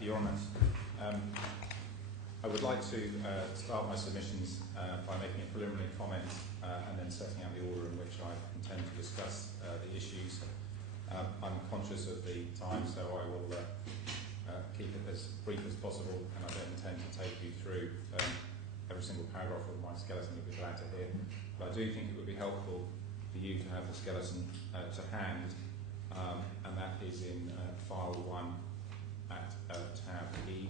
Your Honours, I would like to start my submissions by making a preliminary comment and then setting out the order in which I intend to discuss the issues. I'm conscious of the time, so I will keep it as brief as possible, and I don't intend to take you through every single paragraph of my skeleton. You'll be glad to hear. But I do think it would be helpful for you to have the skeleton to hand, and that is in file 1 at tab E.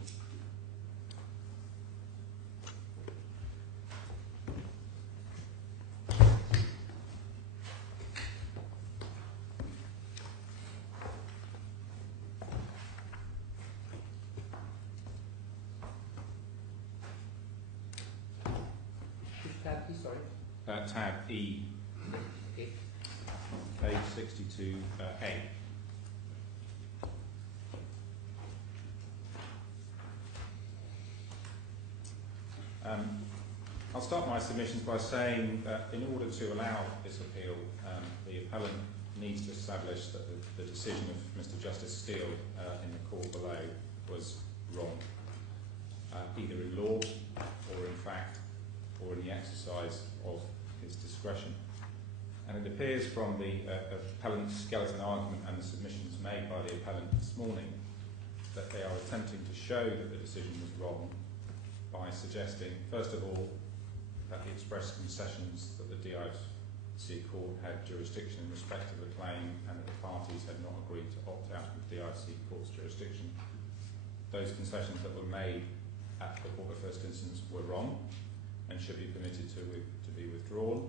Tab E, sorry. Tab E, Okay. page 62A. I'll start my submissions by saying that in order to allow this appeal, the appellant needs to establish that the decision of Mr. Justice Steele in the court below was wrong, either in law or in fact or in the exercise of his discretion. And it appears from the appellant's skeleton argument and the submissions made by the appellant this morning that they are attempting to show that the decision was wrong by suggesting, first of all, that the express concessions that the DIC court had jurisdiction in respect of the claim and that the parties had not agreed to opt out of the DIC court's jurisdiction. Those concessions that were made at the court of first instance were wrong and should be permitted to be withdrawn.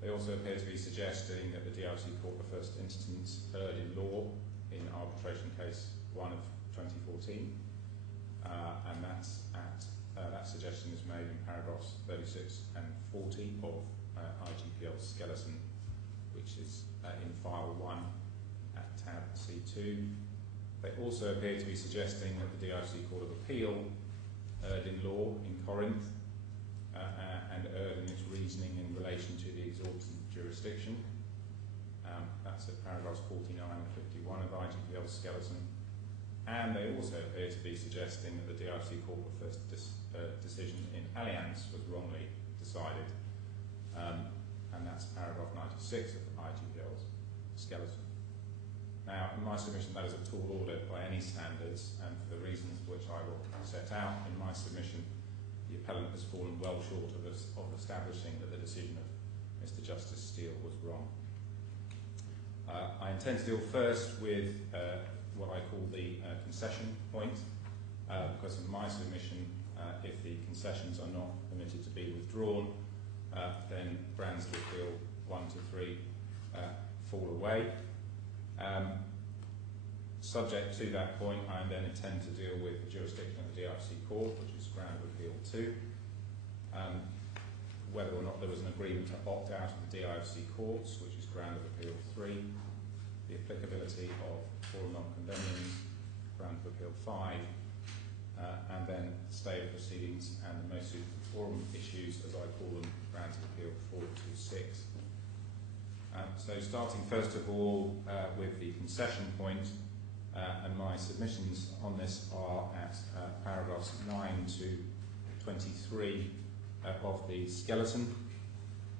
They also appear to be suggesting that the DIC court of first instance erred in law in arbitration case 1 of 2014, and that's at that suggestion is made in paragraphs 36 and 40 of IGPL skeleton, which is in file 1 at tab C2. They also appear to be suggesting that the DIC Court of Appeal erred in law in Corinth and erred in its reasoning in relation to the exorbitant jurisdiction. That's at paragraphs 49 and 51 of IGPL skeleton. And they also appear to be suggesting that the DIC Court of First decision in Allianz was wrongly decided, and that's paragraph 96 of IGPL's skeleton. Now, in my submission, that is a tall order by any standards, and for the reasons which I will set out in my submission, the appellant has fallen well short of establishing that the decision of Mr. Justice Steele was wrong. I intend to deal first with what I call the concession point, because in my submission, if the concessions are not permitted to be withdrawn, then grounds of appeal 1 to 3 fall away. Subject to that point, I then intend to deal with the jurisdiction of the DIC court, which is ground of appeal 2, whether or not there was an agreement to opt out of the DIC courts, which is ground of appeal 3, the applicability of forum non-convenience, ground of appeal 5, and then stay of proceedings and the most suitable forum issues, as I call them, grounds of appeal 4 to 6. So starting first of all with the concession point, and my submissions on this are at paragraphs 9 to 23 of the skeleton.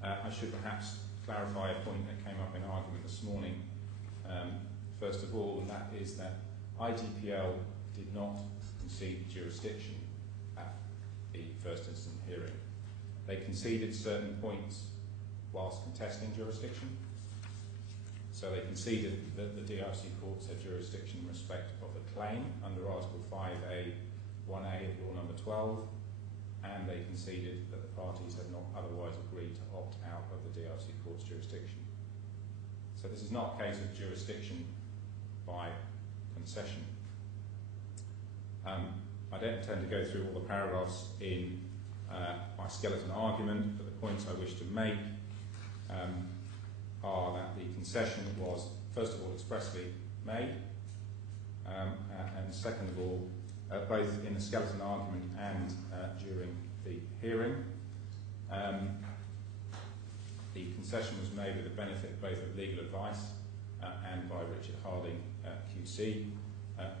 I should perhaps clarify a point that came up in argument this morning. First of all, and that is that IGPL did not concede jurisdiction at the first instance hearing. They conceded certain points whilst contesting jurisdiction. So they conceded that the DIC courts had jurisdiction in respect of the claim under Article 5A 1A of Law Number 12, and they conceded that the parties had not otherwise agreed to opt out of the DIC court's jurisdiction. So this is not a case of jurisdiction by concession. I don't intend to go through all the paragraphs in my skeleton argument, but the points I wish to make are that the concession was, first of all, expressly made, and second of all, both in the skeleton argument and during the hearing. The concession was made with the benefit both of legal advice and by Richard Harding QC,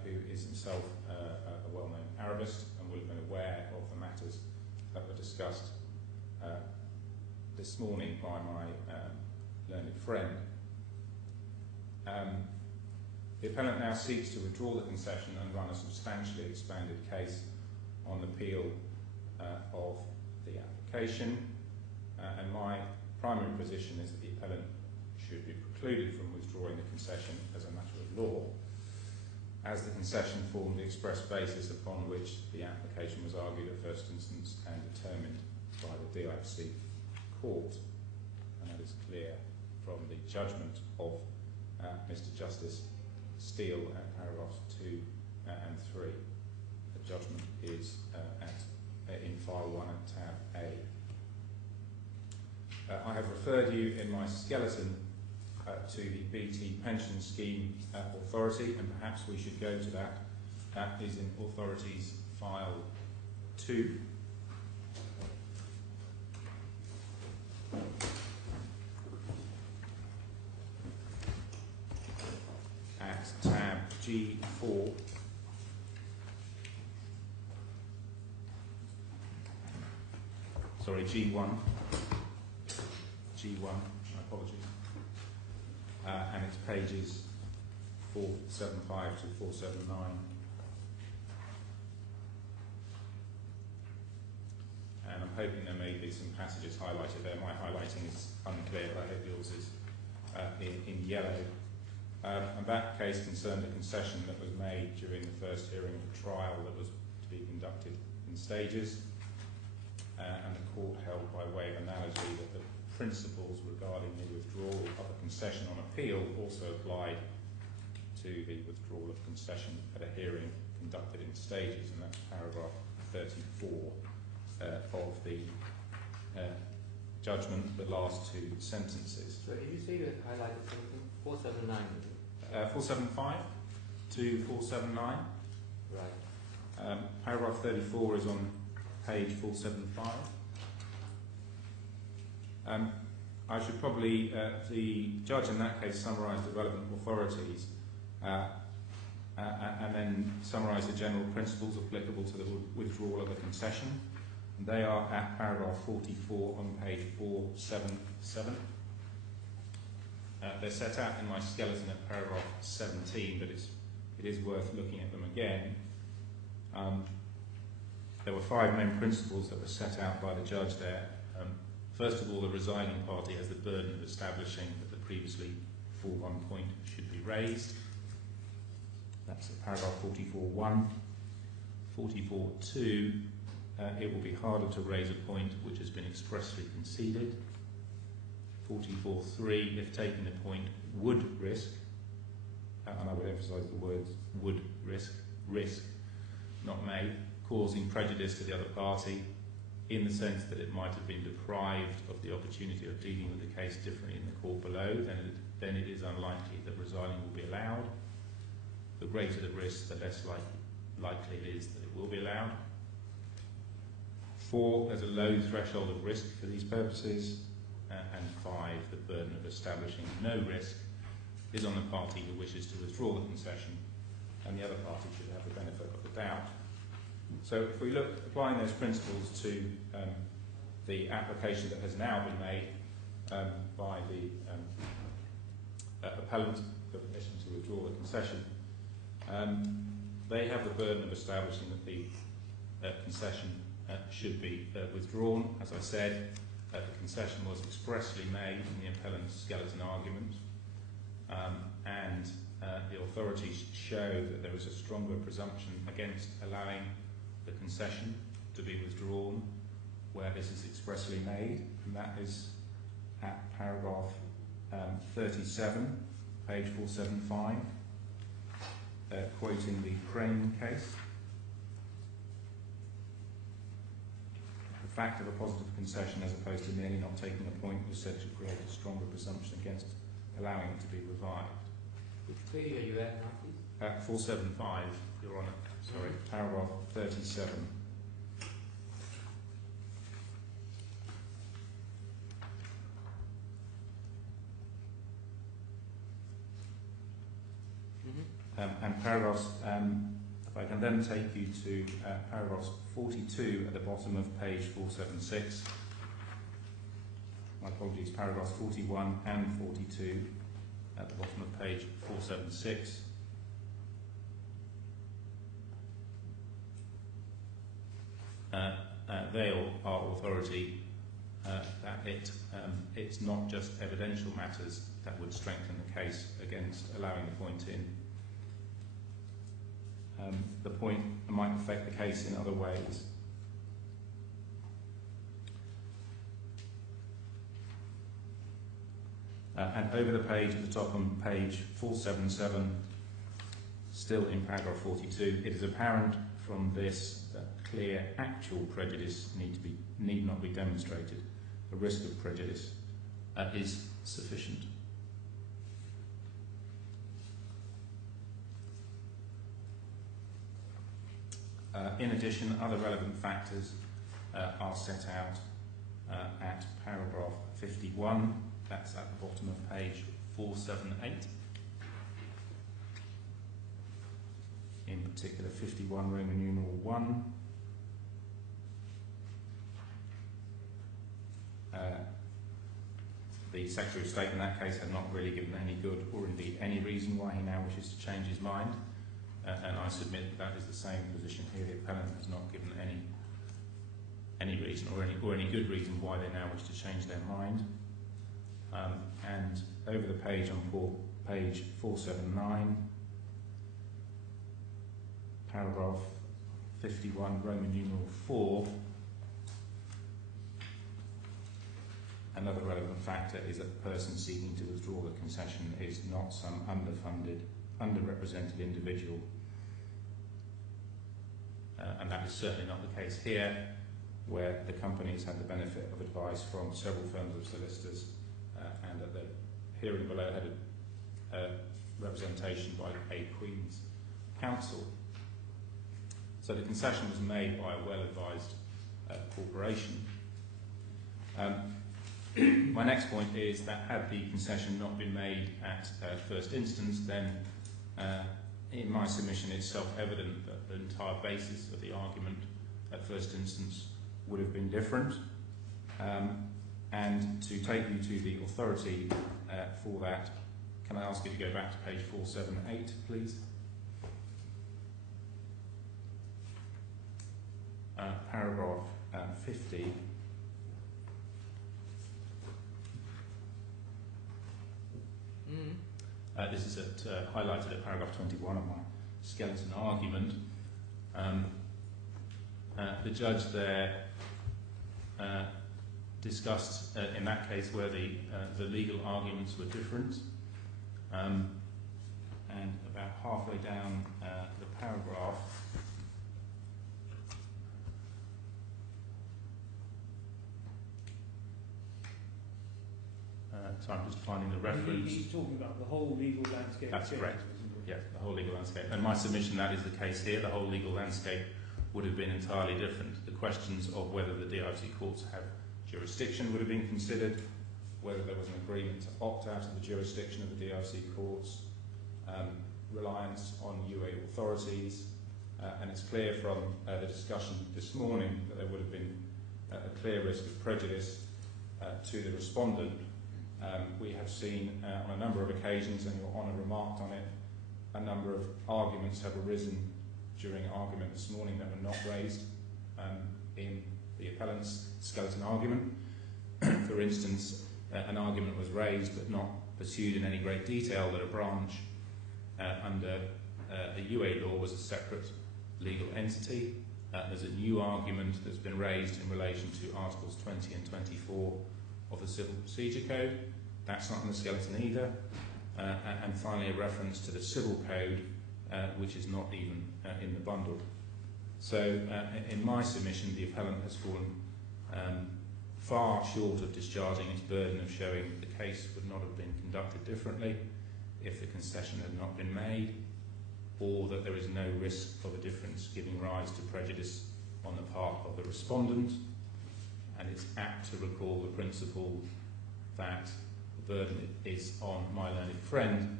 who is himself a well-known Arabist and will have been aware of the matters that were discussed this morning by my learned friend. The appellant now seeks to withdraw the concession and run a substantially expanded case on appeal of the application, and my primary position is that the appellant should be precluded from withdrawing the concession as a matter of law, as the concession formed the express basis upon which the application was argued at first instance and determined by the DIFC court, and that is clear from the judgment of Mr. Justice Steele at paragraphs 2 and 3. The judgment is in file 1 at tab A. I have referred you in my skeleton to the BT Pension Scheme Authority, and perhaps we should go to that. That is in Authorities File 2. At tab G4. Sorry, G1. G1, my apologies. And it's pages 475 to 479. And I'm hoping there may be some passages highlighted there. My highlighting is unclear, but I hope yours is in yellow. And that case concerned a concession that was made during the first hearing of the trial that was to be conducted in stages. And the court held by way of analogy that the principles regarding the withdrawal of a concession on appeal also applied to the withdrawal of concession at a hearing conducted in stages, and that's paragraph 34 of the judgment, the last two sentences. So did you say you had highlighted something? 479? 475 to 479. Right. Paragraph 34 is on page 475. I should probably, the judge in that case summarised the relevant authorities and then summarised the general principles applicable to the withdrawal of a concession. And they are at paragraph 44 on page 477. They're set out in my skeleton at paragraph 17, but it is worth looking at them again. There were 5 main principles that were set out by the judge there. First of all, the resigning party has the burden of establishing that the previously foregone point should be raised. That's at paragraph 44.1. 44.2, it will be harder to raise a point which has been expressly conceded. 44.3, if taking the point would risk, and I would emphasise the words would risk, not may, causing prejudice to the other party, in the sense that it might have been deprived of the opportunity of dealing with the case differently in the court below, then it is unlikely that resigning will be allowed. The greater the risk, the less likely it is that it will be allowed. 4, there's a low threshold of risk for these purposes. And 5, the burden of establishing no risk is on the party who wishes to withdraw the concession, and the other party should have the benefit of the doubt. So if we look, applying those principles to the application that has now been made by the appellant for permission to withdraw the concession, they have the burden of establishing that the concession should be withdrawn. As I said, the concession was expressly made in the appellant's skeleton argument, and the authorities show that there is a stronger presumption against allowing the concession to be withdrawn where this is expressly made, and that is at paragraph 37, page 475, quoting the Crane case. The fact of a positive concession as opposed to merely not taking a point was said to create a stronger presumption against allowing it to be revived. Which page are you at now, please? At 475, Your Honour. Sorry, paragraph 37. And paragraphs, if I can then take you to paragraphs 42 at the bottom of page 476. My apologies, paragraphs 41 and 42 at the bottom of page 476. They are authority that it's not just evidential matters that would strengthen the case against allowing the point in. The point might affect the case in other ways. And over the page at the top on page 477, still in paragraph 42, it is apparent from this that clear actual prejudice need not be demonstrated. The risk of prejudice is sufficient. In addition, other relevant factors are set out at paragraph 51. That's at the bottom of page 478. In particular, 51 Roman numeral 1. The Secretary of State in that case had not really given any good or indeed any reason why he now wishes to change his mind. And I submit that is the same position here. The appellant has not given any reason or any good reason why they now wish to change their mind. And over the page on page 479, paragraph 51, Roman numeral 4, another relevant factor is that the person seeking to withdraw the concession is not some underfunded, underrepresented individual. And that is certainly not the case here, where the company has had the benefit of advice from several firms of solicitors, and at the hearing below had a representation by a Queen's Counsel. So the concession was made by a well-advised corporation. My next point is that had the concession not been made at first instance, then in my submission it's self-evident that the entire basis of the argument at first instance would have been different. And to take you to the authority for that, can I ask you to go back to page 478, please? Paragraph 50. This is highlighted at paragraph 21 of my skeleton argument. The judge there discussed, in that case, where the legal arguments were different, and about halfway down the paragraph, so I'm just finding the reference. He's talking about the whole legal landscape. That's correct. Yeah, the whole legal landscape. And my submission, that is the case here. The whole legal landscape would have been entirely different. The questions of whether the DIC courts have jurisdiction would have been considered, whether there was an agreement to opt out of the jurisdiction of the DIC courts, reliance on UA authorities, and it's clear from the discussion this morning that there would have been a clear risk of prejudice to the respondent. We have seen on a number of occasions, and Your Honour remarked on it, a number of arguments have arisen during argument this morning that were not raised in the appellant's skeleton argument. For instance, an argument was raised but not pursued in any great detail that a branch under the UA law was a separate legal entity. There's a new argument that's been raised in relation to Articles 20 and 24 of the Civil Procedure Code. That's not in the skeleton either. And finally, a reference to the Civil Code, which is not even in the bundle. So, in my submission, the appellant has fallen far short of discharging its burden of showing the case would not have been conducted differently if the concession had not been made, or that there is no risk of a difference giving rise to prejudice on the part of the respondent. And it's apt to recall the principle that the burden is on my learned friend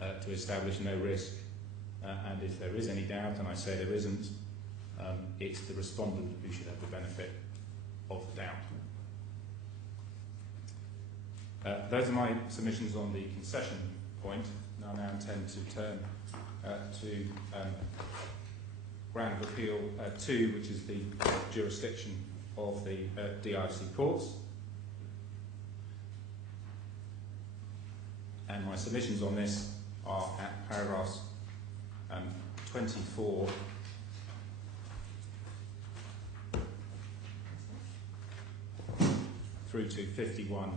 to establish no risk and if there is any doubt, and I say there isn't, it's the respondent who should have the benefit of the doubt. Those are my submissions on the concession point. I now intend to turn to ground of appeal 2, which is the jurisdiction of the DIC courts. And my submissions on this are at paragraphs 24 through to 51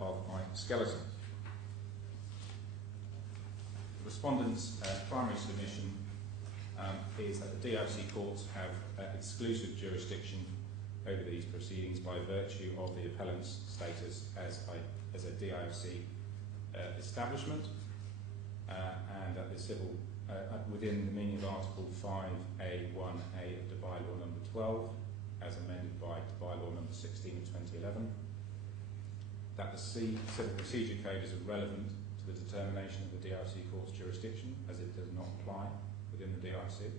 of my skeleton. The respondent's primary submission is that the DIC courts have exclusive jurisdiction over these proceedings by virtue of the appellant's status as a DIC establishment, and that the civil, within the meaning of Article 5A1A of the Bylaw number 12, as amended by Bylaw number 16 of 2011, that the Civil Procedure Code is irrelevant to the determination of the DIC court's jurisdiction, as it does not apply within the DIC.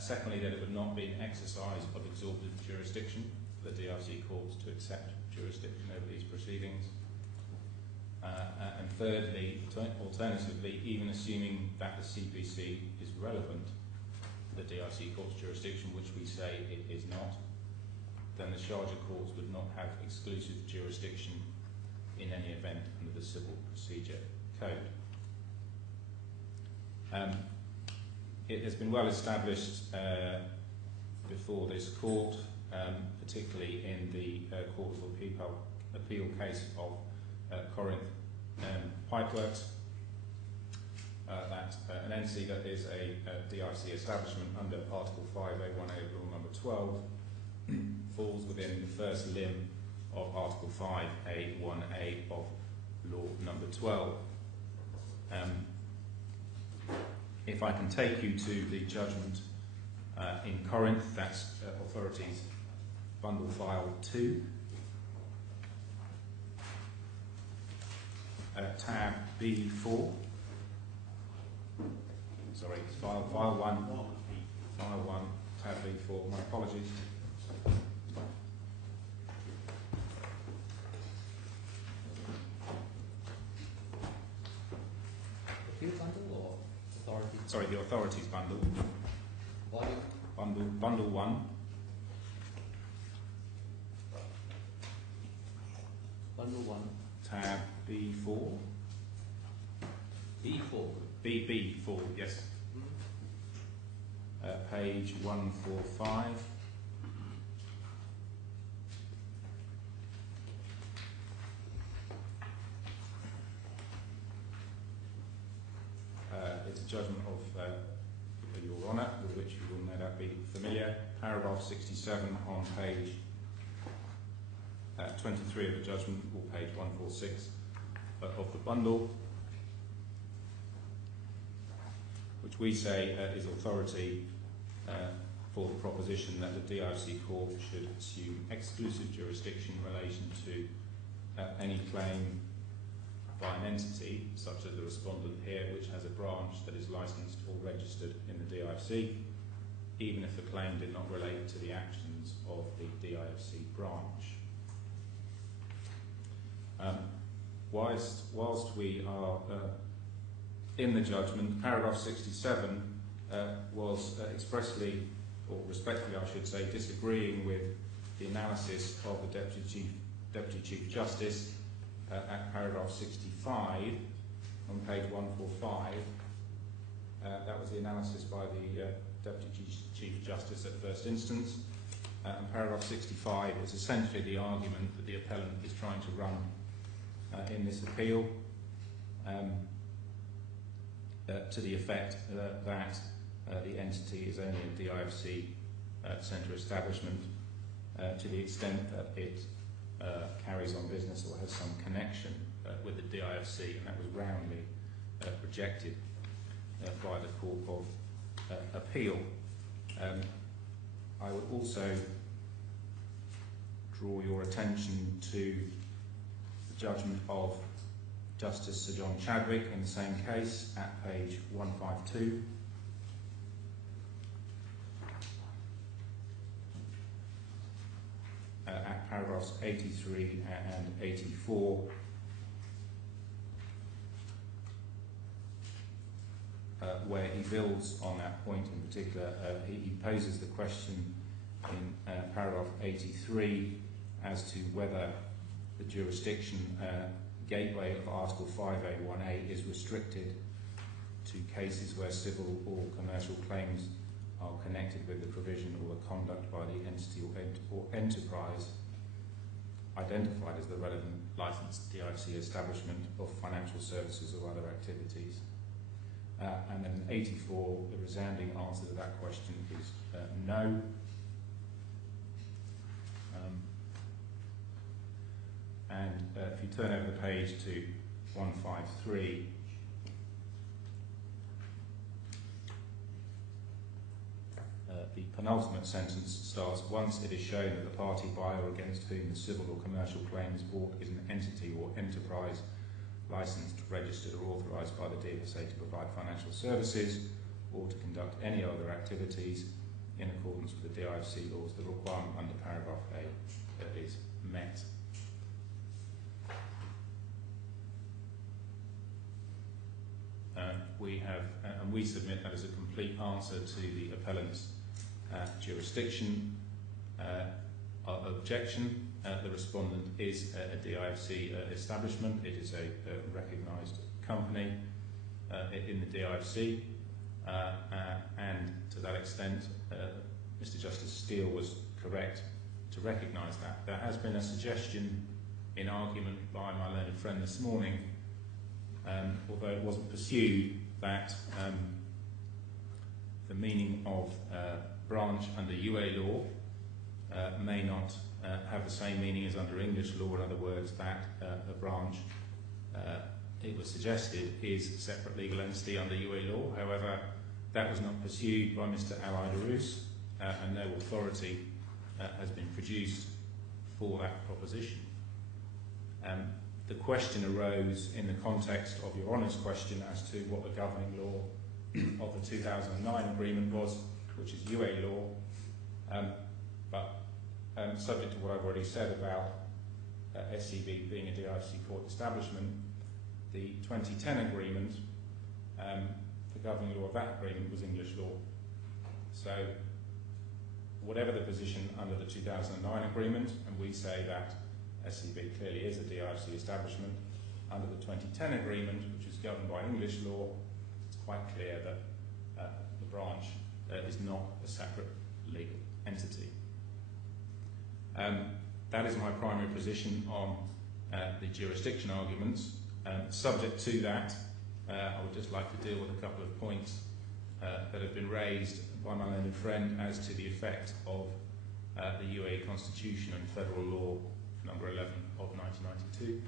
Secondly, that it would not be an exercise of exorbitant jurisdiction for the DIC courts to accept jurisdiction over these proceedings. And thirdly, alternatively, even assuming that the CPC is relevant to the DIC court's jurisdiction, which we say it is not, then the Sharjah courts would not have exclusive jurisdiction in any event under the Civil Procedure Code. It has been well established before this court, particularly in the Court of Appeal case of Corinth Pipeworks, that an entity that is a DIC establishment under Article 5A1A of Rule number 12 falls within the first limb of Article 5A1A of Law number 12. If I can take you to the judgment in Corinth, that's Authorities Bundle File 2, tab B4. Sorry, it's file 1. File 1, tab B4. My apologies. Appeal bundle or authority? Sorry, the Authorities Bundle. Volume? Bundle 1. Bundle 1. Tab B4. B4? B4, yes. Page 145. It's a judgment of Your Honour, with which you will no doubt be familiar. Paragraph 67 on page 23 of the judgment, or page 146 of the bundle, which we say is authority for the proposition that the DIC court should assume exclusive jurisdiction in relation to any claim by an entity, such as the respondent here, which has a branch that is licensed or registered in the DIC, even if the claim did not relate to the actions of the DIC branch. Whilst we are in the judgment, paragraph 67 was expressly, or respectfully I should say, disagreeing with the analysis of the Deputy Chief Justice at paragraph 65 on page 145. That was the analysis by the Deputy Chief Justice at first instance. And paragraph 65 is essentially the argument that the appellant is trying to run in this appeal, to the effect that the entity is only a DIFC centre establishment to the extent that it carries on business or has some connection with the DIFC, and that was roundly rejected by the Court of Appeal. I would also draw your attention to the judgment of Justice Sir John Chadwick in the same case at page 152. At paragraphs 83 and 84, where he builds on that point in particular. He poses the question in paragraph 83 as to whether the jurisdiction gateway of Article 5A1A is restricted to cases where civil or commercial claims are connected with the provision or the conduct by the entity or enterprise identified as the relevant licensed DIFC establishment of financial services or other activities. And then 84, the resounding answer to that question is no. If you turn over the page to 153, the penultimate sentence starts, once it is shown that the party by or against whom the civil or commercial claim is brought is an entity or enterprise licensed, registered or authorised by the DFSA to provide financial services or to conduct any other activities in accordance with the DIFC laws, the requirement under paragraph A is met. We submit that as a complete answer to the appellant's jurisdiction objection. The respondent is a DIFC establishment. It is a recognised company in the DIFC, and to that extent, Mr. Justice Steele was correct to recognise that. There has been a suggestion in argument by my learned friend this morning, although it wasn't pursued, that the meaning of branch under UA law may not have the same meaning as under English law. In other words, that a branch, it was suggested, is a separate legal entity under UA law. However, that was not pursued by Mr. Al-Aidarus, and no authority has been produced for that proposition. The question arose in the context of Your Honour's question as to what the governing law of the 2009 agreement was, which is UA law, but subject to what I've already said about SCB being a DIFC court establishment, the 2010 agreement, the governing law of that agreement was English law. So whatever the position under the 2009 agreement, and we say that SCB clearly is a DIFC establishment, under the 2010 agreement, which is governed by English law, it's quite clear that the branch is not a separate legal entity. That is my primary position on the jurisdiction arguments. Subject to that, I would just like to deal with a couple of points that have been raised by my learned friend as to the effect of the UAE Constitution and Federal Law number 11 of 1992,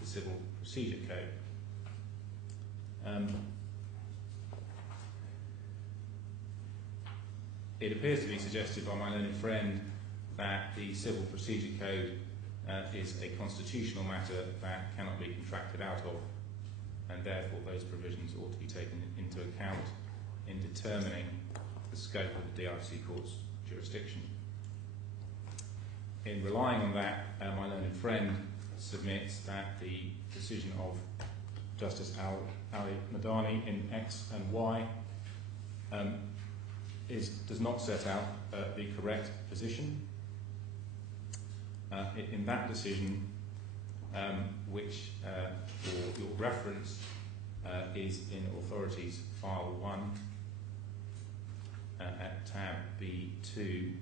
the Civil Procedure Code. It appears to be suggested by my learned friend that the Civil Procedure Code is a constitutional matter that cannot be contracted out of, and therefore those provisions ought to be taken into account in determining the scope of the DIFC court's jurisdiction. In relying on that, my learned friend submits that the decision of Justice Ali Madani in X and Y does not set out the correct position. In that decision, which for your reference is in Authorities File 1 at tab B2,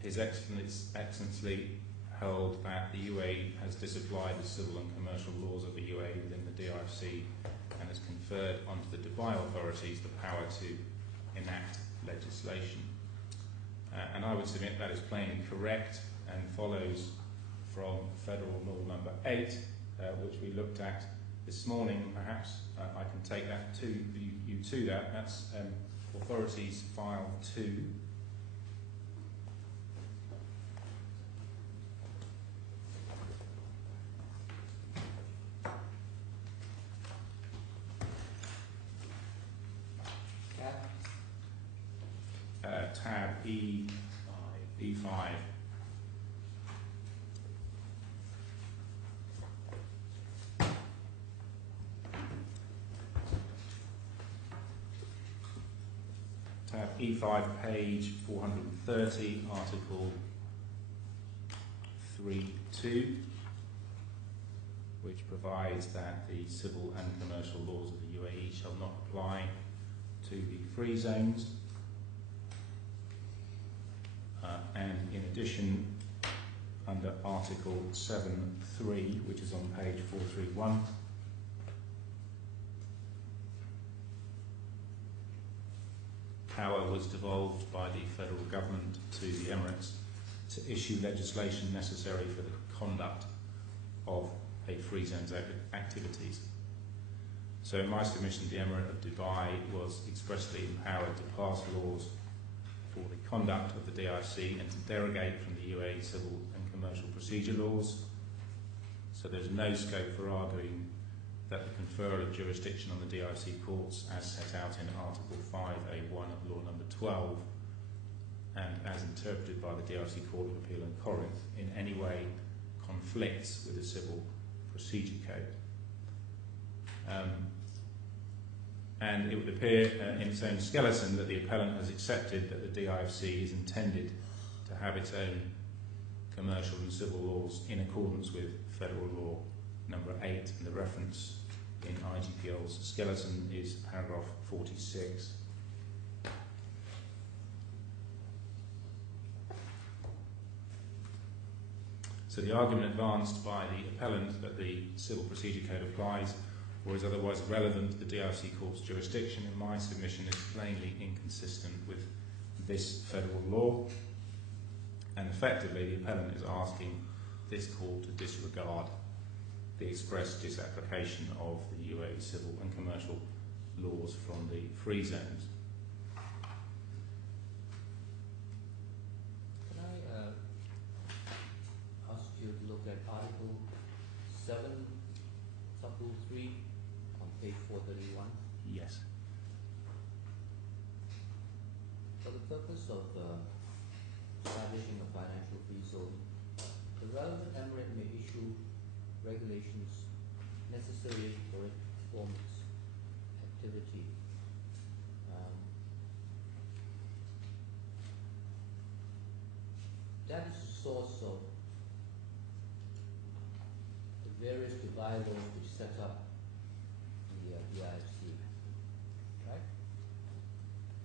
His Excellency held that the UAE has disapplied the civil and commercial laws of the UAE within the DIFC and has conferred onto the Dubai authorities the power to enact legislation. And I would submit that is plainly correct and follows from Federal Law number 8, which we looked at this morning. Perhaps I can take that to you to that. That's Authorities File 2. E5. Tab E5, page 430, Article 3.2, which provides that the civil and commercial laws of the UAE shall not apply to the free zones. And in addition, under Article 7.3, which is on page 431, power was devolved by the federal government to the Emirates to issue legislation necessary for the conduct of a free zone's activities. So in my submission, the Emirate of Dubai was expressly empowered to pass laws for the conduct of the DIC and to derogate from the UAE civil and commercial procedure laws. So there's no scope for arguing that the conferral of jurisdiction on the DIC courts, as set out in Article 5A1 of Law Number 12, and as interpreted by the DIC Court of Appeal in Corinth, in any way conflicts with the Civil Procedure Code. And it would appear in its own skeleton that the appellant has accepted that the DIFC is intended to have its own commercial and civil laws in accordance with Federal Law Number 8, and the reference in IGPL's skeleton is paragraph 46. So the argument advanced by the appellant that the Civil Procedure Code applies or is otherwise relevant to the DIC Court's jurisdiction in my submission is plainly inconsistent with this federal law, and effectively the appellant is asking this court to disregard the express disapplication of the UAE civil and commercial laws from the free zones. Can I ask you to look at Article 7, Subrule 3 on page 431? Yes. For the purpose of establishing a financial free zone, the relevant emirate may issue regulations necessary for it to perform its activity. That is the source of the various Dubai laws which set up the DIFC, right?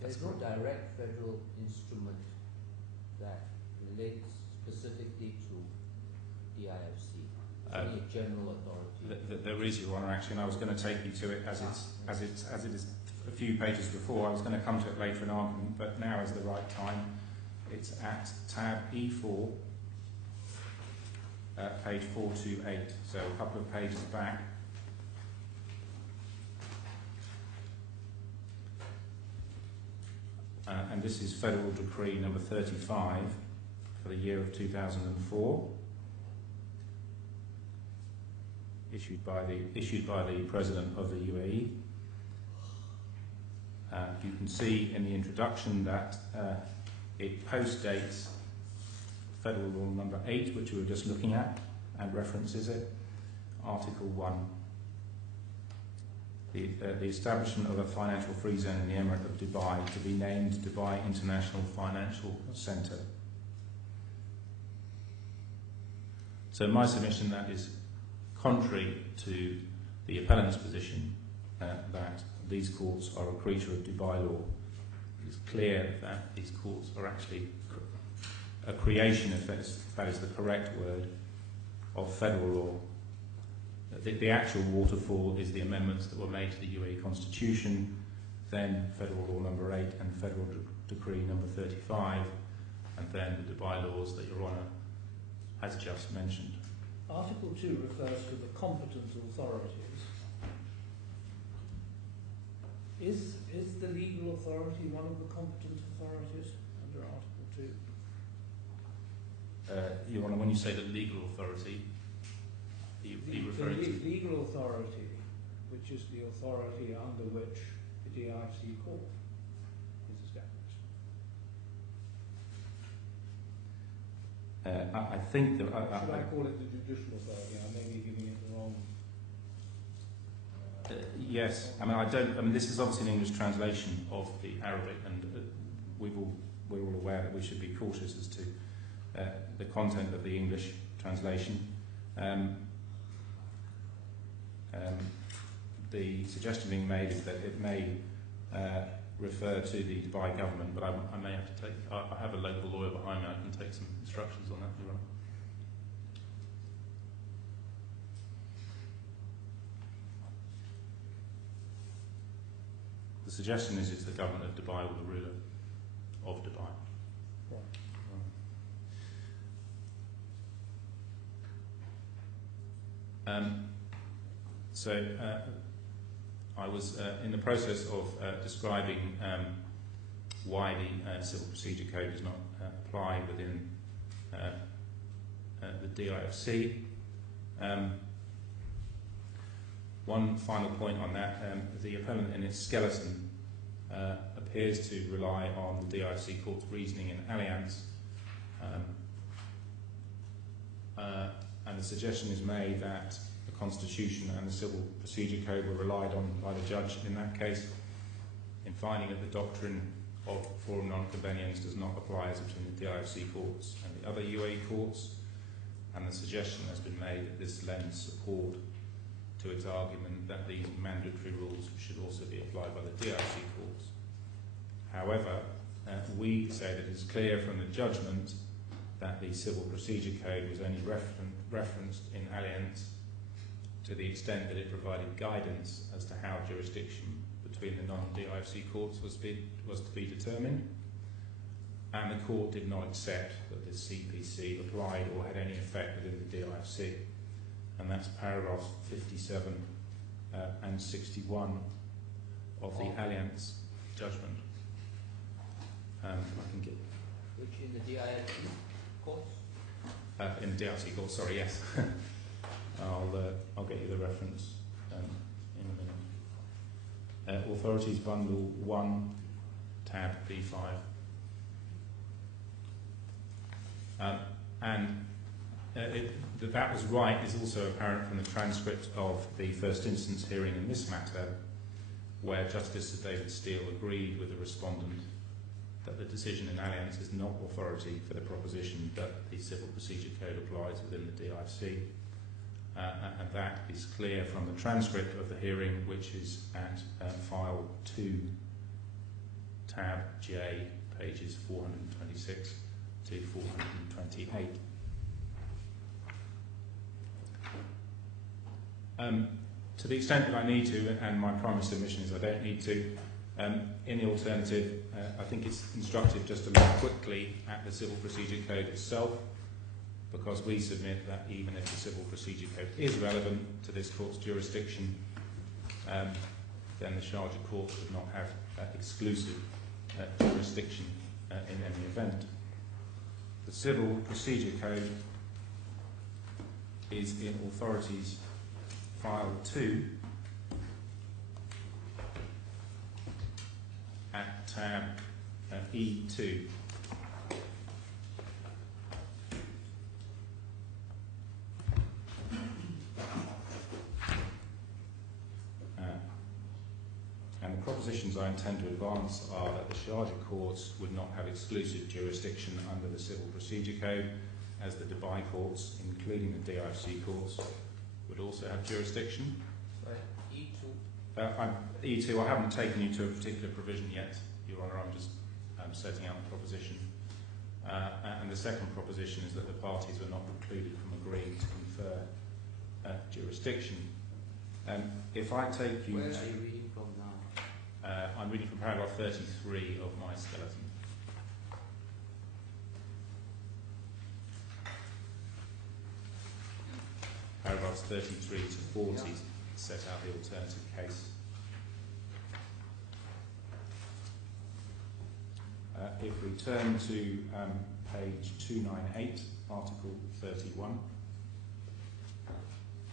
There's no direct federal instrument that relates specifically to DIFC. It's only a general authority. There is, Your Honour, actually, and I was going to take you to it as it is a few pages before. I was going to come to it later in argument, but now is the right time. It's at tab E4, page 428, so a couple of pages back. And this is Federal Decree number 35 for the year of 2004, issued by the President of the UAE. You can see in the introduction that it postdates Federal Law number 8, which we were just looking at, and references it, Article 1. The establishment of a financial free zone in the Emirate of Dubai to be named Dubai International Financial Centre. So in my submission, that is contrary to the appellant's position that these courts are a creature of Dubai law. It is clear that these courts are actually a creation, if that is the correct word, of federal law. The actual waterfall is the amendments that were made to the UAE Constitution, then Federal Law number 8 and Federal Decree number 35, and then the Dubai laws that Your Honour has just mentioned. Article 2 refers to the competent authorities. Is the legal authority one of the competent authorities under Article 2? Your Honour, when you say the legal authority, you referring to... The legal authority, which is the authority under which the DIC court is established. I think that Should I call it the judicial authority? I may be giving it the wrong. yes. I mean, I don't. I mean, this is obviously an English translation of the Arabic, and we're all aware that we should be cautious as to the content of the English translation. The suggestion being made is that it may refer to the Dubai government, but I may have to take. I have a local lawyer behind me. I can take some instructions on that. You're right. The suggestion is it's the government of Dubai or the ruler of Dubai. I was in the process of describing why the Civil Procedure Code does not apply within the DIFC. One final point on that, the appellant in its skeleton appears to rely on the DIFC court's reasoning in Allianz, and the suggestion is made that the Constitution and the Civil Procedure Code were relied on by the judge in that case in finding that the doctrine of forum non-conveniens does not apply as between the DIFC courts and the other UAE courts, and the suggestion has been made that this lends support to its argument that these mandatory rules should also be applied by the DIFC courts. However, we say that it is clear from the judgment that the Civil Procedure Code was only referenced in Allianz to the extent that it provided guidance as to how jurisdiction between the non-DIFC courts was to be determined, and the court did not accept that the CPC applied or had any effect within the DIFC, and that's paragraphs 57 and 61 of the Allianz judgment. I can get Which in the DIFC courts? in the DIFC court. Sorry, yes. I'll get you the reference in a minute. Authorities Bundle 1, tab B5. That was right is also apparent from the transcript of the first instance hearing in this matter, where Justice Sir David Steele agreed with the respondent that the decision in Allianz is not authority for the proposition that the Civil Procedure Code applies within the DIFC. And that is clear from the transcript of the hearing, which is at file 2, tab J, pages 426 to 428. To the extent that I need to, and my primary submission is I don't need to, in the alternative, I think it's instructive just to look quickly at the Civil Procedure Code itself, because we submit that even if the Civil Procedure Code is relevant to this court's jurisdiction, then the Sharjah court would not have exclusive jurisdiction in any event. The Civil Procedure Code is in Authorities File 2 at tab E2. And the propositions I intend to advance are that the Sharjah courts would not have exclusive jurisdiction under the Civil Procedure Code, as the Dubai courts, including the DIFC courts, would also have jurisdiction. Right, E2. E2, I haven't taken you to a particular provision yet, Your Honour, I'm just setting out the proposition. And the second proposition is that the parties were not precluded from agreeing to confer jurisdiction. If I take you... Where are you reading from now? I'm reading from paragraph 33 of my skeleton. Paragraphs 33 to 40 set out the alternative case. If we turn to page 298, article 31.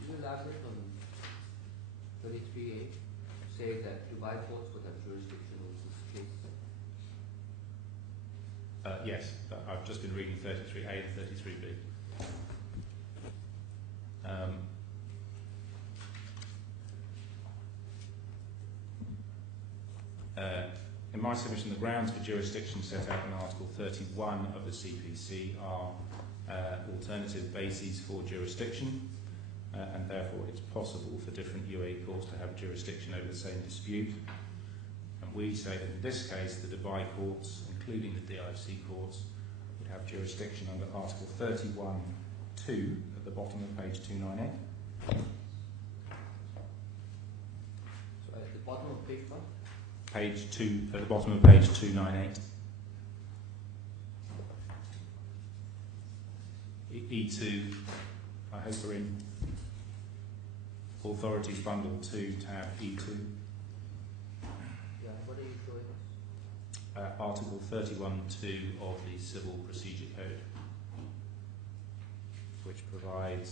You elaborate on 33A, say that Dubai courts would have jurisdiction over this case. Yes, I've just been reading 33A and 33B. In my submission, the grounds for jurisdiction set out in Article 31 of the CPC are alternative bases for jurisdiction, and therefore it's possible for different UAE courts to have jurisdiction over the same dispute. And we say that in this case, the Dubai courts, including the DIFC courts, would have jurisdiction under Article 31(2) at the bottom of page 298. So at the bottom of page what? Page 2, at the bottom of page 298. E2, I hope we're in Authorities Bundle 2, tab E2. Yeah, what are you showing us? Article 31(2) of the Civil Procedure Code, which provides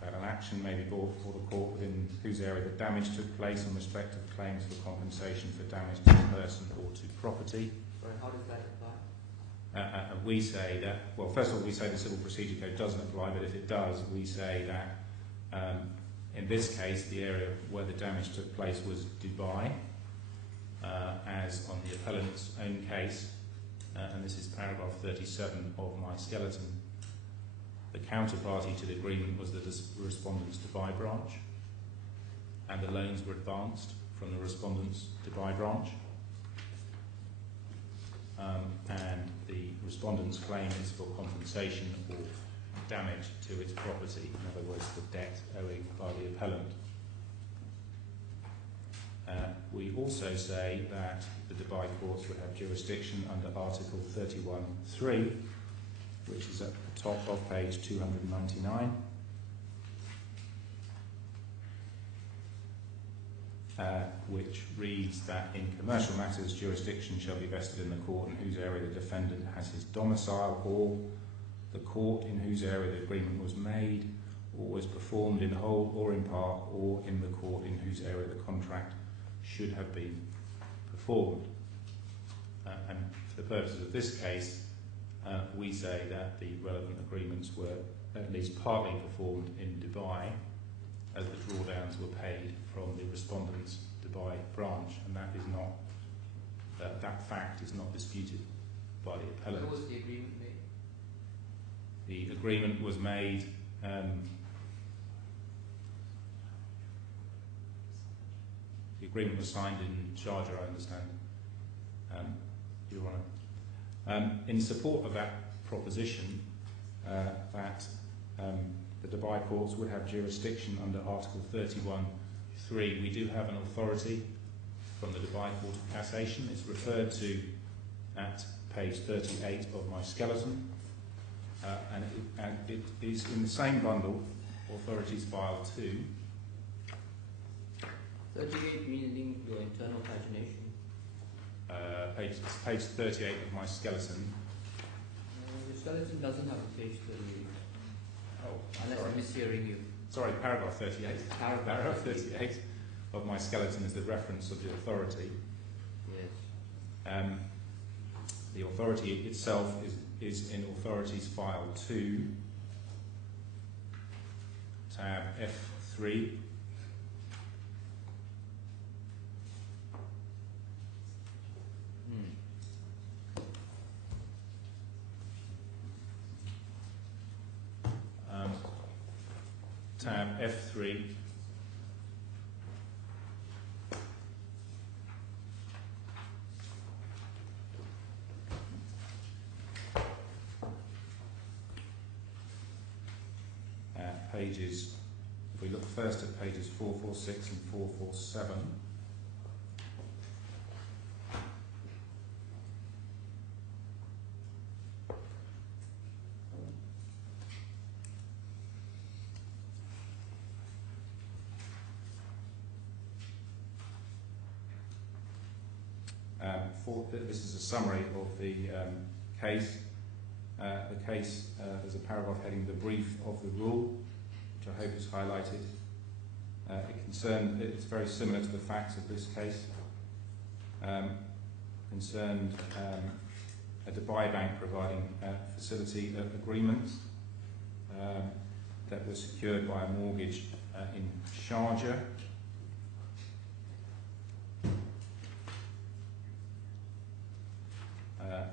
that an action may be brought before the court within whose area the damage took place in respect of claims for compensation for damage to person or to property. Sorry, how does that apply? And we say that, well, first of all, we say the Civil Procedure Code doesn't apply, but if it does, we say that in this case, the area where the damage took place was Dubai, as on the appellant's own case, and this is paragraph 37 of my skeleton. The counterparty to the agreement was the respondent's Dubai branch, and the loans were advanced from the respondent's Dubai branch. And the respondent's claim is for compensation or damage to its property, in other words, the debt owing by the appellant. We also say that the Dubai courts would have jurisdiction under Article 31(3), which is at the top of page 299. Which reads that in commercial matters, jurisdiction shall be vested in the court in whose area the defendant has his domicile, or the court in whose area the agreement was made, or was performed in whole or in part, or in the court in whose area the contract should have been performed. And for the purposes of this case, we say that the relevant agreements were at least partly performed in Dubai, as the drawdowns were paid from the respondent's Dubai branch, and that is not that fact is not disputed by the appellant. When was the agreement made? The agreement was made. The agreement was signed in Sharjah, I understand. Your Honour. In support of that proposition, that the Dubai courts would have jurisdiction under Article 31(3), we do have an authority from the Dubai Court of Cassation. It's referred to at page 38 of my skeleton, and it is in the same bundle, Authorities File 2. 38 meaning your internal pagination. Page 38 of my skeleton. The skeleton doesn't have a page 38. Oh, unless sorry. I'm mishearing you. Sorry, paragraph 38. Paragraph 38 of my skeleton is the reference of the authority. Yes. The authority itself is in Authorities File 2, tab F3. Tab F3. Pages, if we look first at pages 446 and 447. This is a summary of the case. The case, there's a paragraph heading "The Brief of the Rule," which I hope is highlighted. It's very similar to the facts of this case. concerned a Dubai bank providing facility agreements that was secured by a mortgage in Sharjah.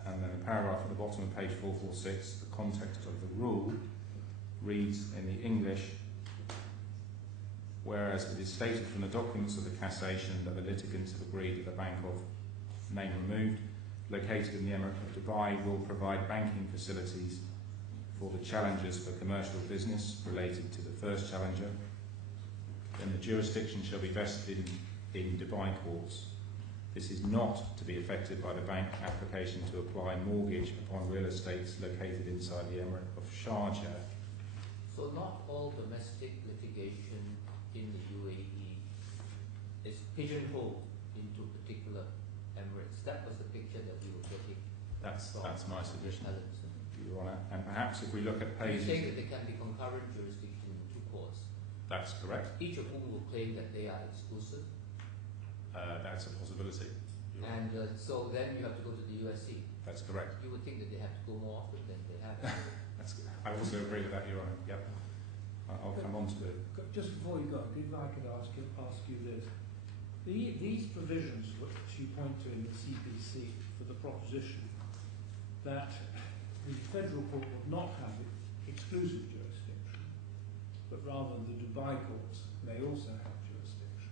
And then the paragraph at the bottom of page 446, the context of the rule reads in the English, whereas it is stated from the documents of the cassation that the litigants have agreed that the bank of name removed, located in the Emirate of Dubai, will provide banking facilities for the challengers for commercial business related to the first challenger, then the jurisdiction shall be vested in Dubai courts. This is not to be affected by the bank application to apply mortgage upon real estates located inside the Emirate of Sharjah. So not all domestic litigation in the UAE is pigeonholed into particular emirates. That was the picture that we were getting. That's my suggestion, Alex. Your Honour. And perhaps if we look at You're pages... saying that there can be concurrent jurisdiction in the two courts. That's correct. Each of whom will claim that they are exclusive. That's a possibility. And so then you have to go to the USC. That's correct. You would think that they have to go more often than they have. I also agree with that, Your Honour. Yep. I'll come on to it. Just before you go, if I could ask you this. These provisions which you point to in the CPC for the proposition that the federal court would not have exclusive jurisdiction, but rather the Dubai courts may also have jurisdiction.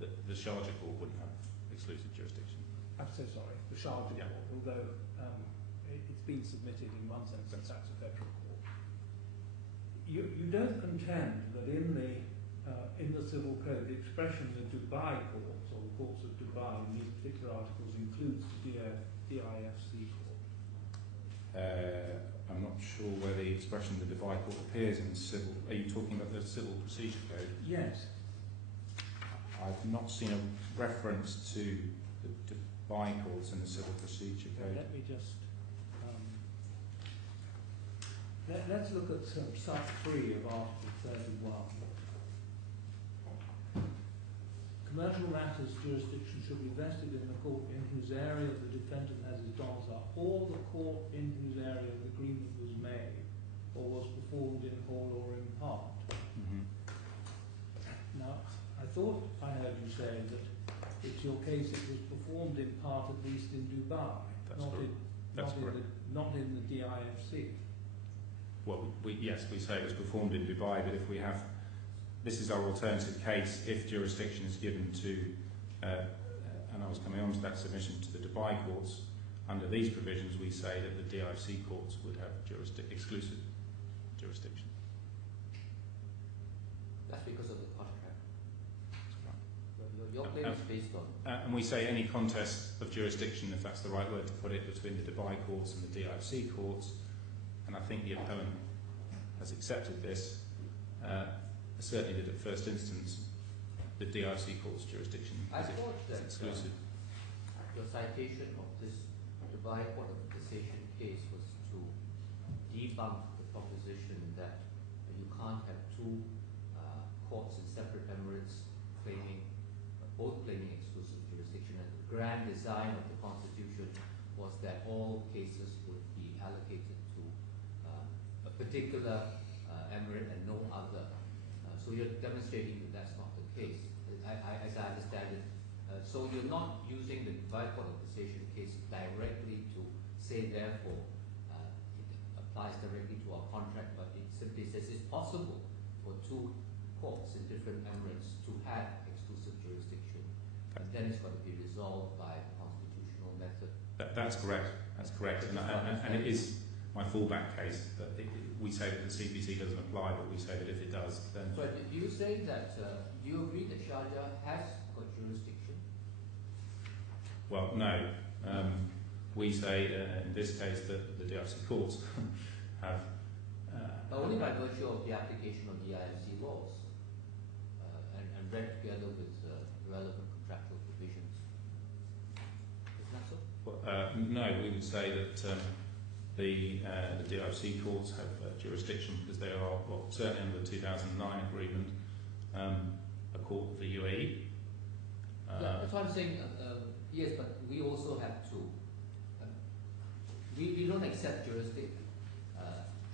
The Sharjah court wouldn't have exclusive jurisdiction. I'm so sorry, the Sharjah court, although it's been submitted in one sense that that's a federal court. You don't contend that in the civil code the expression the Dubai courts or the courts of Dubai in these particular articles includes the DIFC court? I'm not sure where the expression the Dubai court appears in the civil. Are you talking about the civil procedure code? Yes. I've not seen a reference to the Dubai courts in the civil procedure code. Let me just let's look at sub 3 of Article 31. Commercial matters jurisdiction should be vested in the court in whose area the defendant has his domicile, or the court in whose area the agreement was made or was performed in whole or in part. Now, I thought I heard you say that it's your case it was performed in part, at least in Dubai, not in the DIFC. Well, yes, we say it was performed in Dubai, but if we have, this is our alternative case, if jurisdiction is given to, and I was coming on to that submission, to the Dubai courts, under these provisions we say that the DIFC courts would have exclusive jurisdiction. That's because of the contract. Your claim is based on... and we say any contest of jurisdiction, if that's the right word to put it, between the Dubai courts and the DIFC courts, and I think the appellant has accepted this, certainly that at first instance the DIFC court's jurisdiction is exclusive. Your citation of this Dubai Court of Cassation case was to debunk the proposition that you can't have two courts in separate emirates both claiming exclusive jurisdiction, and the grand design of the Constitution was that all cases would be allocated to a particular emirate and no other. So you're demonstrating that that's not the case, as I understand it. So you're not using the Dubai Court of Cassation case directly to say, therefore, it applies directly to our contract, but it simply says it's possible for two courts in different emirates to have exclusive jurisdiction, and then it's got to be resolved by a constitutional method. That's correct. That's correct, and it is my fallback case that we say that the CPC doesn't apply, but we say that if it does, then. But do you say that do you agree that Sharjah has got jurisdiction? Well, no. We say in this case that the DIFC courts have. But only by virtue of the application of the IFC laws and read together with relevant contractual provisions. Isn't that so? Well, no, we would say that the DIFC courts have jurisdiction because they are, well, certainly under the 2009 agreement, a court of the UAE. Yeah, that's what I'm saying. Yes, but we also have to. We don't accept jurisdiction.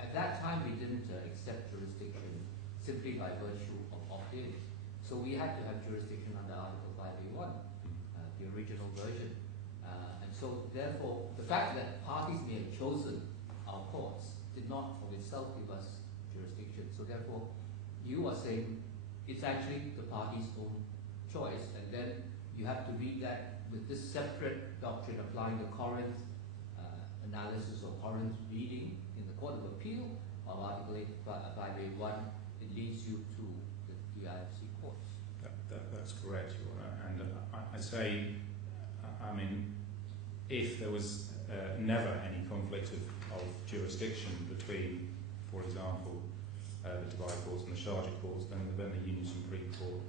At that time, we didn't accept jurisdiction simply by virtue of opt-in. So we had to have jurisdiction under Article 5A1, the original version. And so, therefore, the fact that parties may have chosen our courts did not of itself give us jurisdiction. So, therefore, you are saying it's actually the party's own choice, and then you have to read that with this separate doctrine applying the Corinth analysis or Corinth reading in the Court of Appeal of Article 5A1. It leads you to the DIFC courts. That's correct, Your Honour. And I say, I mean, if there was never any conflict of jurisdiction between, for example, the Dubai courts and the Sharjah courts, then the Union Supreme Court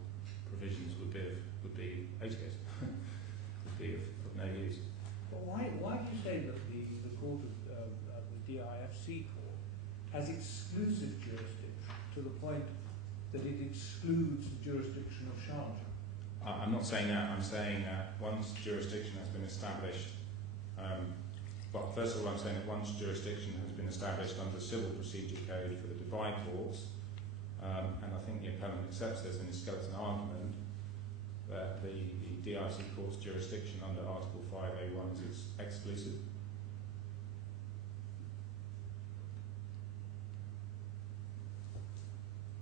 provisions would be odious, would be of no use. But why do you say that the court of the DIFC court has exclusive jurisdiction to the point that it excludes the jurisdiction of Sharjah? I'm not saying that. I'm saying that once jurisdiction has been established, well, first of all, I'm saying that once jurisdiction has been established under the Civil Procedure Code for the Dubai courts, and I think the appellant accepts this in his skeleton argument, that the DIFC court's jurisdiction under Article 5A1 is exclusive.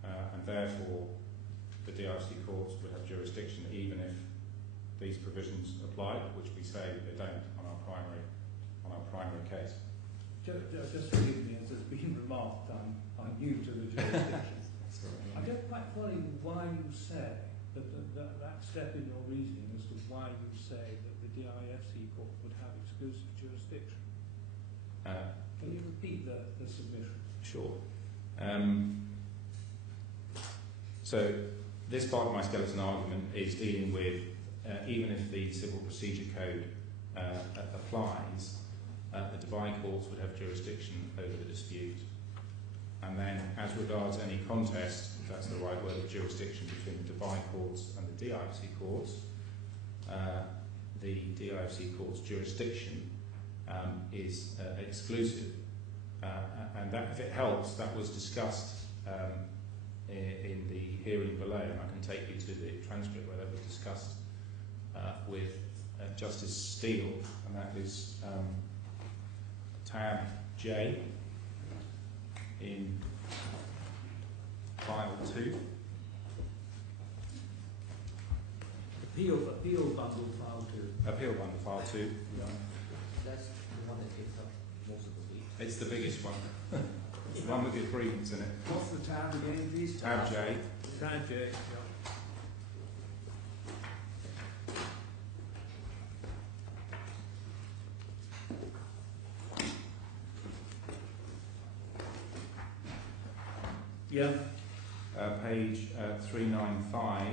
And therefore, the DIFC courts would have jurisdiction even if these provisions apply, which we say they don't on our primary case. Just forgive me, as has been remarked, I'm new to the jurisdiction. I don't quite follow why you say that step in your reasoning as to why you say that the DIFC court would have exclusive jurisdiction. Can you repeat the submission? Sure. So this part of my skeleton argument is dealing with even if the Civil Procedure Code applies, the Dubai courts would have jurisdiction over the dispute. And then, as regards any contest, if that's the right word, of jurisdiction between the Dubai courts and the DIFC courts, the DIFC court's jurisdiction is exclusive. And that, if it helps, that was discussed in the hearing below, and I can take you to the transcript where that was discussed with Justice Steele, and that is tab J in file 2. Appeal bundle file 2. Appeal bundle file 2. Yeah. That's the one that takes up most of the week. It's the biggest one. It's one with the agreements in it. What's the tab again, please? Tab J. Tab J, yeah. Yeah. Page 395.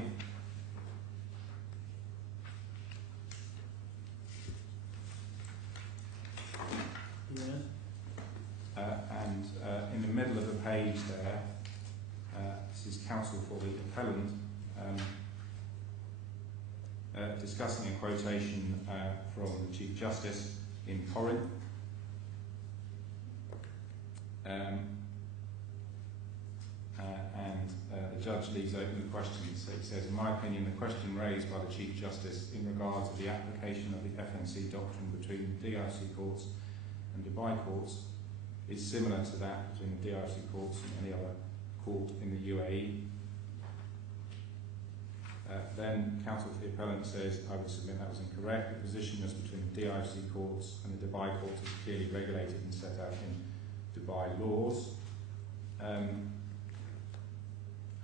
Yeah. And in the middle of the page there, this is counsel for the appellant discussing a quotation from the Chief Justice in Corinth. The judge leaves open the questions. So he says, in my opinion, the question raised by the Chief Justice in regards to the application of the FNC doctrine between the DIFC courts and Dubai courts is similar to that between the DIFC courts and any other court in the UAE. Then counsel for the appellant says, I would submit that was incorrect. The position is between the DIFC courts and the Dubai courts is clearly regulated and set out in Dubai laws.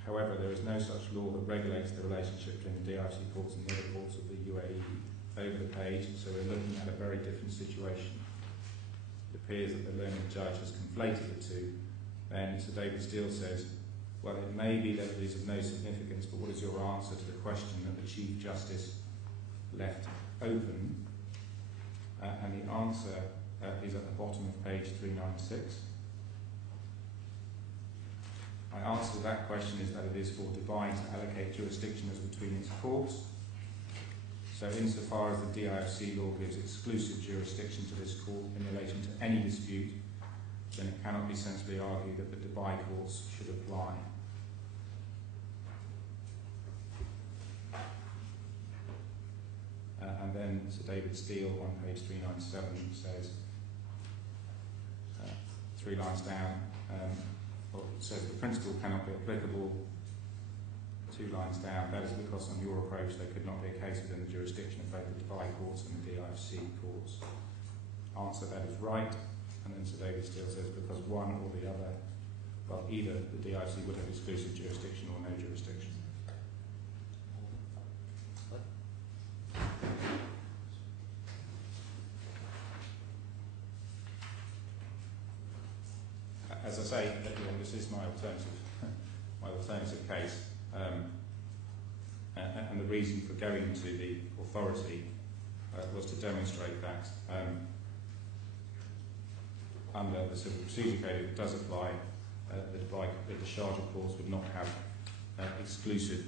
However, there is no such law that regulates the relationship between the DIFC courts and the other courts of the UAE over the page, so we're looking at a very different situation. It appears that the learned judge has conflated the two. Then Sir David Steele says, well, it may be that it is of no significance, but what is your answer to the question that the Chief Justice left open? And the answer is at the bottom of page 396. My answer to that question is that it is for Dubai to allocate jurisdiction as between its courts. So insofar as the DIFC law gives exclusive jurisdiction to this court in relation to any dispute, then it cannot be sensibly argued that the Dubai courts should apply. And then Sir David Steele, on page 397, says, 3 lines down, well, it says the principle cannot be applicable. 2 lines down, that is because on your approach there could not be a case within the jurisdiction of both the Dubai courts and the DIFC courts. Answer, that is right. And then Sir David Steele says because one or the other, well, either the DIFC would have exclusive jurisdiction or no jurisdiction. As I say, this is my alternative case, and the reason for going to the authority was to demonstrate that under the Civil Procedure Code, it does apply, the Sharjah courts would not have exclusive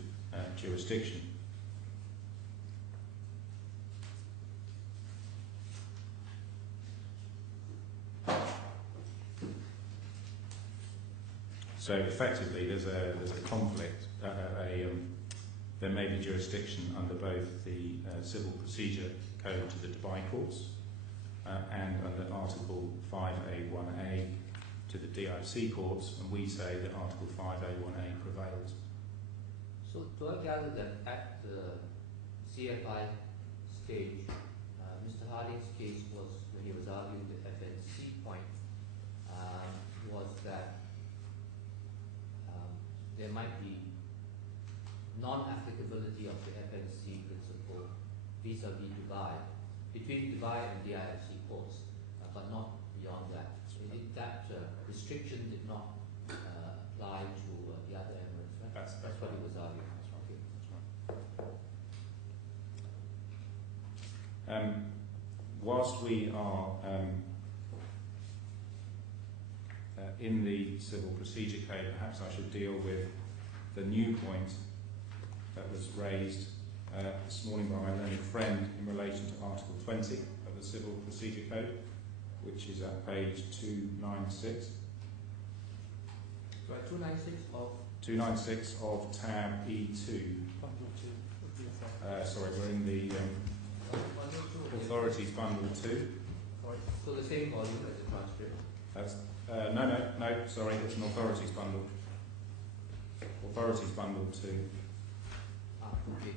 jurisdiction. So effectively, there's a conflict. There may be jurisdiction under both the Civil Procedure Code to the Dubai courts and under Article 5A1A to the DIFC courts, and we say that Article 5A1A prevails. So do I gather that at the CFI stage, Mr. Harding's case was, when he was arguing the FNC point, was that there might be non-applicability of the FNC principle vis-a-vis Dubai, between Dubai and DIFC courts, but not beyond that. That restriction did not apply to the other emirates, right? That's what he was arguing. That's right. Whilst we are in the Civil Procedure Code, perhaps I should deal with the new point that was raised this morning by my learned friend in relation to Article 20 of the Civil Procedure Code, which is at page 296. Right, 296 of? 296 of tab E2. Sorry, we're in the Authorities Bundle 2. So the same volume as the transcript? That's, no, sorry, it's an Authorities Bundle. Authorities Bundle 2. Ah, okay.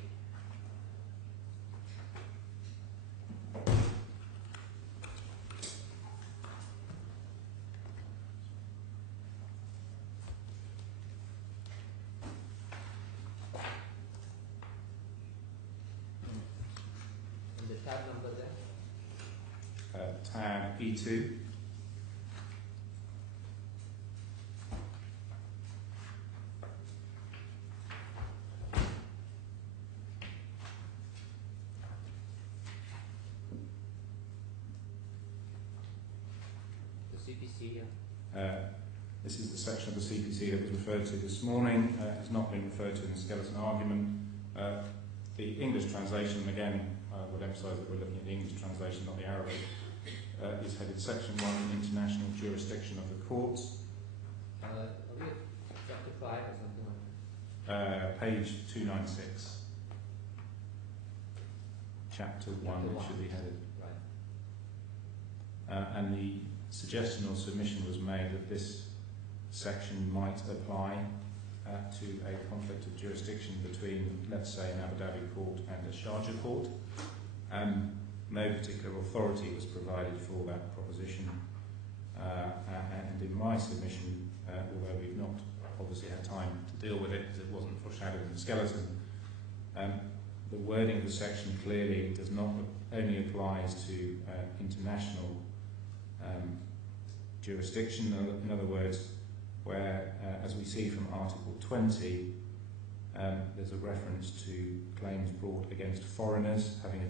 And the tab number there? Tab E2. CPC, this is the section of the CPC that was referred to this morning. It has not been referred to in the skeleton argument. The English translation, again, I would emphasise that we're looking at the English translation, not the Arabic, is headed Section 1, International Jurisdiction of the Courts. Are we at Chapter 5 or something like that? Page 296. Chapter 1, it should be headed. Right. And the suggestion or submission was made that this section might apply to a conflict of jurisdiction between, let's say, an Abu Dhabi court and a Sharjah court. No particular authority was provided for that proposition, and in my submission, although we've not obviously had time to deal with it because it wasn't foreshadowed in the skeleton, the wording of the section clearly does not only applies to international jurisdiction. In other words, where, as we see from Article 20, there's a reference to claims brought against foreigners having a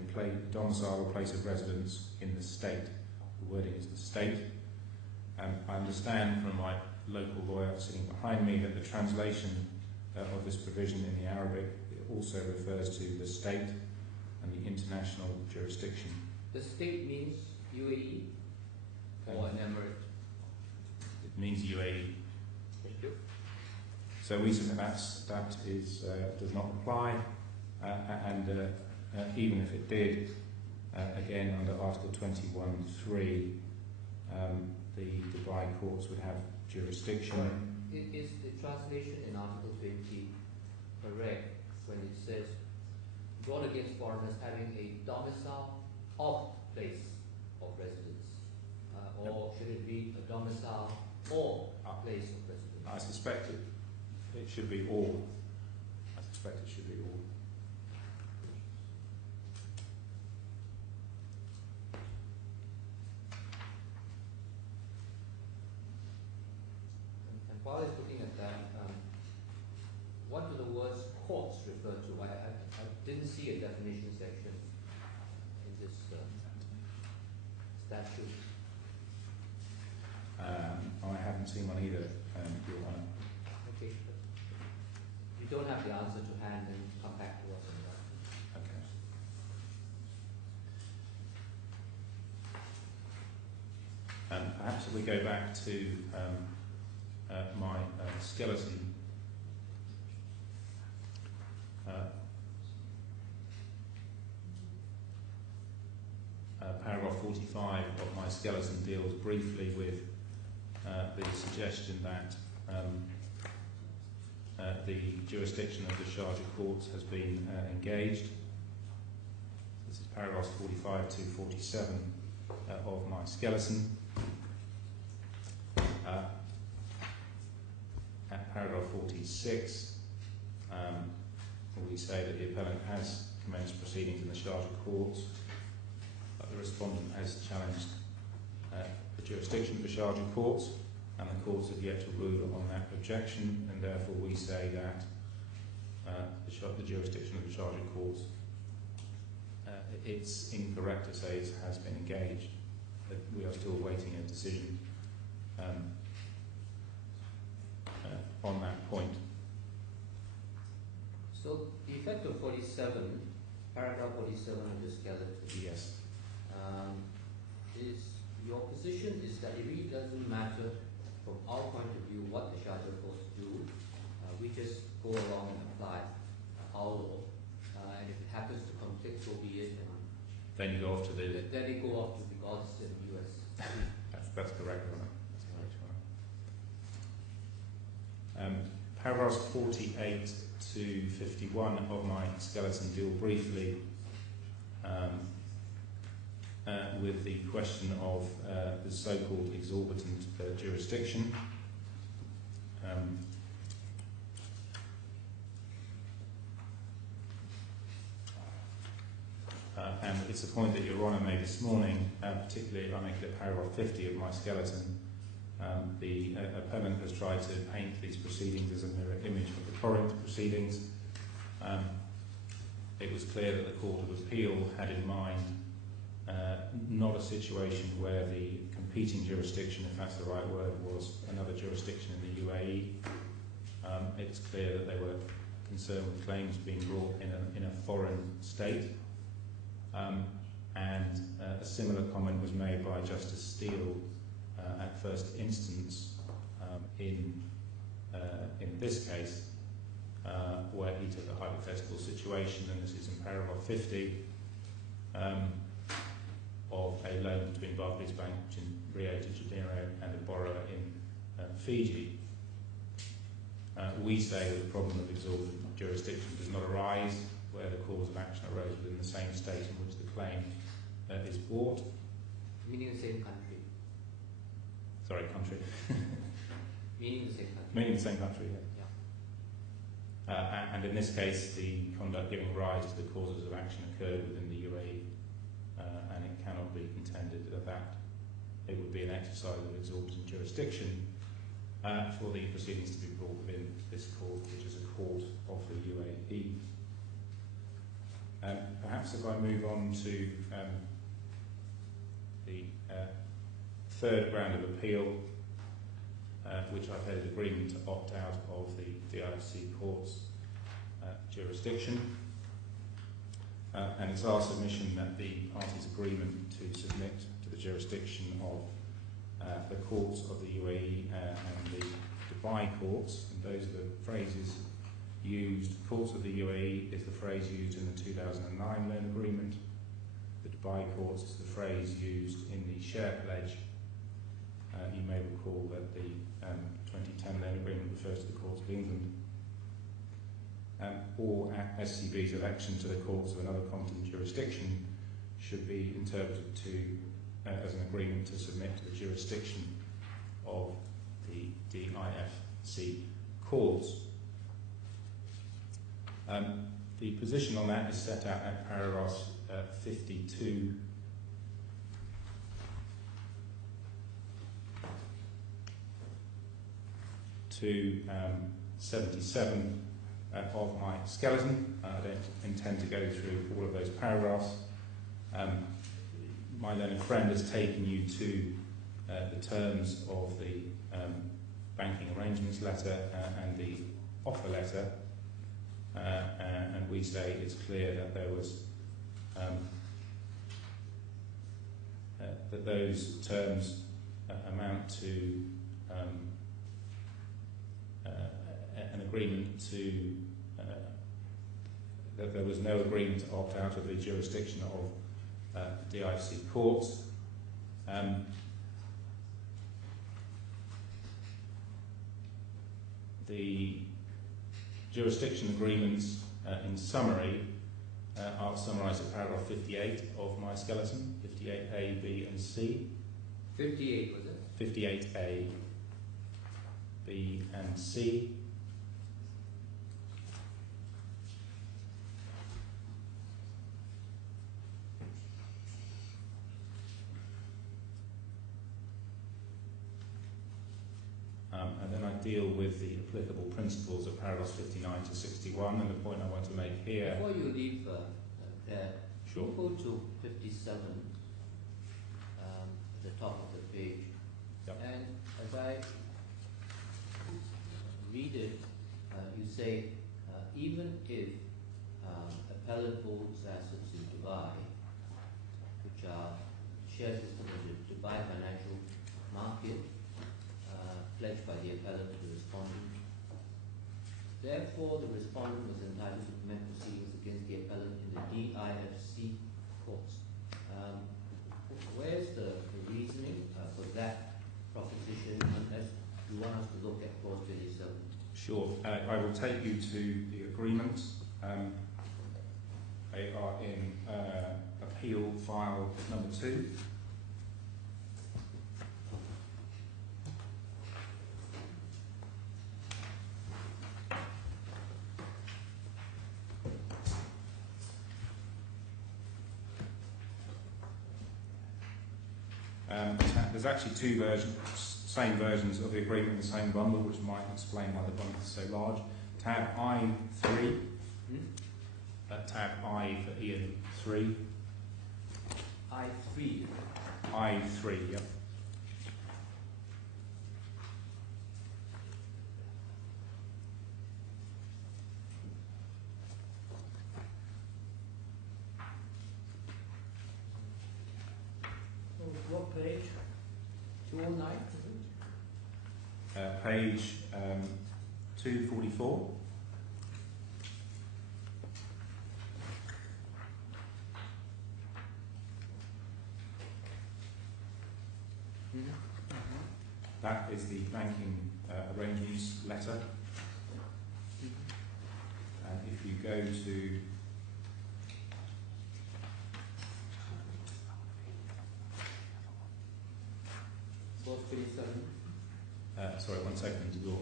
domicile or place of residence in the state. The wording is the state. I understand from my local lawyer sitting behind me that the translation of this provision in the Arabic also refers to the state, and the international jurisdiction. The state means UAE or an emirate? It means UAE. Thank you. So we submit that is does not apply, and even if it did, again under Article 21(3), the Dubai courts would have jurisdiction. Is the translation in Article 20 correct when it says brought against foreigners having a domicile of place of residence, or should it be a domicile or a place of residence? I suspect it should be all. I suspect it should be all. And while I was looking at that, what do the words courts refer to? I didn't see a definition section in this statute. I haven't seen one either, Your Honour. Okay. You don't have the answer to hand, and come back to us on that. Okay. Perhaps if we go back to my skeleton. Paragraph 45 of my skeleton deals briefly with the suggestion that the jurisdiction of the Sharjah courts has been engaged. This is paragraphs 45 to 47 of my skeleton. At paragraph 46, we say that the appellant has commenced proceedings in the Sharjah courts. The respondent has challenged the jurisdiction of the Sharjah courts, and the courts have yet to rule on that objection, and therefore we say that the jurisdiction of the Sharjah courts, it's incorrect to say it has been engaged, that we are still awaiting a decision on that point. So the effect of 47, paragraph 47 of the skeleton, Yes. is your position is that it really doesn't matter from our point of view what the Sharjah courts do. We just go along and apply our law, and if it happens to conflict, so be it. And Then you go off to the. then they go off to the gods in the US. That's correct, Your Honour. That's correct, Your Honour. Paragraphs 48 to 51 of my skeleton deal briefly with the question of the so-called exorbitant jurisdiction. And it's a point that Your Honour made this morning, particularly I make it at paragraph 50 of my skeleton. The appellant has tried to paint these proceedings as a mirror image of the Corinth proceedings. It was clear that the Court of Appeal had in mind not a situation where the competing jurisdiction, if that's the right word, was another jurisdiction in the UAE. It's clear that they were concerned with claims being brought in a foreign state. And a similar comment was made by Justice Steele at first instance in this case, where he took a hypothetical situation, and this is in paragraph 50, of a loan between Barclays Bank in Rio de Janeiro and a borrower in Fiji. We say that the problem of exorbitant jurisdiction does not arise where the cause of action arose within the same state in which the claim is brought. Meaning the same country. Sorry, country. Meaning the same country. Meaning the same country, yeah. Yeah. And in this case, the conduct giving rise to the causes of action occurred within the UAE, and it cannot be contended that it would be an exercise of exorbitant jurisdiction for the proceedings to be brought within this court, which is a court of the UAE. Perhaps if I move on to the third ground of appeal, which I've had an agreement to opt out of the DIFC court's jurisdiction. and it's our submission that the parties' agreement to submit to the jurisdiction of the courts of the UAE and the Dubai courts, and those are the phrases used. Courts of the UAE is the phrase used in the 2009 loan agreement. The Dubai courts is the phrase used in the share pledge. You may recall that the 2010 loan agreement refers to the courts of England. Or SCB's election to the courts of another competent jurisdiction should be interpreted as an agreement to submit to the jurisdiction of the DIFC courts. The position on that is set out at paragraphs 52 to 77 of my skeleton. I don't intend to go through all of those paragraphs. My learned friend has taken you to the terms of the banking arrangements letter and the offer letter, and we say it's clear that there was that those terms amount to an agreement to that there was no agreement to opt out of the jurisdiction of DIFC courts. The jurisdiction agreements, in summary, are summarised at paragraph 58 of my skeleton, 58A, B and C. 58 was it? 58A, B and C. And then I deal with the applicable principles of paragraphs 59 to 61, and the point I want to make here. Before you leave there, Sure. go to 57 at the top of the page. Yep. And as I read it, you say, even if appellant holds assets in Dubai, which are shares in the Dubai financial market, pledged by the appellant to the respondent. Therefore, the respondent was entitled to commence proceedings against the appellant in the DIFC courts. Where's the reasoning for that proposition, unless you want us to look at clause 27? Sure. I will take you to the agreements. They are in appeal file number 2. There's actually 2 versions, same versions of the agreement in the same bundle, which might explain why the bundle is so large. Tab I3, tab I for Ian 3. I3. I3, yep. What page? 209, is it? Page 244. That is the banking arrangements letter. And if you go to Clause 27. sorry, 1 second to go on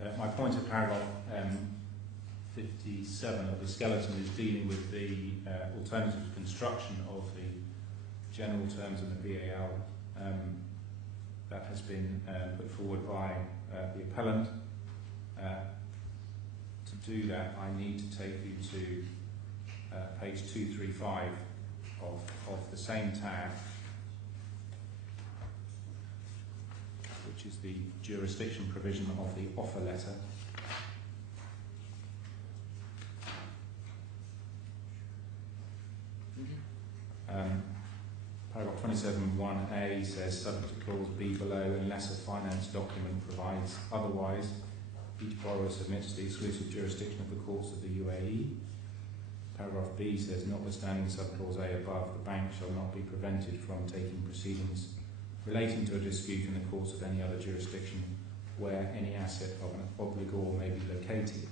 that. My point at paragraph 57 of the skeleton is dealing with the alternative construction of the general terms of the BAL that has been put forward by the appellant. To do that, I need to take you to page 235 of the same tab, which is the jurisdiction provision of the offer letter. Paragraph 27(1)(a) says, subject to clause B below, unless a finance document provides otherwise, each borrower submits to the exclusive jurisdiction of the courts of the UAE. Paragraph B says, notwithstanding subclause A above, the bank shall not be prevented from taking proceedings relating to a dispute in the courts of any other jurisdiction where any asset of an obligor may be located.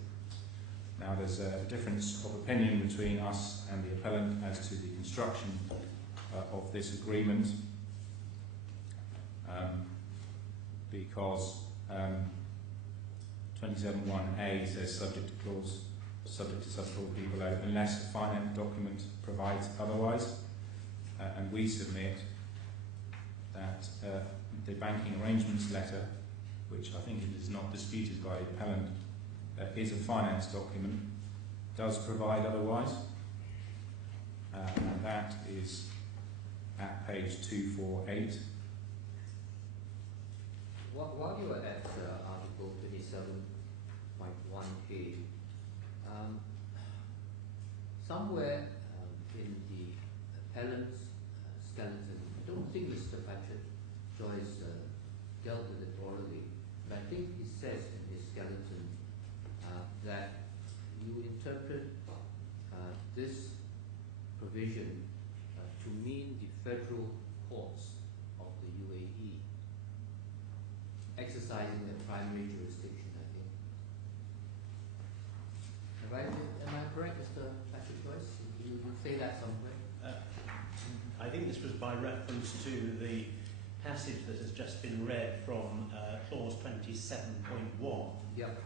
Now, there's a difference of opinion between us and the appellant as to the construction of this agreement, because 27(1)(a) says subject to subclause B below, unless a finance document provides otherwise, and we submit that the banking arrangements letter, which I think it is not disputed by the appellant, is a finance document, does provide otherwise, and that is at page 248. While you are at Article 37.1a, somewhere in the appellant's skeleton, I don't think Mr. Patrick Joyce dealt with it orally, but I think he says in his skeleton that you interpret this provision to mean the federal courts of the UAE exercising their primary jurisdiction, I think. Am I correct, Mr. Patrick Joyce? You say that somewhere? I think this was by reference to the passage that has just been read from clause 27.1. Yep.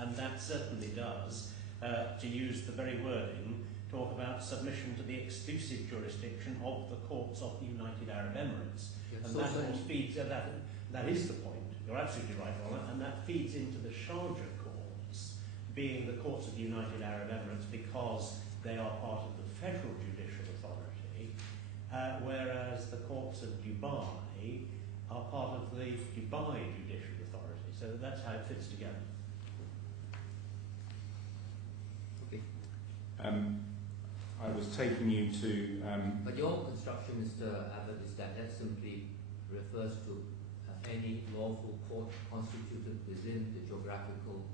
And that certainly does, to use the very wording, talk about submission to the exclusive jurisdiction of the courts of the United Arab Emirates. Yep. And So that all feeds, that is the point, you're absolutely right on it, and that feeds into the Sharjah courts, being the courts of the United Arab Emirates because they are part of the federal judicial authority, whereas the courts of Dubai are part of the Dubai judicial authority. So that's how it fits together. Okay. I was taking you to... But your construction, Mr. Abbott, is that simply refers to any lawful court constituted within the geographical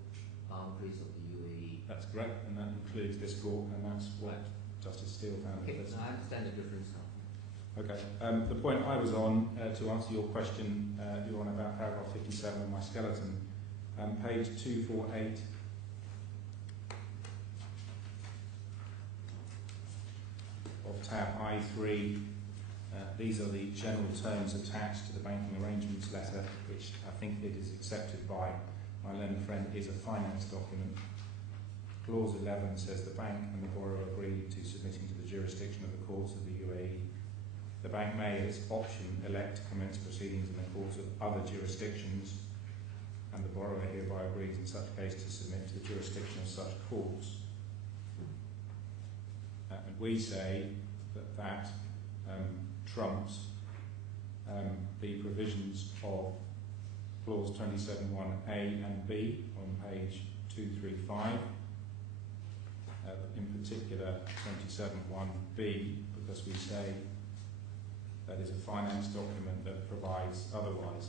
boundaries of the UAE. That's correct, and that includes this court, and that's what Justice Steele found. Okay, now I understand the difference now. Okay. The point I was on, to answer your question, you're on about paragraph 57 of my skeleton, page 248. Of tab I3, these are the general terms attached to the banking arrangements letter, which I think it is accepted by my learned friend is a finance document. Clause 11 says the bank and the borrower agree to submitting to the jurisdiction of the courts of the UAE. The bank may, at its option, elect to commence proceedings in the courts of other jurisdictions, and the borrower hereby agrees in such case to submit to the jurisdiction of such courts. And we say that trumps the provisions of clause 27(1)(a) and b on page 235, in particular 27(1)(b), because we say that is a finance document that provides otherwise.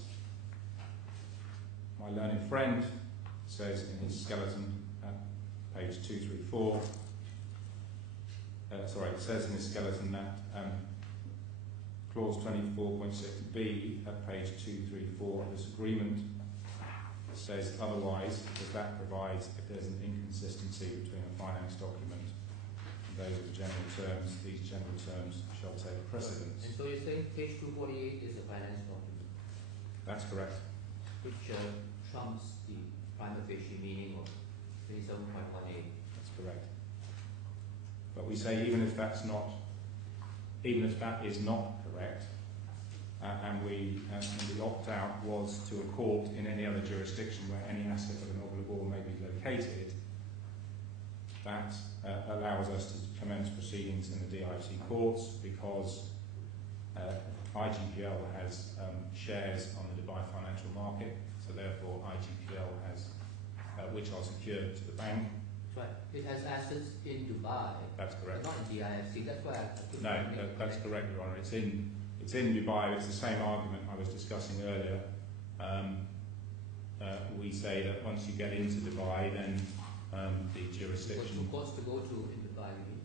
My learned friend says in his skeleton at page 234, it says in his skeleton that clause 24.6b at page 234 of this agreement says otherwise, because that provides if there's an inconsistency between a finance document and those are the general terms, these general terms shall take precedence. And so you're saying page 248 is a finance document? That's correct. Which trumps the prima facie meaning of 27.18. That's correct. But we say even if that is not correct, and the opt-out was to a court in any other jurisdiction where any asset of an obligor may be located, that allows us to commence proceedings in the DIFC courts because IGPL has shares on the Dubai financial market. So therefore, IGPL has, which are secured to the bank. That's right. It has assets in Dubai, That's but correct. not in DIFC. That's why I took No, that's correct, Your Honour. It's in Dubai. It's the same argument I was discussing earlier. We say that once you get into Dubai, then the jurisdiction. Which courts to go to in Dubai, you mean?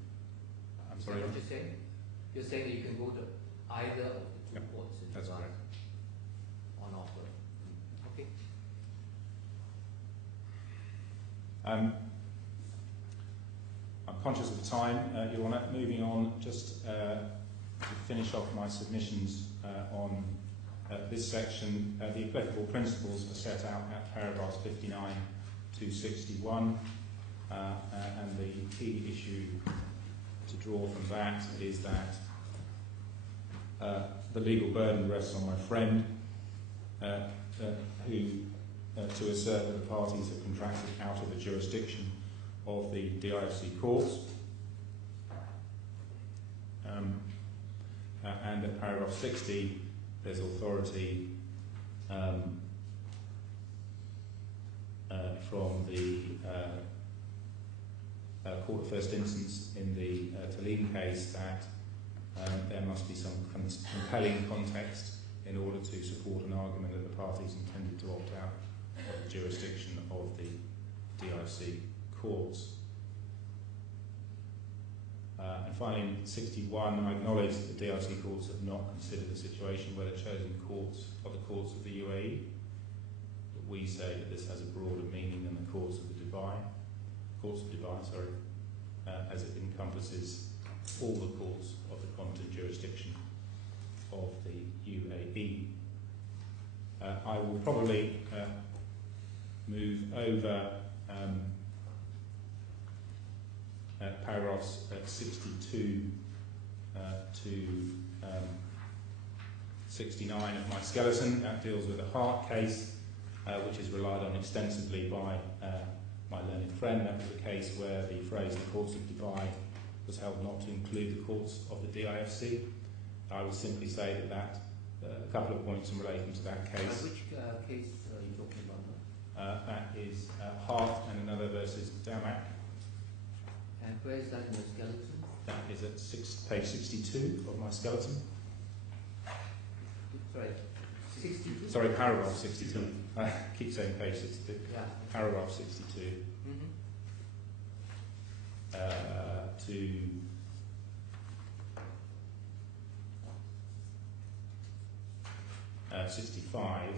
I'm sorry. What you're saying? You're saying that you can go to either of the two Yep, courts in that's Dubai correct. on offer. Okay. I'm conscious of time, Your Honour. Moving on, just to finish off my submissions on this section, the applicable principles are set out at paragraphs 59 to 61, and the key issue to draw from that is that the legal burden rests on my friend, who to assert that the parties have contracted out of the jurisdiction of the DIFC courts. And at paragraph 60, there's authority from the Court of First Instance in the Talene case that there must be some compelling context in order to support an argument that the parties intended to opt out of the jurisdiction of the DIFC courts. And finally, in 61, I acknowledge that the DIFC courts have not considered the situation where the chosen courts are the courts of the UAE. But we say that this has a broader meaning than the courts of Dubai, as it encompasses all the courts of the competent jurisdiction of the UAE. I will probably move over paragraphs 62 to 69 of my skeleton. That deals with a Hart case, which is relied on extensively by my learned friend. That was a case where the phrase "the courts of Dubai" was held not to include the courts of the DIFC. I will simply say that a couple of points in relation to that case. Which case are you talking about? That is Hart and another versus Damak. And where is that in the skeleton? That is at page 62 of my skeleton. Sorry, 62? Sorry, paragraph 62. I keep saying page 62. Yeah. Paragraph 62 to 65.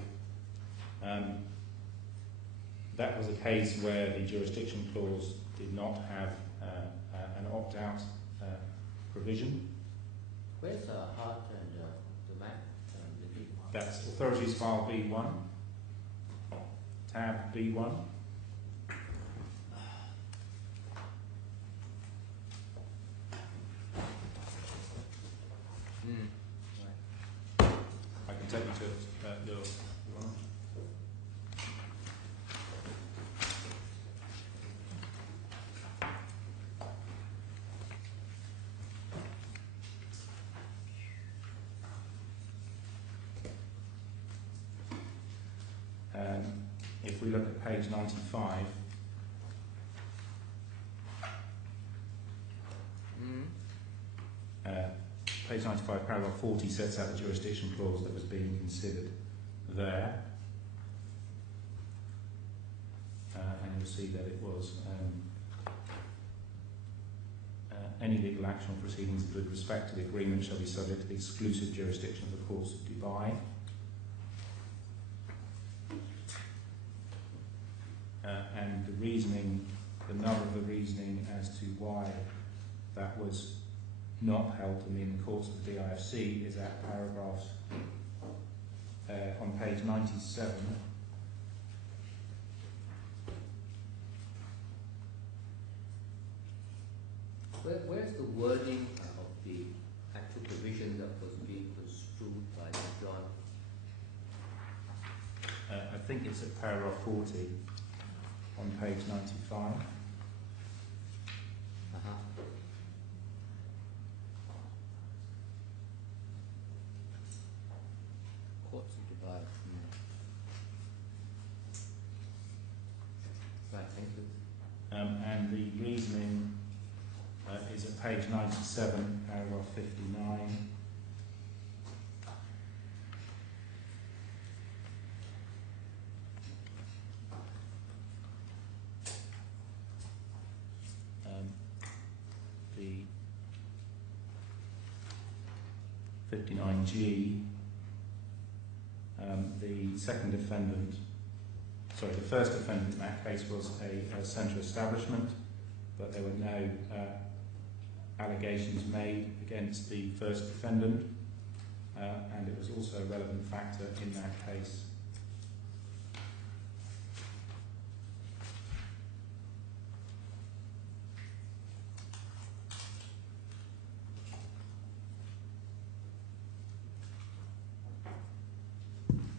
That was a case where the jurisdiction clause did not have an opt-out provision. Where's Hart and the Mac? That's Authorities File B1, tab B1. I can take you to it, Your Honour. If we look at page 95, page 95, paragraph 40 sets out the jurisdiction clause that was being considered there. And you'll see that it was any legal action or proceedings with respect to the agreement shall be subject to the exclusive jurisdiction of the courts of Dubai. And the reasoning, the nub of the reasoning as to why that was not held to mean the courts of the DIFC is at paragraphs on page 97. Where's the wording of the actual provision that was being construed by John? I think it's at paragraph 40 on page 95. Courts of Dubai. Right, thank you. And the reasoning is at page 97, paragraph 59. The 59G, the second defendant, sorry, the first defendant in that case was a centre establishment, but there were no allegations made against the first defendant, and it was also a relevant factor in that case.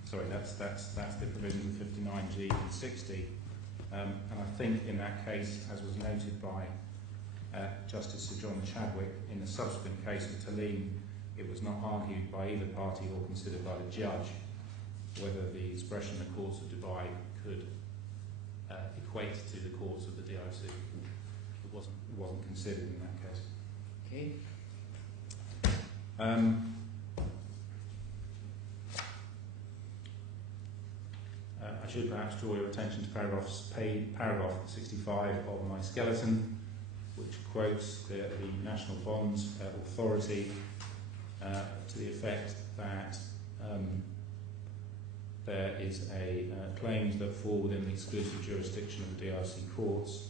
Sorry, that's the provisions of 59G and 60, and I think in that case, as was noted by Justice Sir John Chadwick in the subsequent case of Talim, it was not argued by either party or considered by the judge whether the expression the courts of Dubai could equate to the courts of the DIC. It wasn't considered in that case. Okay. I should perhaps draw your attention to paragraph 65 of my skeleton, which quotes the National Bonds Authority to the effect that there is a claims that fall within the exclusive jurisdiction of the DIC courts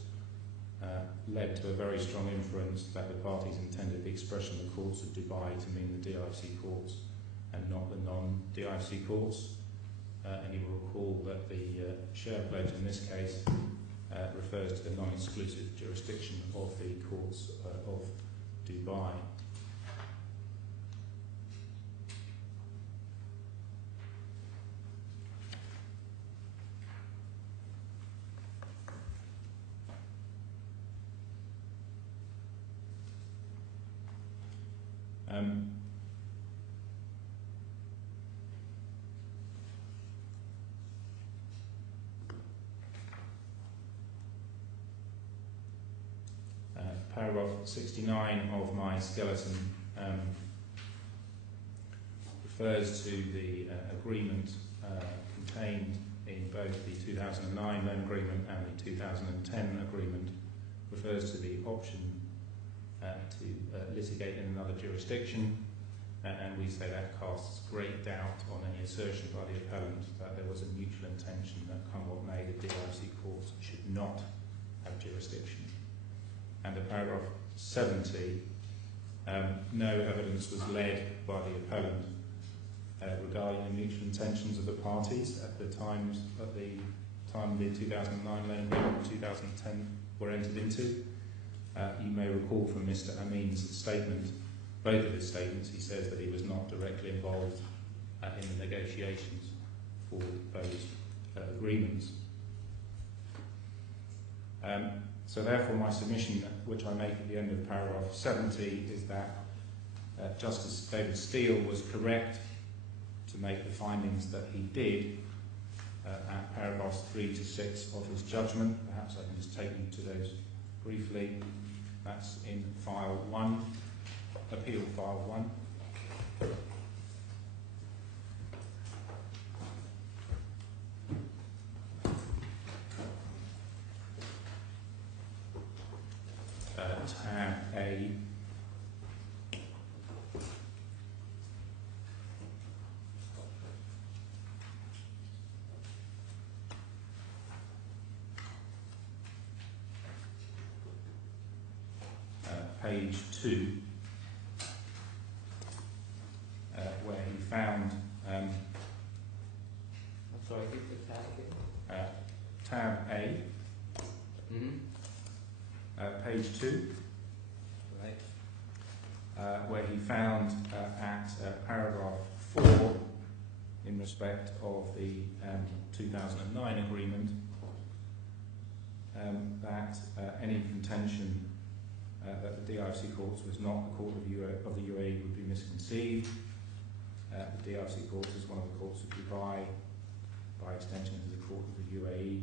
led to a very strong inference that the parties intended the expression of the courts of Dubai to mean the DIC courts and not the non-DIC courts. And you will recall that the share pledge in this case refers to the non-exclusive jurisdiction of the courts of Dubai. Paragraph 69 of my skeleton refers to the agreement contained in both the 2009 loan agreement and the 2010 agreement, refers to the option to litigate in another jurisdiction, and we say that casts great doubt on any assertion by the appellant that there was a mutual intention that, come what may, the DIC courts should not have jurisdiction. And at paragraph 70, no evidence was led by the appellant regarding the mutual intentions of the parties at the time the 2009 loan agreement and 2010 were entered into. You may recall from Mr. Amin's statement, both of his statements, he says that he was not directly involved in the negotiations for those agreements. So therefore my submission, which I make at the end of paragraph 70, is that Justice David Steele was correct to make the findings that he did at paragraphs 3 to 6 of his judgment. Perhaps I can just take you to those briefly. That's in file 1, appeal file 1. Tab A. Page 2, where he found I'm sorry, give the tab again. tab A, page 2, Right. where he found at paragraph 4, in respect of the 2009 agreement, that any contention that the DIC courts was not the court of the UAE would be misconceived. The DIC court is one of the courts of Dubai, by extension is the court of the UAE.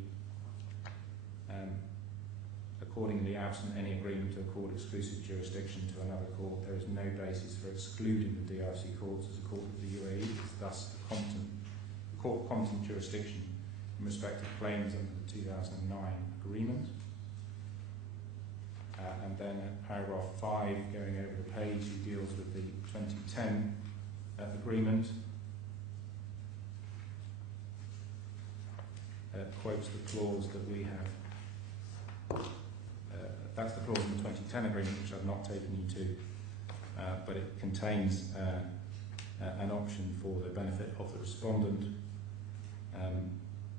Accordingly, absent any agreement to accord exclusive jurisdiction to another court, there is no basis for excluding the DRC courts as a court of the UAE. It is thus a court competent jurisdiction in respect of claims under the 2009 agreement. And then at paragraph 5, going over the page, he deals with the 2010 agreement. Quotes the clause that we have. That's the clause in the 2010 agreement, which I've not taken you to, but it contains an option for the benefit of the respondent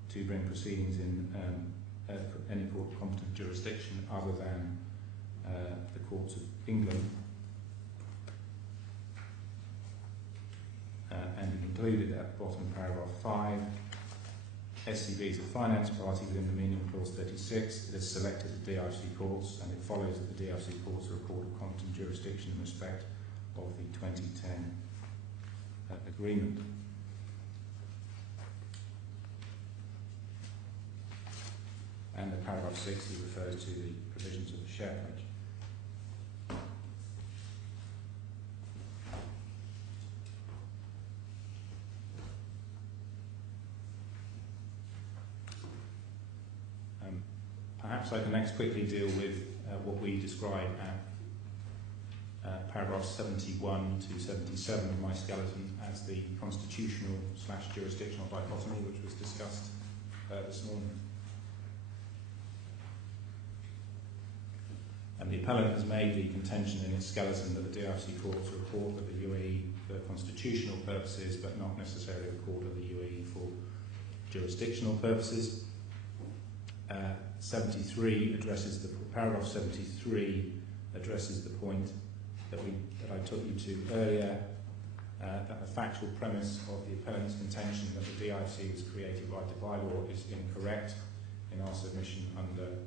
to bring proceedings in any court of competent jurisdiction other than the courts of England. And included at the bottom of paragraph 5, SCB is a finance party within the meaning of clause 36. It has selected the DRC courts, and it follows that the DRC courts are a court of competent jurisdiction in respect of the 2010 agreement. And in paragraph 6, he refers to the provisions of the share pledge. Perhaps I can next quickly deal with what we describe at paragraphs 71 to 77 of my skeleton as the constitutional/jurisdictional dichotomy, which was discussed this morning. And the appellant has made the contention in its skeleton that the DRC courts are a court of the UAE for constitutional purposes, but not necessarily a court of the UAE for jurisdictional purposes. 73 addresses paragraph 73 addresses the point that I took you to earlier, that the factual premise of the appellant's contention that the DRC was created right to by law is incorrect in our submission under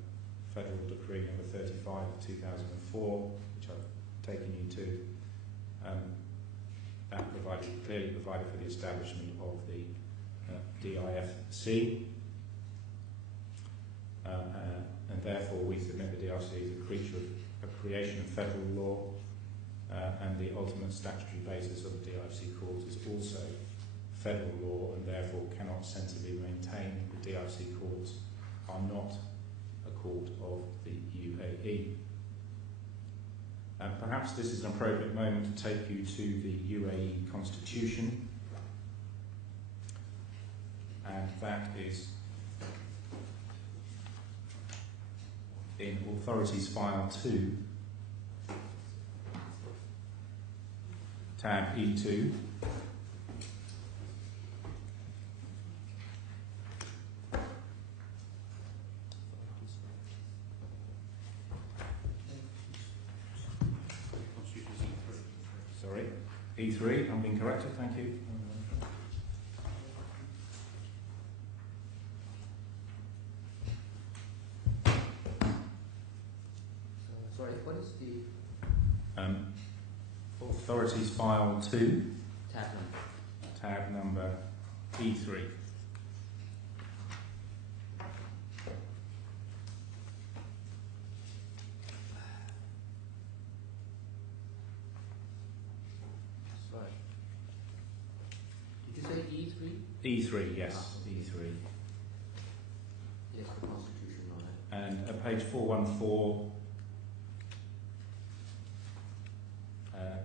Federal Decree number 35 of 2004, which I've taken you to. That clearly provided for the establishment of the DIFC. And therefore we submit the DRC as a creation of federal law, and the ultimate statutory basis of the DRC courts is also federal law, and therefore cannot sensibly maintain that the DRC courts are not a court of the UAE. Perhaps this is an appropriate moment to take you to the UAE Constitution, and that is in Authorities File 2, tab E2. Sorry, E3, I'm being corrected, thank you. Sorry, what is the Authorities File 2, tab number? tab number E3. Sorry. Did you say E3? E3, yes, E3. Yes, the Constitution on it. And at page 414,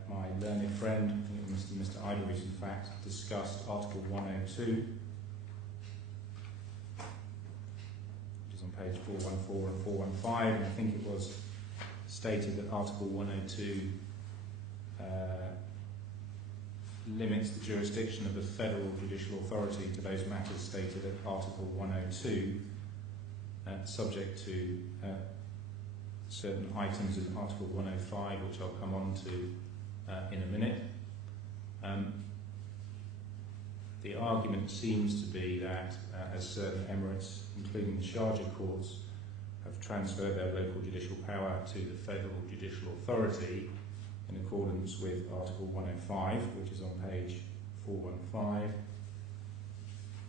my learned friend, I think it was Mr. Idories in fact, discussed Article 102, which is on page 414 and 415, and I think it was stated that Article 102 limits the jurisdiction of the federal judicial authority to those matters stated at Article 102, subject to certain items in Article 105, which I'll come on to in a minute. The argument seems to be that as certain emirates, including the Sharjah courts, have transferred their local judicial power to the federal judicial authority in accordance with Article 105, which is on page 415.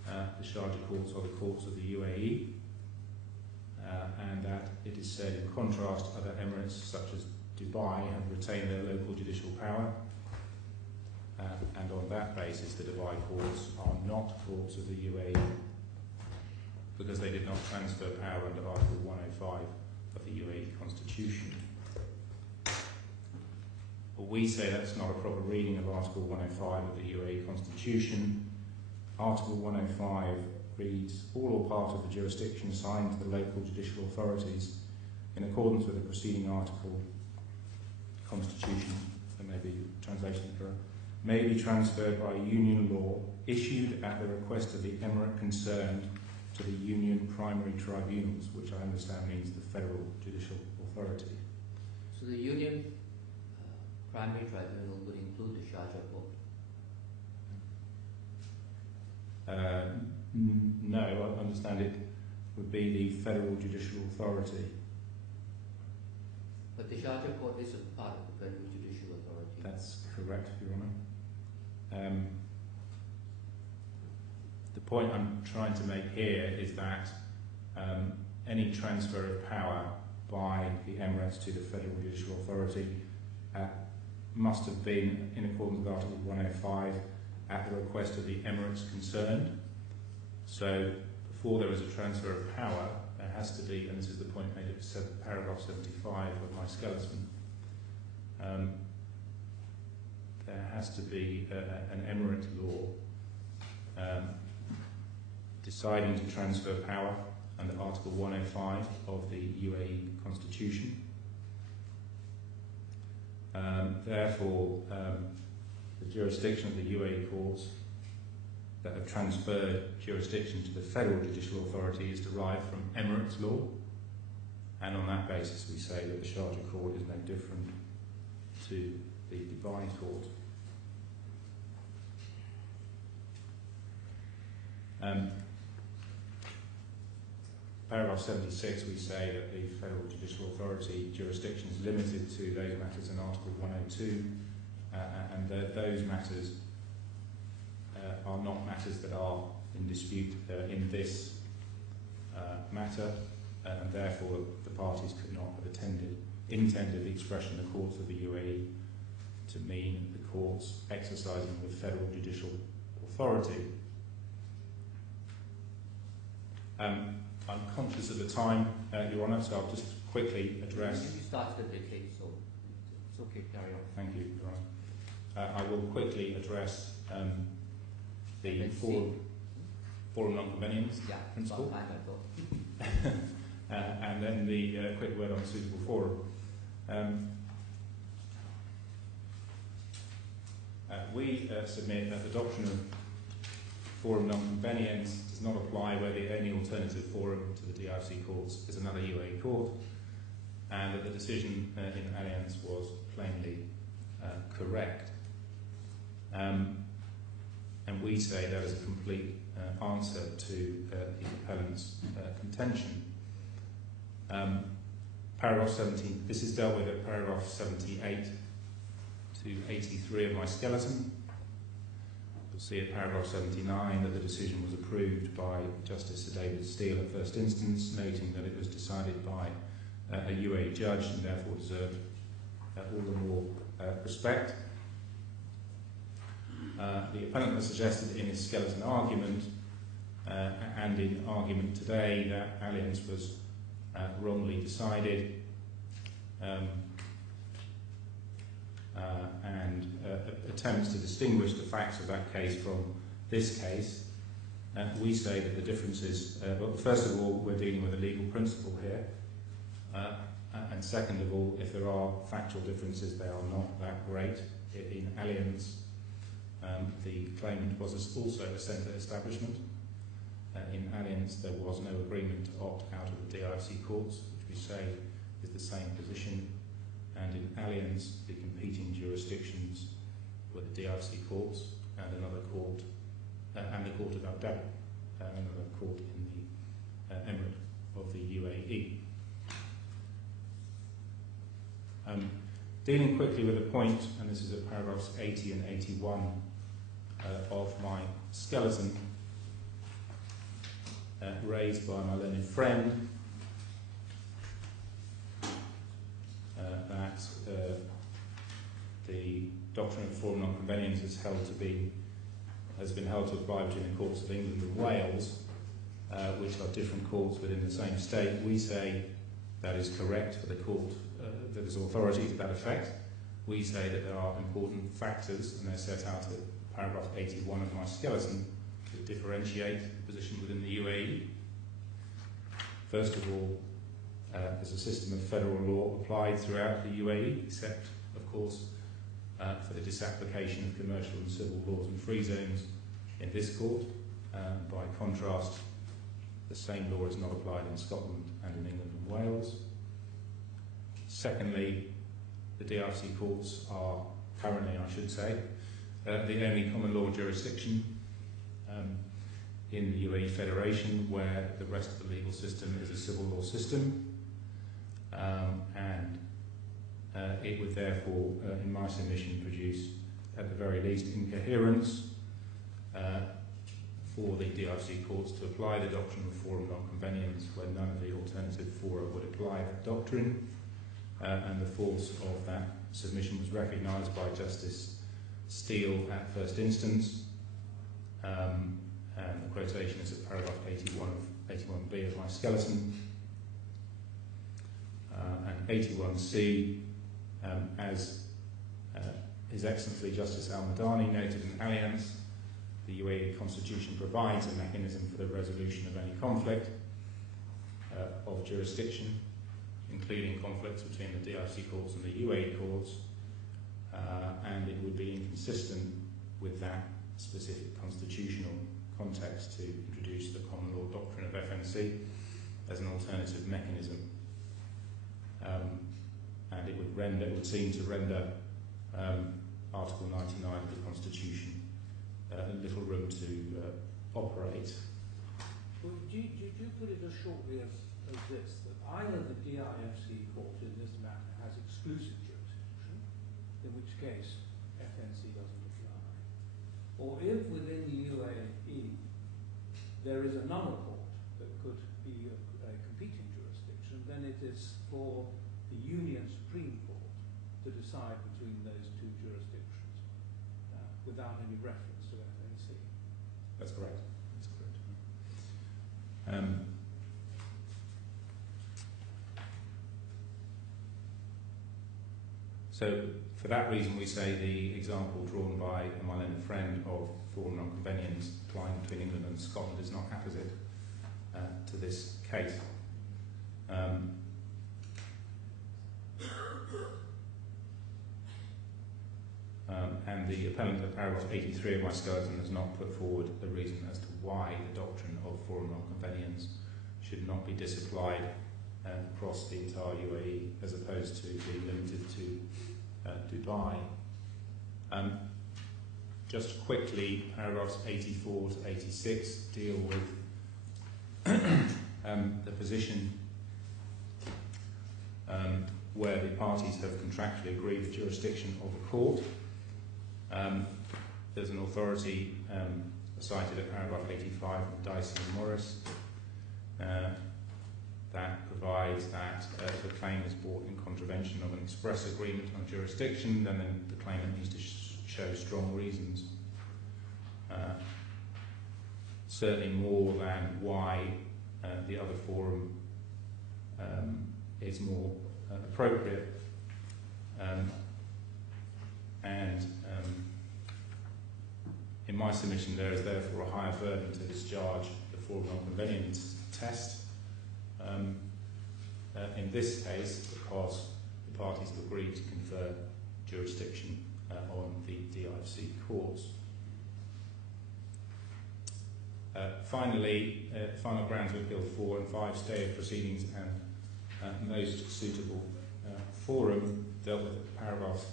The Sharjah courts are the courts of the UAE, and that it is said, in contrast, other emirates such as Dubai have retained their local judicial power, and on that basis the Dubai courts are not courts of the UAE because they did not transfer power under Article 105 of the UAE Constitution. But we say that's not a proper reading of Article 105 of the UAE Constitution. Article 105 reads, all or part of the jurisdiction assigned to the local judicial authorities in accordance with the preceding article Constitution, there may be translation error, may be transferred by union law issued at the request of the emirate concerned to the union primary tribunals, which I understand means the federal judicial authority. So the union primary tribunal would include the Sharjah court? No, I understand it would be the federal judicial authority. But the Sharjah court is a part of the federal judicial authority. That's correct, Your Honour. The point I'm trying to make here is that any transfer of power by the Emirates to the federal judicial authority must have been in accordance with Article 105 at the request of the Emirates concerned. So before there is a transfer of power, there has to be, and this is the point made at paragraph 75 of my skeleton, there has to be an emirate law deciding to transfer power under Article 105 of the UAE Constitution. Therefore, the jurisdiction of the UAE courts that have transferred jurisdiction to the federal judicial authority is derived from Emirates law, and on that basis we say that the Sharjah court is no different to the Dubai court. Paragraph 76, we say that the federal judicial authority jurisdiction is limited to those matters in Article 102, and those matters are not matters that are in dispute in this matter, and therefore the parties could not have intended the expression of the courts of the UAE to mean the courts exercising the federal judicial authority. I'm conscious of the time, Your Honour, so I'll just quickly address... You started the case, so it's okay, carry on. Thank you, Your Honour. I will quickly address the forum non-convenience principle. About time, I thought. And then the quick word on suitable forum. We submit that the doctrine of forum non-convenience does not apply where the only alternative forum to the DIFC courts is another UAE court, and that the decision in Allianz was plainly correct. And we say that is a complete answer to the appellant's contention. Paragraph 17, this is dealt with at paragraph 78 to 83 of my skeleton. You'll see at paragraph 79 that the decision was approved by Justice Sir David Steele at first instance, noting that it was decided by a UAE judge and therefore deserved all the more respect. The appellant has suggested in his skeleton argument and in argument today that Allianz was wrongly decided and attempts to distinguish the facts of that case from this case. We say that the difference is, well, first of all, we're dealing with a legal principle here, and second of all, if there are factual differences, they are not that great. In Allianz, the claimant was also a centre establishment. In Allianz, there was no agreement to opt out of the DIFC courts, which we say is the same position. And in Allianz, the competing jurisdictions were the DIFC courts and another court, and the court of Abu Dhabi, another court in the Emirate of the UAE. Dealing quickly with a point, and this is at paragraphs 80 and 81 of my skeleton, raised by my learned friend, doctrine of forum non-conveniens has been held to apply between the courts of England and Wales, which are different courts within the same state. We say that is correct for the court that is authority to that effect. We say that there are important factors, and they're set out at paragraph 81 of my skeleton, to differentiate the position within the UAE. First of all, there's a system of federal law applied throughout the UAE, except, of course, for the disapplication of commercial and civil laws and free zones in this court. By contrast, the same law is not applied in Scotland and in England and Wales. Secondly, the DRC courts are currently, I should say, the only common law jurisdiction in the UAE Federation where the rest of the legal system is a civil law system, and it would therefore, in my submission, produce at the very least incoherence for the DRC courts to apply the doctrine of forum non-conveniens when none of the alternative fora would apply that doctrine, and the force of that submission was recognised by Justice Steele at first instance, and the quotation is at paragraph 81b of my skeleton, and 81c, as His Excellency Justice Al-Madani noted in Allianz, the UAE Constitution provides a mechanism for the resolution of any conflict of jurisdiction, including conflicts between the DRC courts and the UAE courts, and it would be inconsistent with that specific constitutional context to introduce the common law doctrine of FNC as an alternative mechanism, and it would seem to render Article 99 of the Constitution little room to operate. Well, do you put it as shortly as this, that either the DIFC court in this matter has exclusive jurisdiction, in which case FNC doesn't apply, or if within the UAE there is another court that could be a competing jurisdiction, then it is for the Union Supreme Court to decide between those two jurisdictions without any reference to FNC. That's correct. That's correct. So, for that reason, we say the example drawn by my learned friend of forum non-conveniens applying between England and Scotland is not apposite to this case. And the appellant at paragraph 83 of my skeleton has not put forward the reason as to why the doctrine of forum non-conveniens should not be disapplied across the entire UAE as opposed to being limited to Dubai. Just quickly, paragraphs 84 to 86 deal with the position where the parties have contractually agreed the jurisdiction of the court. There's an authority cited at paragraph 85 of Dicey and Morris that provides that if a claim is brought in contravention of an express agreement on jurisdiction, then the claimant needs to show strong reasons, certainly more than why the other forum is more appropriate, and in my submission there is therefore a higher burden to discharge the forum non-conveniens test in this case because the parties have agreed to confer jurisdiction on the DIFC courts. Finally, final grounds of appeal 4 and 5, stay of proceedings and most suitable forum dealt with paragraphs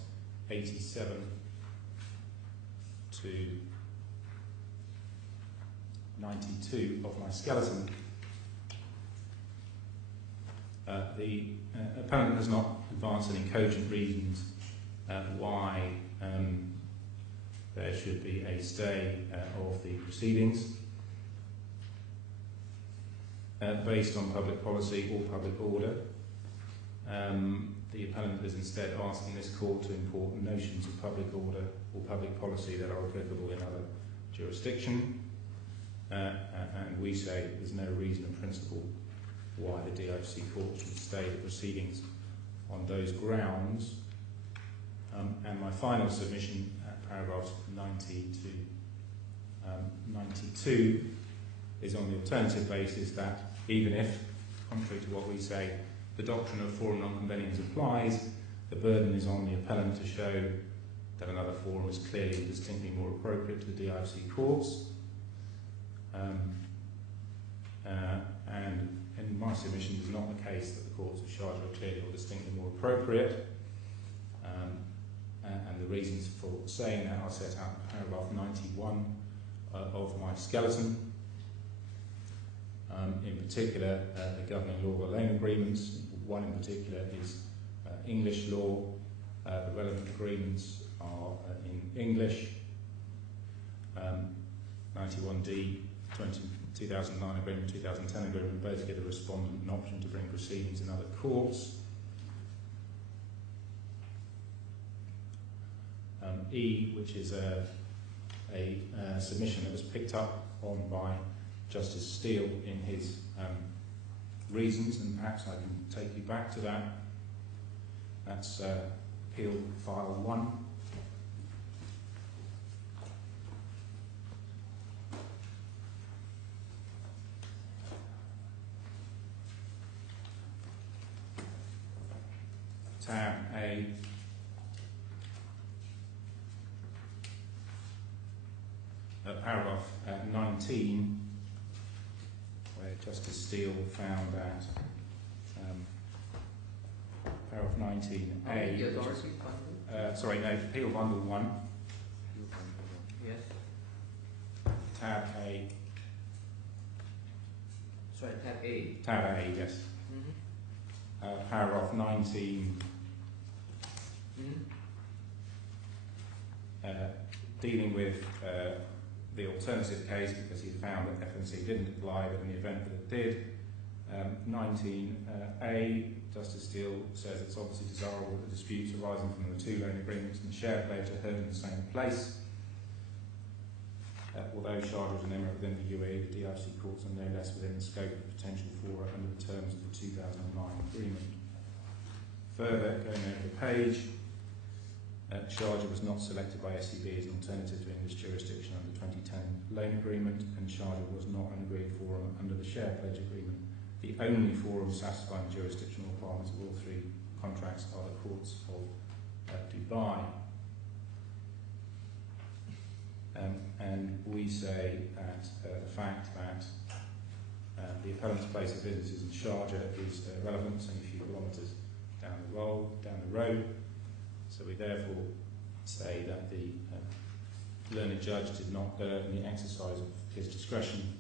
87 to 92 of my skeleton. The appellant has not advanced any cogent reasons why there should be a stay of the proceedings based on public policy or public order. The appellant is instead asking this court to import notions of public order or public policy that are applicable in other jurisdiction, and we say there's no reason in principle why the DIFC court should stay the proceedings on those grounds. And my final submission at paragraphs 90 to 92 is on the alternative basis that even if, contrary to what we say, the doctrine of forum non-conveniens applies, the burden is on the appellant to show that another forum is clearly and distinctly more appropriate to the DIFC courts. And in my submission, it is not the case that the courts of Sharjah are clearly or distinctly more appropriate. And the reasons for saying that are set out in paragraph 91 of my skeleton. In particular, the governing law of loan agreements. One in particular is English law. The relevant agreements are in English. 91D, 2009 agreement, 2010 agreement, both give the respondent an option to bring proceedings in other courts. E, which is a submission that was picked up on by Justice Steele in his reasons, and perhaps I can take you back to that. That's Appeal File 1. Tab A. Paragraph 19, where Justice Steele found that paragraph 19A. The authority funded? Sorry, no, Appeal Bundle 1. Yes. Tab A. Sorry, tab A. Tab A, yes. Paragraph 19. Dealing with the alternative case, because he found that FNC didn't apply, but in the event that it did, 19A, Justice Steele says it's obviously desirable that the disputes arising from the two loan agreements and the share pledge are heard in the same place. Although Sharjah is an emirate within the UAE, the DIFC courts are no less within the scope of potential for under the terms of the 2009 agreement. Further, going over the page, Sharjah was not selected by SEB as an alternative to English jurisdiction under the 2010 loan agreement, and Sharjah was not an agreed forum under the share pledge agreement. The only forum satisfying jurisdictional requirements of all three contracts are the courts of Dubai. And we say that the fact that the appellant's place of business is in Sharjah is relevant, only a few kilometres down the road. So we therefore say that the learned judge did not in the exercise of his discretion.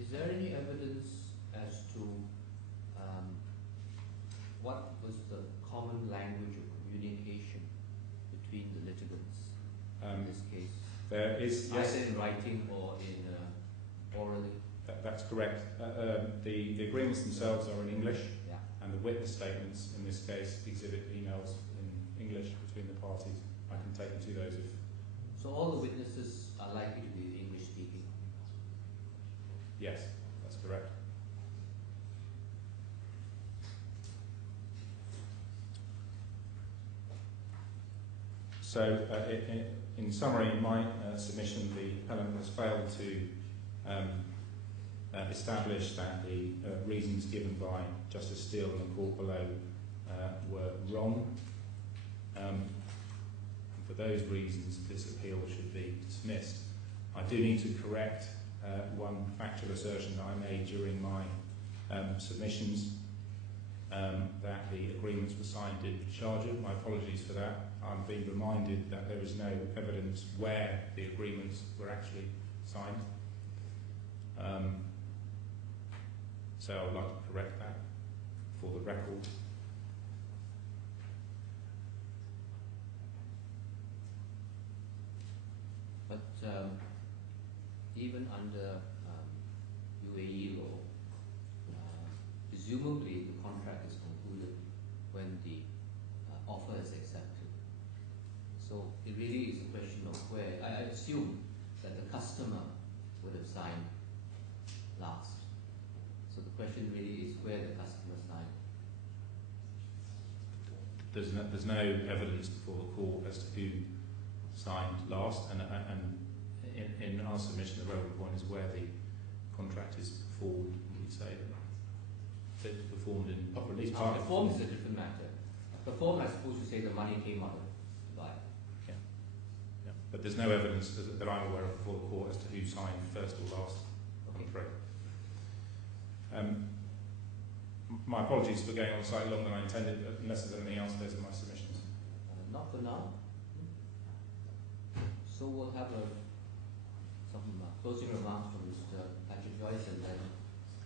Is there any evidence as to what was the common language of communication between the litigants in this case? There is, yes. Either in writing or in orally? That's correct. The agreements themselves are in English, yeah. And the witness statements in this case exhibit emails in English between the parties. I can take you to those if... So all the witnesses are likely to be English speaking? Yes, that's correct. So, in summary, in my submission, the appellant has failed to establish that the reasons given by Justice Steele in the court below were wrong. And for those reasons, this appeal should be dismissed. I do need to correct one factual assertion that I made during my submissions, that the agreements were signed in Sharjah. My apologies for that. I'm being reminded that there is no evidence where the agreements were actually signed. So I would like to correct that for the record. But even under UAE law, presumably the contract is when the offer is accepted. So it really is a question of where, I assume that the customer would have signed last. So the question really is where the customer signed. There's no evidence before the court as to who signed last, and in our submission, the relevant point is where the contract is performed. We say that it's performed in at least part. Performed is a different matter. Performed, I suppose you say the money came out of Dubai. Yeah. But there's no evidence that I'm aware of before the court as to who signed first or last contract. My apologies for going on slightly longer than I intended, but unless there's anything else, those are my submissions. Not for now. So we'll have some closing remarks from Mr. Patrick Joyce and then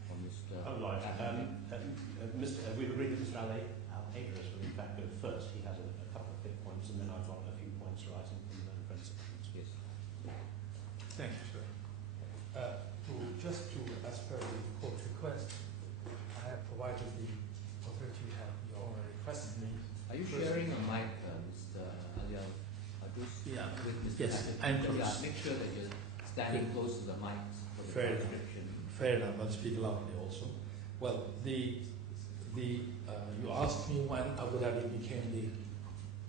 from Mr. Right. We've agreed that Mr. Al-Adris will in fact go first. He has a couple of quick points, and then I've got a few points arising from the principles. Yes. Thank you, sir. As per the court request, I have provided the authority you have requested me. Are you sharing a mic, Mr. Al-Adris? Yeah. With Mr. Yes, Patrick? I'm close. Yeah, make sure that you're standing close to the mic for the Fair enough. transcription. Fair enough, I'll speak loudly also. Well, you asked me when Abu Dhabi became the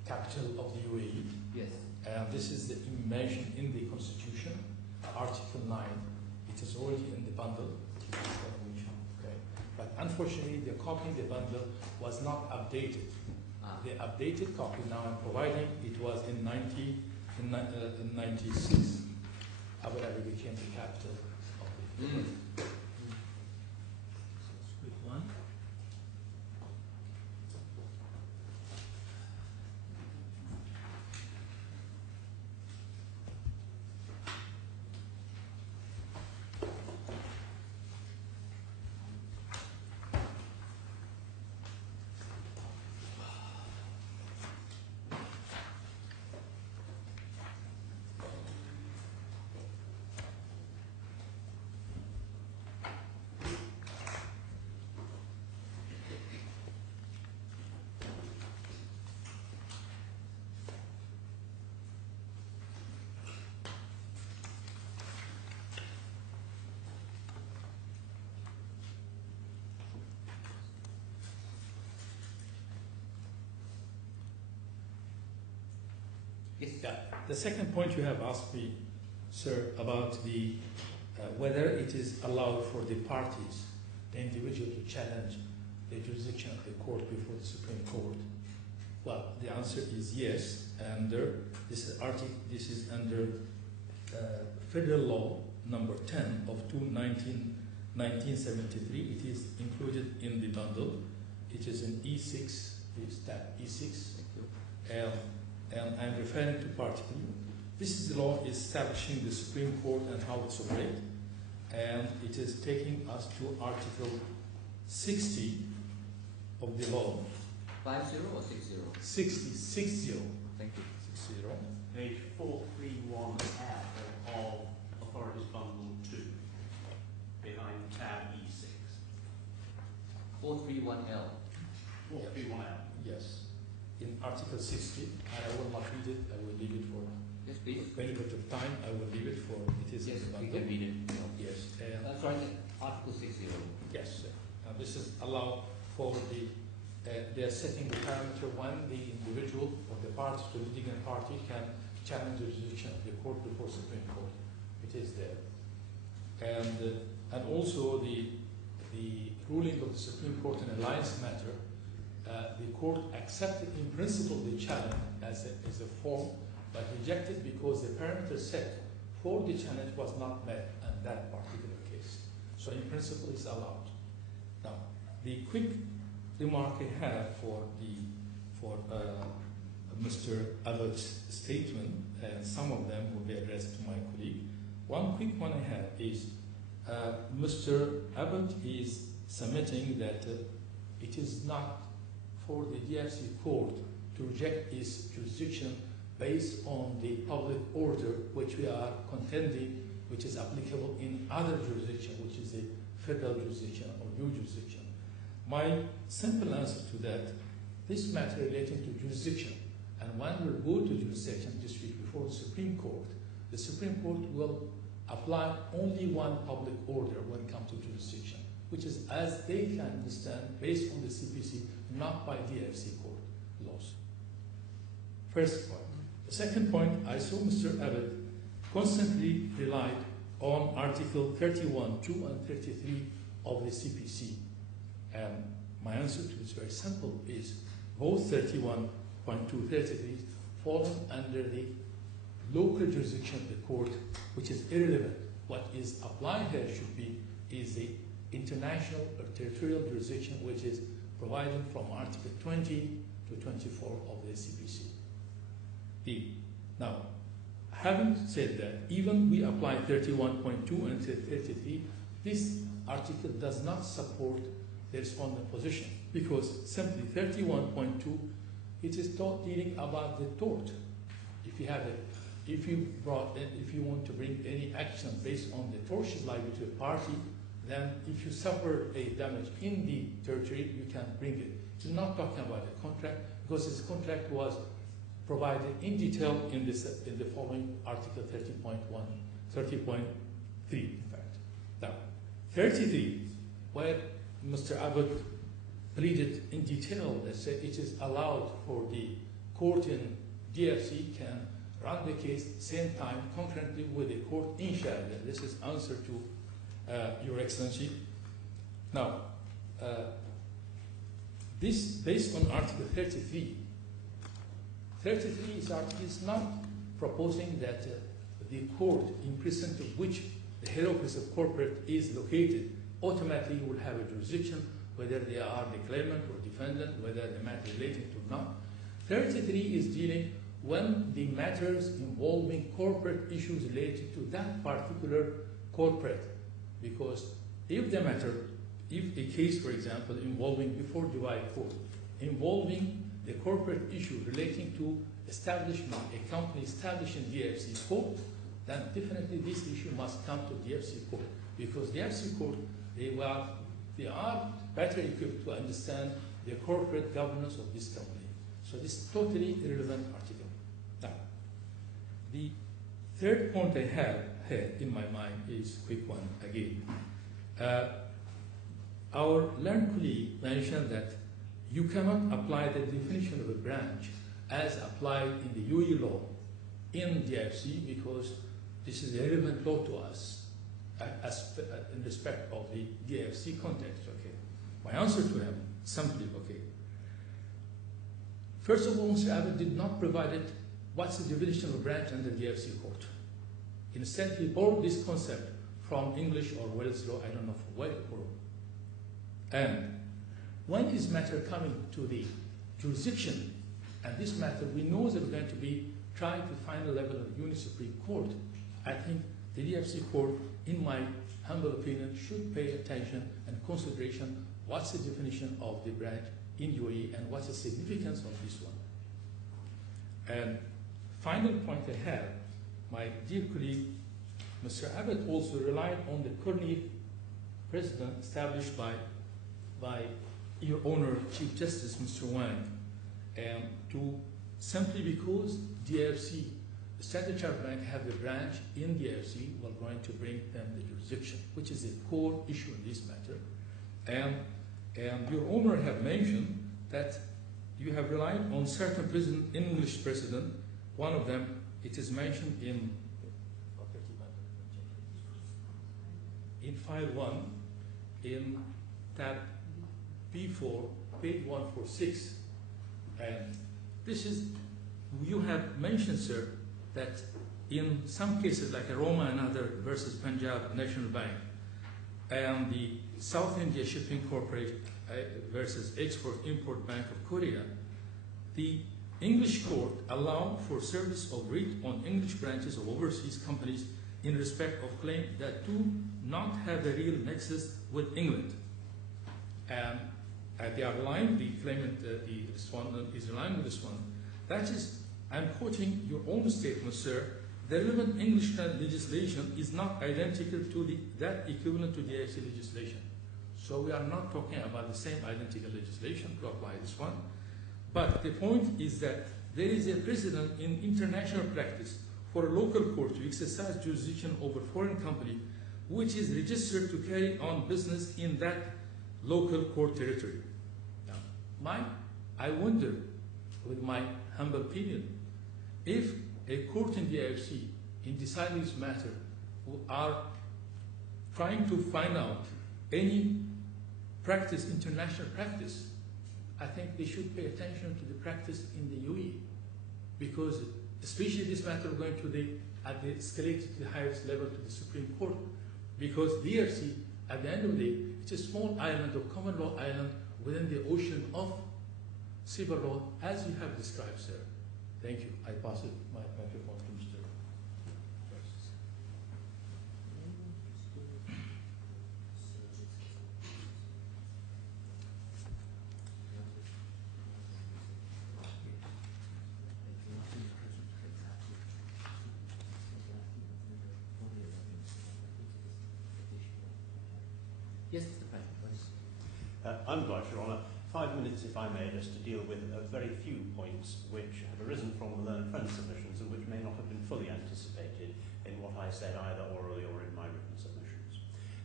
capital of the UAE. Yes. And this is mentioned in the Constitution, Article 9. It is already in the bundle. Okay. But unfortunately, the copy in the bundle was not updated. The updated copy now I'm providing, it was in 96. Abu Dhabi became the capital of the UAE. Quick one. Yes. Yeah. The second point you have asked me, sir, about the whether it is allowed for the parties, the individual, to challenge the jurisdiction of the court before the Supreme Court. Well, the answer is yes. Under this is under Federal Law number 10 of 1973. It is included in the bundle. It is in E6. Please tap E6. And I'm referring to Part B. This is the law establishing the Supreme Court and how it's operates. And it is taking us to Article 60 of the law. 50 or 60? 60. Thank you. 60. Page 431F of Authorities Bundle 2, behind tab E6. 431L. 431L. Yes. In Article 60, I will not read it. I will leave it for Yes, please. benefit of time. I will leave it for it is Yes, in the we bundle. can read it. Yes. That's right. Article 60. Yes. This is allow for the they are setting the parameter when the individual or the party to the litigant party can challenge the jurisdiction of the court before Supreme Court. It is there, and also the ruling of the Supreme Court in alliance matter. The court accepted in principle the challenge as a form, but rejected because the parameter set for the challenge was not met in that particular case. So in principle, it's allowed. Now, the quick remark I have for Mr. Abbott's statement, and some of them will be addressed to my colleague. One quick one I have is Mr. Abbott is submitting that it is not for the DFC court to reject its jurisdiction based on the public order which we are contending, which is applicable in other jurisdiction, which is the federal jurisdiction or new jurisdiction. My simple answer to that, this matter relating to jurisdiction. And when we go to jurisdiction dispute before the Supreme Court will apply only one public order when it comes to jurisdiction, which is as they can understand based on the CPC, not by DFC court laws. First point. The second point, I saw Mr. Abbott constantly relied on Article 31(2) and 33 of the CPC. And my answer to this very simple is both 31.2, 33 falling under the local jurisdiction of the court, which is irrelevant. What is applied here should be is the international or territorial jurisdiction, which is provided from Article 20 to 24 of the CPC. Now, having said that, even we apply 31.2 and 33, this article does not support the respondent position, because simply 31.2, it is dealing about the tort. If you want to bring any action based on the tortious liability to a party, then if you suffer a damage in the territory, you can bring it. You're not talking about a contract, because this contract was provided in detail in the following Article 30.3, in fact. Now, 33, where Mr. Abbott pleaded in detail that said it is allowed for the court in DFC can run the case same time concurrently with the court in Sharjah. This is answer to Your Excellency. Now, this based on Article 33. 33 is not proposing that the court in precinct of which the head office of corporate is located automatically will have a jurisdiction, whether they are the claimant or defendant, whether the matter relating to not. 33 is dealing when the matters involving corporate issues related to that particular corporate. Because if a case, for example, involving before Dubai court, involving the corporate issue relating to establishment, a company established in DFC court, then definitely this issue must come to DFC court, because DFC court, they are better equipped to understand the corporate governance of this company. So this is totally irrelevant article. Now, the third point I have here in my mind is a quick one again. Our learned colleague mentioned that you cannot apply the definition of a branch as applied in the UAE law in DFC, because this is a relevant law to us in respect of the DFC context. Okay, my answer to him simply, okay. First of all, Mr. Abbott did not provide it. What's the definition of a branch under DFC court? Instead, he borrowed this concept from English or Wales law, I don't know from where. And when is matter coming to the jurisdiction, and this matter we know that we're going to be trying to find a level of Uni Supreme Court, I think the DFC court, in my humble opinion, should pay attention and consideration what's the definition of the branch in UAE and what's the significance of this one. And final point I have, my dear colleague, Mr. Abbott also relied on the current precedent established by Your Honor, Chief Justice Mr. Wang, and to simply because DFC, the Standard Chartered Bank have a branch in DFC, we're going to bring them the jurisdiction, which is a core issue in this matter. And Your Honor have mentioned that you have relied on certain English precedent. One of them, it is mentioned in file 1 in tab B4, page 146, and this is, you have mentioned, sir, that in some cases like Aroma and other versus Punjab National Bank and the South India Shipping Corporation versus Export-Import Bank of Korea, the English court allowed for service of writ on English branches of overseas companies in respect of claim that do not have a real nexus with England. And they are relying, the claimant, the respondent is relying on this one. That is, I'm quoting your own statement, sir, the relevant English legislation is not identical to that equivalent to the DFC legislation. So we are not talking about the same identical legislation to apply this one. But the point is that there is a precedent in international practice for a local court to exercise jurisdiction over foreign company which is registered to carry on business in that local court territory. Now, I wonder, with my humble opinion, if a court in the IFC, in deciding this matter, are trying to find out any practice, international practice, I think they should pay attention to the practice in the UAE, because especially this matter going to escalated to the highest level to the Supreme Court, because DRC, at the end of the day, it's a small island or common law island within the ocean of civil law, as you have described, sir. Thank you. I pass it my microphone to Mr. Yes, Mr. President, please. I'm obliged, Your Honour. 5 minutes, if I may, just to deal with a very few points which have arisen from the learned friend submissions and which may not have been fully anticipated in what I said either orally or in my written submissions.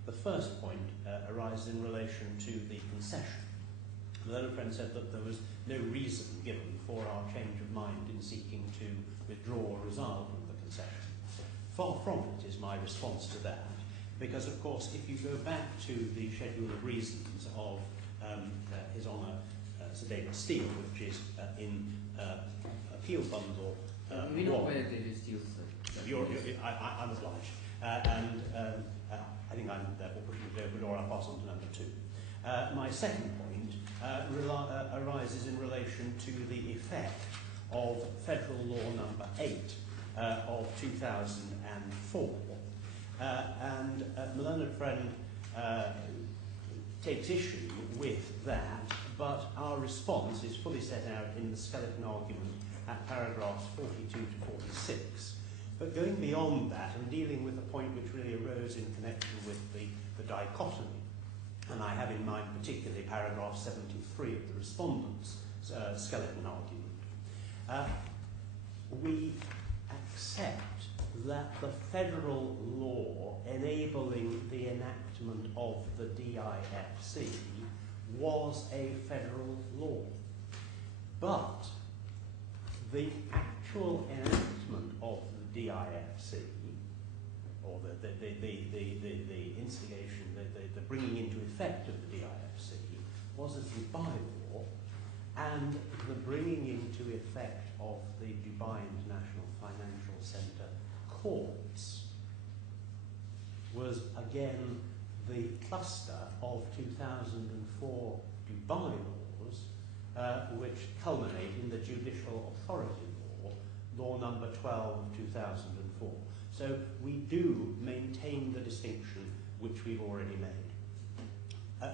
The first point arises in relation to the concession. The learned friend said that there was no reason given for our change of mind in seeking to withdraw or resolve from the concession. Far from it is my response to that, because, of course, if you go back to the schedule of reasons of His Honour Sir David Steele, which is in Appeal Bundle we know 1. where David Steele said. I'm obliged. And I think I'm therefore pushing it over, or I'll pass on to number 2. My second point arises in relation to the effect of Federal Law number 8 of 2004. And the learned friend takes issue with that, but our response is fully set out in the skeleton argument at paragraphs 42 to 46. But going beyond that and dealing with a point which really arose in connection with the dichotomy, and I have in mind particularly paragraph 73 of the respondent's skeleton argument, we accept that the federal law enabling the enactment of the DIFC was a federal law. But the actual enactment of the DIFC, or the instigation, the bringing into effect of the DIFC, was a Dubai law, and the bringing into effect of the Dubai International Financial Centre courts was again the cluster of 2004 Dubai laws, which culminate in the Judicial Authority Law, Law number 12 of 2004. So we do maintain the distinction which we've already made.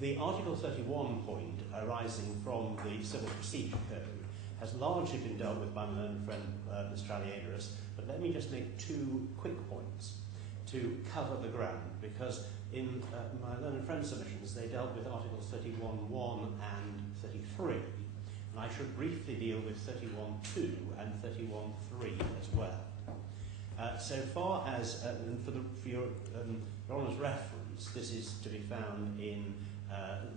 The Article 31 point arising from the Civil Procedure Code has largely been dealt with by my learned friend Mr. Aliadris, but let me just make 2 quick points to cover the ground, because in my learned friend submissions they dealt with Articles 31.1 and 33, and I should briefly deal with 31.2 and 31.3 as well. So far as, and for your Honour's reference, this is to be found in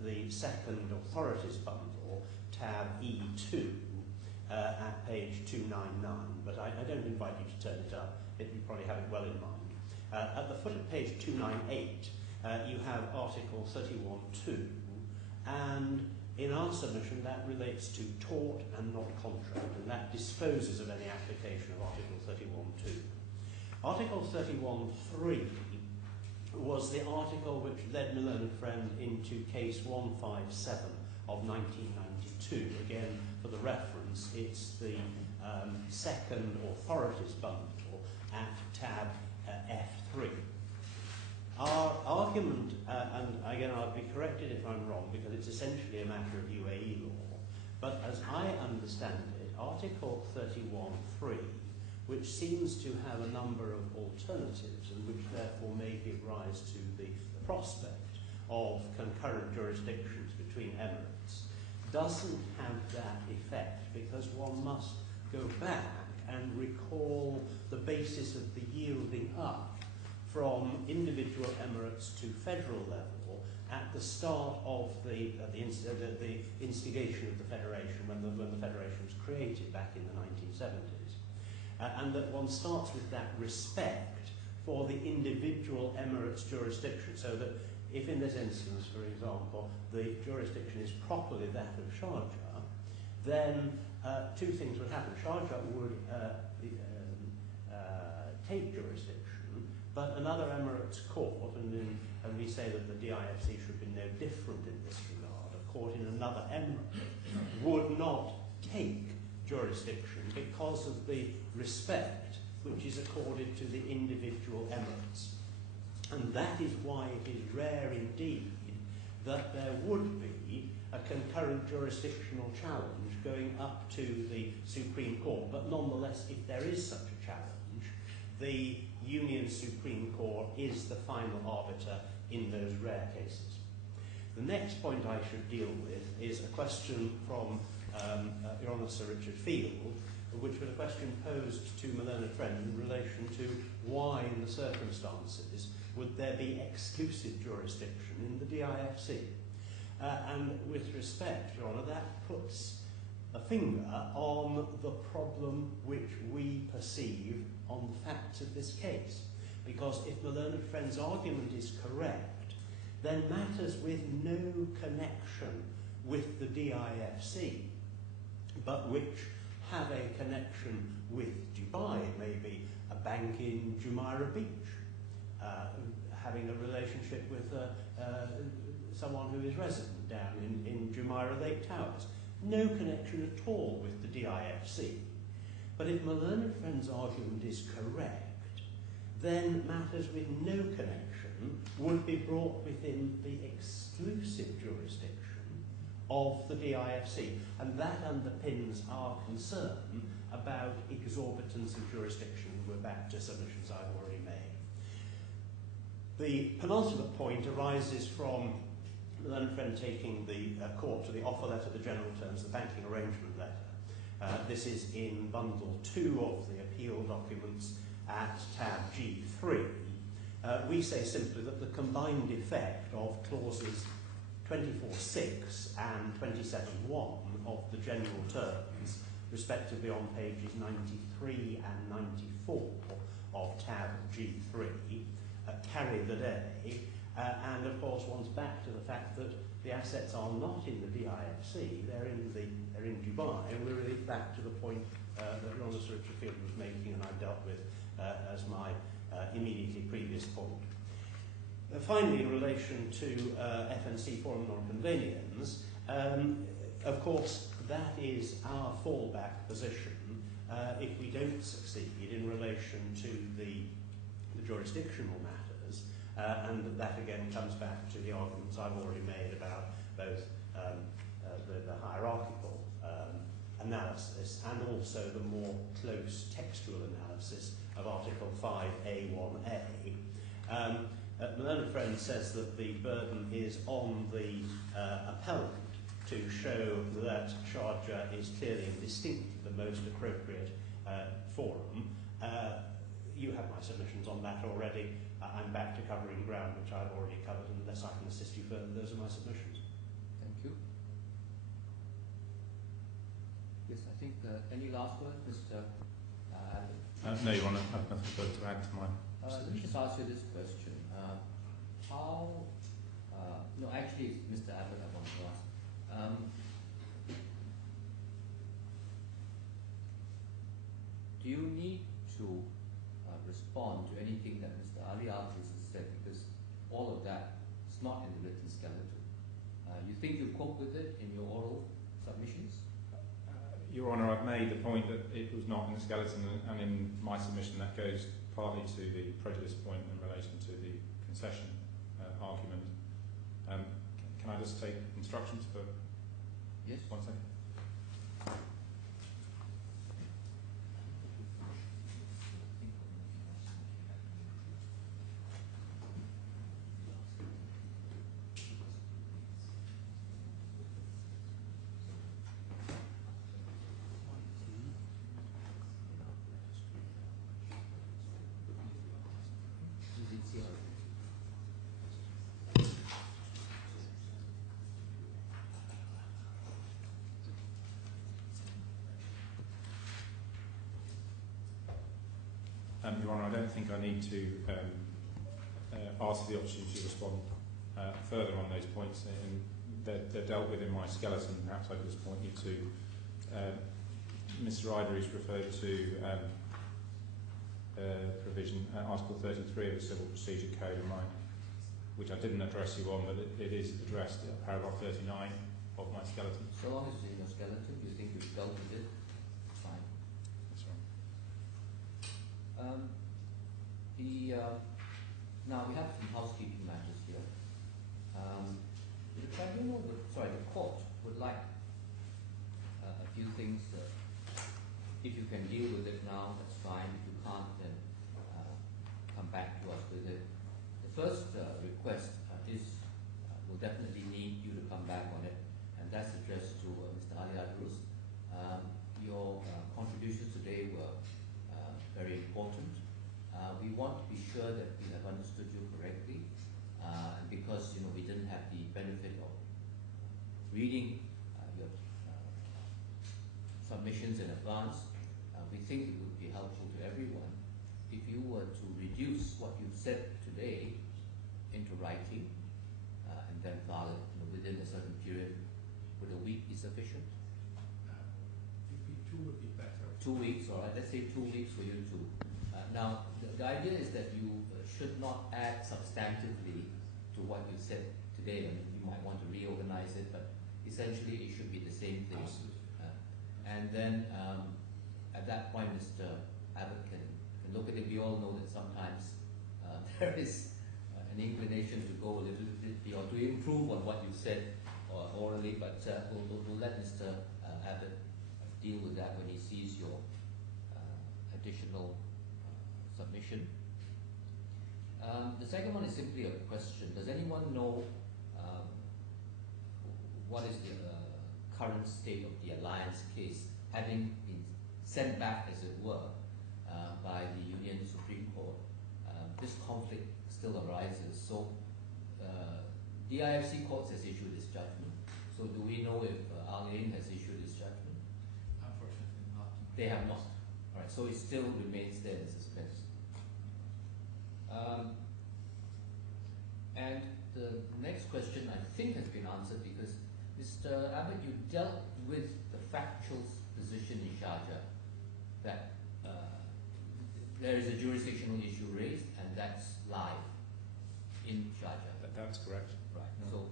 the second authorities bundle, tab E2, at page 299, but I don't invite you to turn it up. You probably have it well in mind. At the foot of page 298, you have Article 31.2, and in our submission that relates to tort and not contract, and that disposes of any application of Article 31.2. Article 31.3 was the article which led my learned friend into case 157 of 1992. Again, for the reference, it's the second authorities bundle at tab F3. Our argument, and again I'll be corrected if I'm wrong because it's essentially a matter of UAE law, but as I understand it, Article 31.3, which seems to have a number of alternatives and which therefore may give rise to the prospect of concurrent jurisdictions between emirates, doesn't have that effect because one must go back and recall the basis of the yielding up from individual emirates to federal level at the start of the instigation of the federation, when the federation was created back in the 1970s. And that one starts with that respect for the individual emirate's jurisdiction, so that if in this instance, for example, the jurisdiction is properly that of Sharjah, then two things would happen. Sharjah would take jurisdiction, but another emirate's court, and we say that the DIFC should be no different in this regard, a court in another emirate would not take jurisdiction because of the respect which is accorded to the individual emirates. And that is why it is rare indeed that there would be a concurrent jurisdictional challenge going up to the Supreme Court. But nonetheless, if there is such a challenge, the Union Supreme Court is the final arbiter in those rare cases. The next point I should deal with is a question from Your Honour Sir Richard Field, which was a question posed to my learned friend in relation to why, in the circumstances, would there be exclusive jurisdiction in the DIFC. And with respect, Your Honour, that puts a finger on the problem which we perceive on the facts of this case. Because if my learned friend's argument is correct, then matters with no connection with the DIFC, but which have a connection with Dubai, maybe a bank in Jumeirah Beach, having a relationship with someone who is resident down in Jumeirah Lake Towers. No connection at all with the DIFC. But if my learned friend's argument is correct, then matters with no connection would be brought within the exclusive jurisdiction of the DIFC, and that underpins our concern about exorbitance of jurisdiction. We're back to submissions I've already made. The penultimate point arises from the learned friend taking the court to the offer letter, the general terms, the banking arrangement letter. This is in bundle 2 of the appeal documents at tab G3. We say simply that the combined effect of clauses 24.6 and 27.1 of the general terms, respectively on pages 93 and 94 of tab G3, carry the day. And of course, one's back to the fact that the assets are not in the DIFC, they're in Dubai, and we're really back to the point that Your Honour Sir Richard Field was making, and I've dealt with as my immediately previous point. Finally, in relation to FNC forum non-convenience, of course, that is our fallback position if we don't succeed in relation to the jurisdictional matters, and that again comes back to the arguments I've already made about both the hierarchical analysis and also the more close textual analysis of Article 5A1A. The learned friend says that the burden is on the appellant to show that Sharjah is clearly and distinctly the most appropriate forum. You have my submissions on that already. I'm back to covering ground which I've already covered, and unless I can assist you further, those are my submissions. Thank you. Yes, I think any last words, Mr. Abbott? No, Your Honour, I have nothing further to add to my let me just ask you this question. No, actually, it's Mr. Abbott I want to ask. Do you need to respond to anything that Mr. Ali Aziz has said? Because all of that is not in the written skeleton. You think you cope with it in your oral submissions? Your Honour, I've made the point that it was not in the skeleton, and in my submission that goes partly to the prejudice point in relation to the concession argument. Can I just take instructions for Yes. 1 second? Your Honour, I don't think I need to ask for the opportunity to respond further on those points, and they're dealt with in my skeleton. Perhaps I could just point you to Mr. Ivory's referred to provision, Article 33 of the Civil Procedure Code, which I didn't address you on, but it is addressed at paragraph 39 of my skeleton. So long as it's in your skeleton, you think you've dealt with it, it's fine. That's right. Now we have some housekeeping matters here. The tribunal, the court would like a few things. If you can deal with it now, that's fine. If you can't, then come back to us with it. The first request will definitely need you to come back on it, and that's addressed to Mr. Aliadrus. Your contributions today were very important. We want to be sure that we have understood you correctly, and because we didn't have the benefit of reading your submissions in advance, we think it would be helpful to everyone if you were to reduce what you've said today into writing and then file it within a certain period. Would a week be sufficient? 2 would be better. 2 weeks, all right. Let's say 2 weeks for you to. Now, the idea is that you should not add substantively to what you said today. I mean, you might want to reorganize it, but essentially it should be the same thing. And then at that point, Mr. Abbott can look at it. We all know that sometimes there is an inclination to go a little bit or to improve on what you said orally, but we'll let Mr. Abbott deal with that when he sees your additional submission. The second one is simply a question. Does anyone know what is the current state of the alliance case, having been sent back, as it were, by the Union Supreme Court? This conflict still arises. So the IFC courts has issued its judgment. So do we know if Al Ain has issued its judgment? Unfortunately not. They have not. All right. So it still remains there in suspense. And the next question I think has been answered, because Mr. Abbott, you dealt with the factual position in Sharjah that there is a jurisdictional issue raised, and that's live in Sharjah. That's correct. Right. So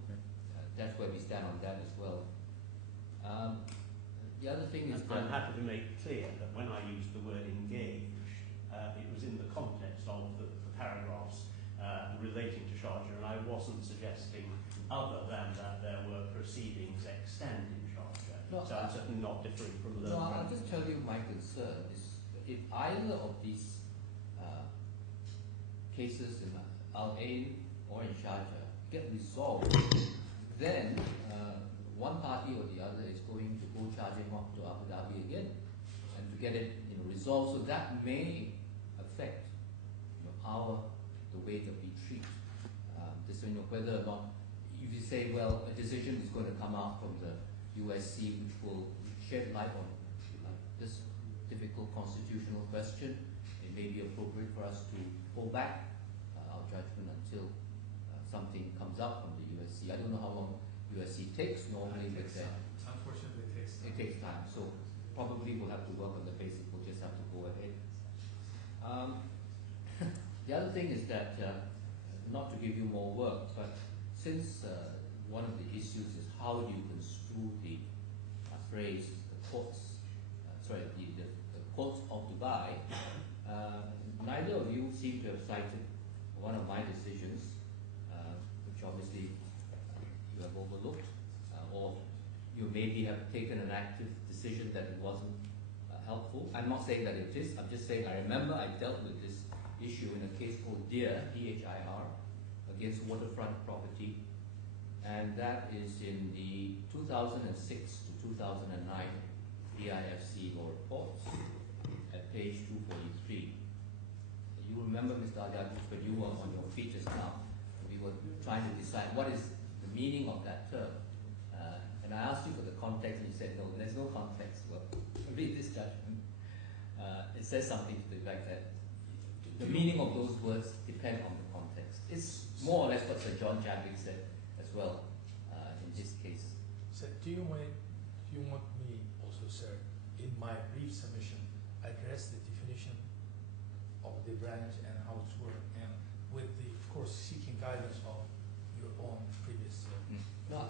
that's where we stand on that as well. The other thing is I'm happy to make clear that when I used the word engage, it was in the context of the paragraphs relating to Sharjah, and I wasn't suggesting other than that there were proceedings extant in Sharjah. No, so I'm certainly not differing from the. No, I'll just tell you my concern is if either of these cases in Al Ain or in Sharjah get resolved, then one party or the other is going to go charging up to Abu Dhabi again and to get it resolved. So that may affect the way that we treat this, whether or not, if you say, well, a decision is going to come out from the USC which will shed light on this difficult constitutional question, it may be appropriate for us to hold back our judgment until something comes out from the USC. I don't know how long USC takes. Normally, Unfortunately, it takes time. So probably we'll have to work on the basis. We'll just have to go ahead. The other thing is that, not to give you more work, but since one of the issues is how do you construe the phrase the courts of Dubai, neither of you seem to have cited one of my decisions, which obviously you have overlooked, or you maybe have taken an active decision that it wasn't helpful. I'm not saying that it is. I'm just saying I remember I dealt with this issue in a case called DIR, DHIR, against waterfront property, and that is in the 2006 to 2009 DIFC law reports at page 243. You remember, Mr. Aliadrus, when you were on your feet just now, we were trying to decide what is the meaning of that term. And I asked you for the context, and you said, no, there's no context. Well, read this judgment. It says something to the effect that the meaning of those words depend on the context. It's more or less what Sir John Chadwick said as well in his case. So do you want me also, sir, in my brief submission, address the definition of the branch and how it's worked, and with the, of course, seeking guidance of your own previous. No,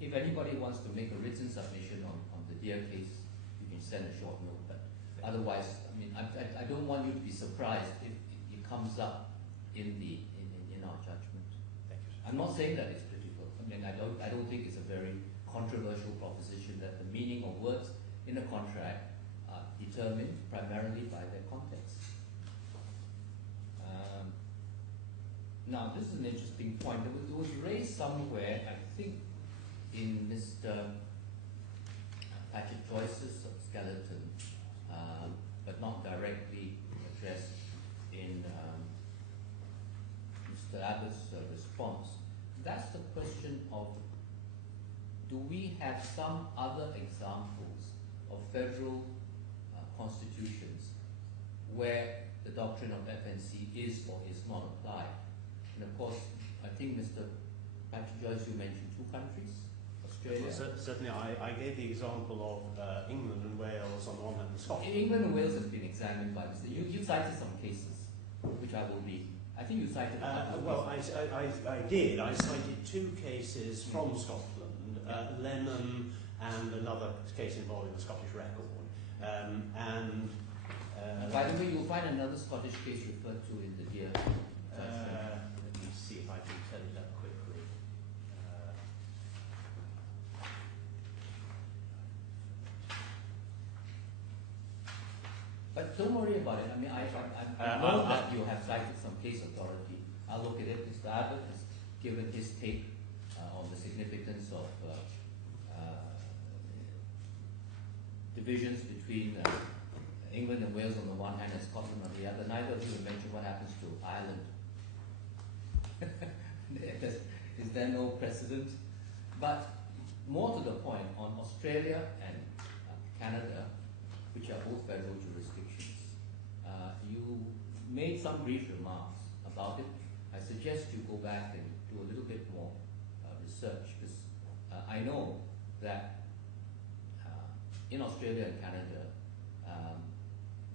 if anybody wants to make a written submission on the deer case, you can send a short note. But otherwise, I mean, I don't want you to be surprised if it comes up in our judgment. Thank you, sir. I'm not saying that it's critical. I mean, I don't think it's a very controversial proposition that the meaning of words in a contract are determined primarily by their context. Now, this is an interesting point. It was raised somewhere, I think, in Mr. Patrick Joyce's skeleton, but not directly addressed in Mr. Abbott's response. That's the question of, do we have some other examples of federal constitutions where the doctrine of FNC is or is not applied? And of course, I think Mr. Patrick Joyce, you mentioned 2 countries, Australia. Well, certainly, I gave the example of England and Wales on the one hand, and Scotland. England and Wales has been examined by Mr. You cited some cases, which I will read. I think you cited well, I did. I cited 2 cases from Scotland, Lennon and another case involving the Scottish record. By the way, you'll find another Scottish case referred to in the deer. Let me see if I can tell it up quickly. But don't worry about it. I mean, I know that you have cited some case authority. I'll look at it. Mr. Abbott has given his take on the significance of divisions between England and Wales on the one hand and Scotland on the other. Neither of you have mentioned what happens to Ireland. Is there no precedent? But more to the point, on Australia and Canada, which are both federal jurisdictions, you made some brief remarks about it. I suggest you go back and do a little bit more research, because I know that in Australia and Canada,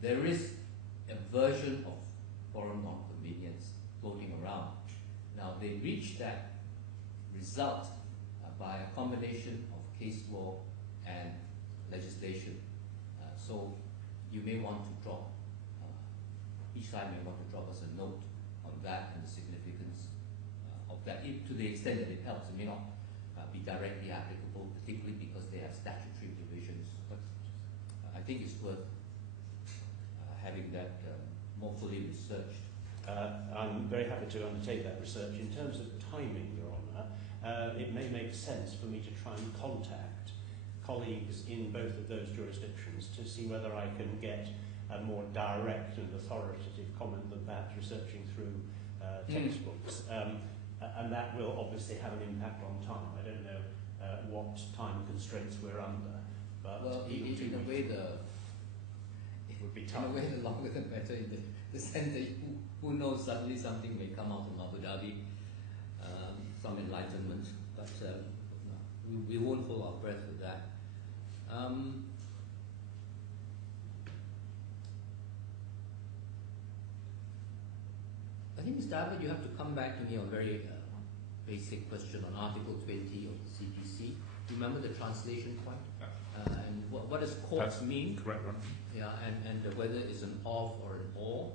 there is a version of foreign non-convenience floating around. Now, they reached that result by a combination of case law and legislation. So you may want to drop, each side may want to drop us a note on that and the significance of that, to the extent that it helps. It may not be directly applicable, particularly because they have statutory divisions. But I think it's worth having that more fully researched. I'm very happy to undertake that research. In terms of timing, Your Honour, it may make sense for me to try and contact colleagues in both of those jurisdictions to see whether I can get a more direct and authoritative comment than perhaps researching through textbooks. And that will obviously have an impact on time. I don't know what time constraints we're under. But well, in a way, it would be in tough. a way, the longer the better, in the sense that who knows, suddenly something may come out from Abu Dhabi, some enlightenment, but we won't hold our breath with that. I think, Mr. Abbott, you have to come back to me on a very basic question on Article 20 of the CPC. Remember the translation point? And what does courts mean? Correct, right? Yeah, and whether it's an of or an or.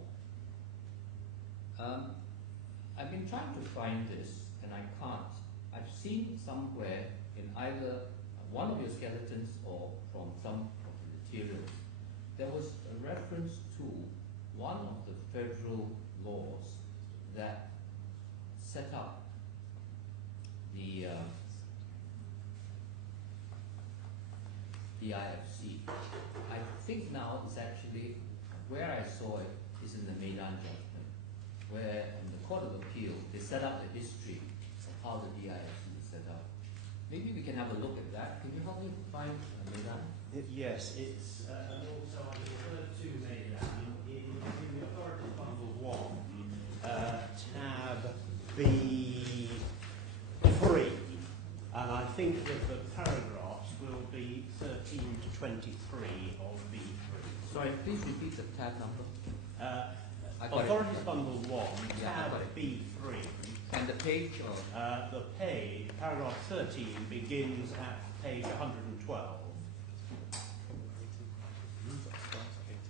I've been trying to find this, and I can't. I've seen somewhere in either one of your skeletons or from some of the materials, there was a reference to one of the federal laws that set up the IFC. I think now it's actually, where I saw it is in the Maidan judgment, where in the Court of Appeal they set up the history of how the DIFC is set up. Maybe we can have a look at that. Can you help me find Maidan? Yes, it's also I referred to Maidan in the Authority Bundle think that the paragraphs will be 13 to 23 of B3. Sorry, please repeat the tab number. I got it. Authorities Bundle 1, Yeah, I tab got it. B3. And the page of... The page, paragraph 13, begins at page 112.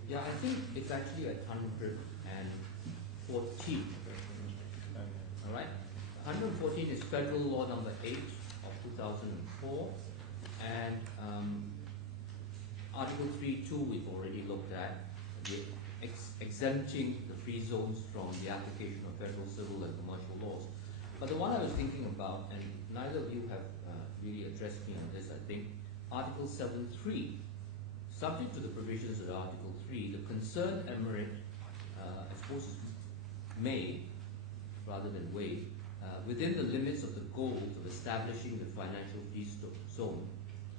Yeah, I think it's actually at 114. All right? 114 is Federal Law number 8 of 2004, and Article 3.2 we've already looked at, the exempting the free zones from the application of federal civil and commercial laws. But the one I was thinking about, and neither of you have really addressed me on this, I think, Article 7.3, subject to the provisions of Article 3, the concerned emirate, I suppose, may, rather than waive, within the limits of the goals of establishing the financial free zone,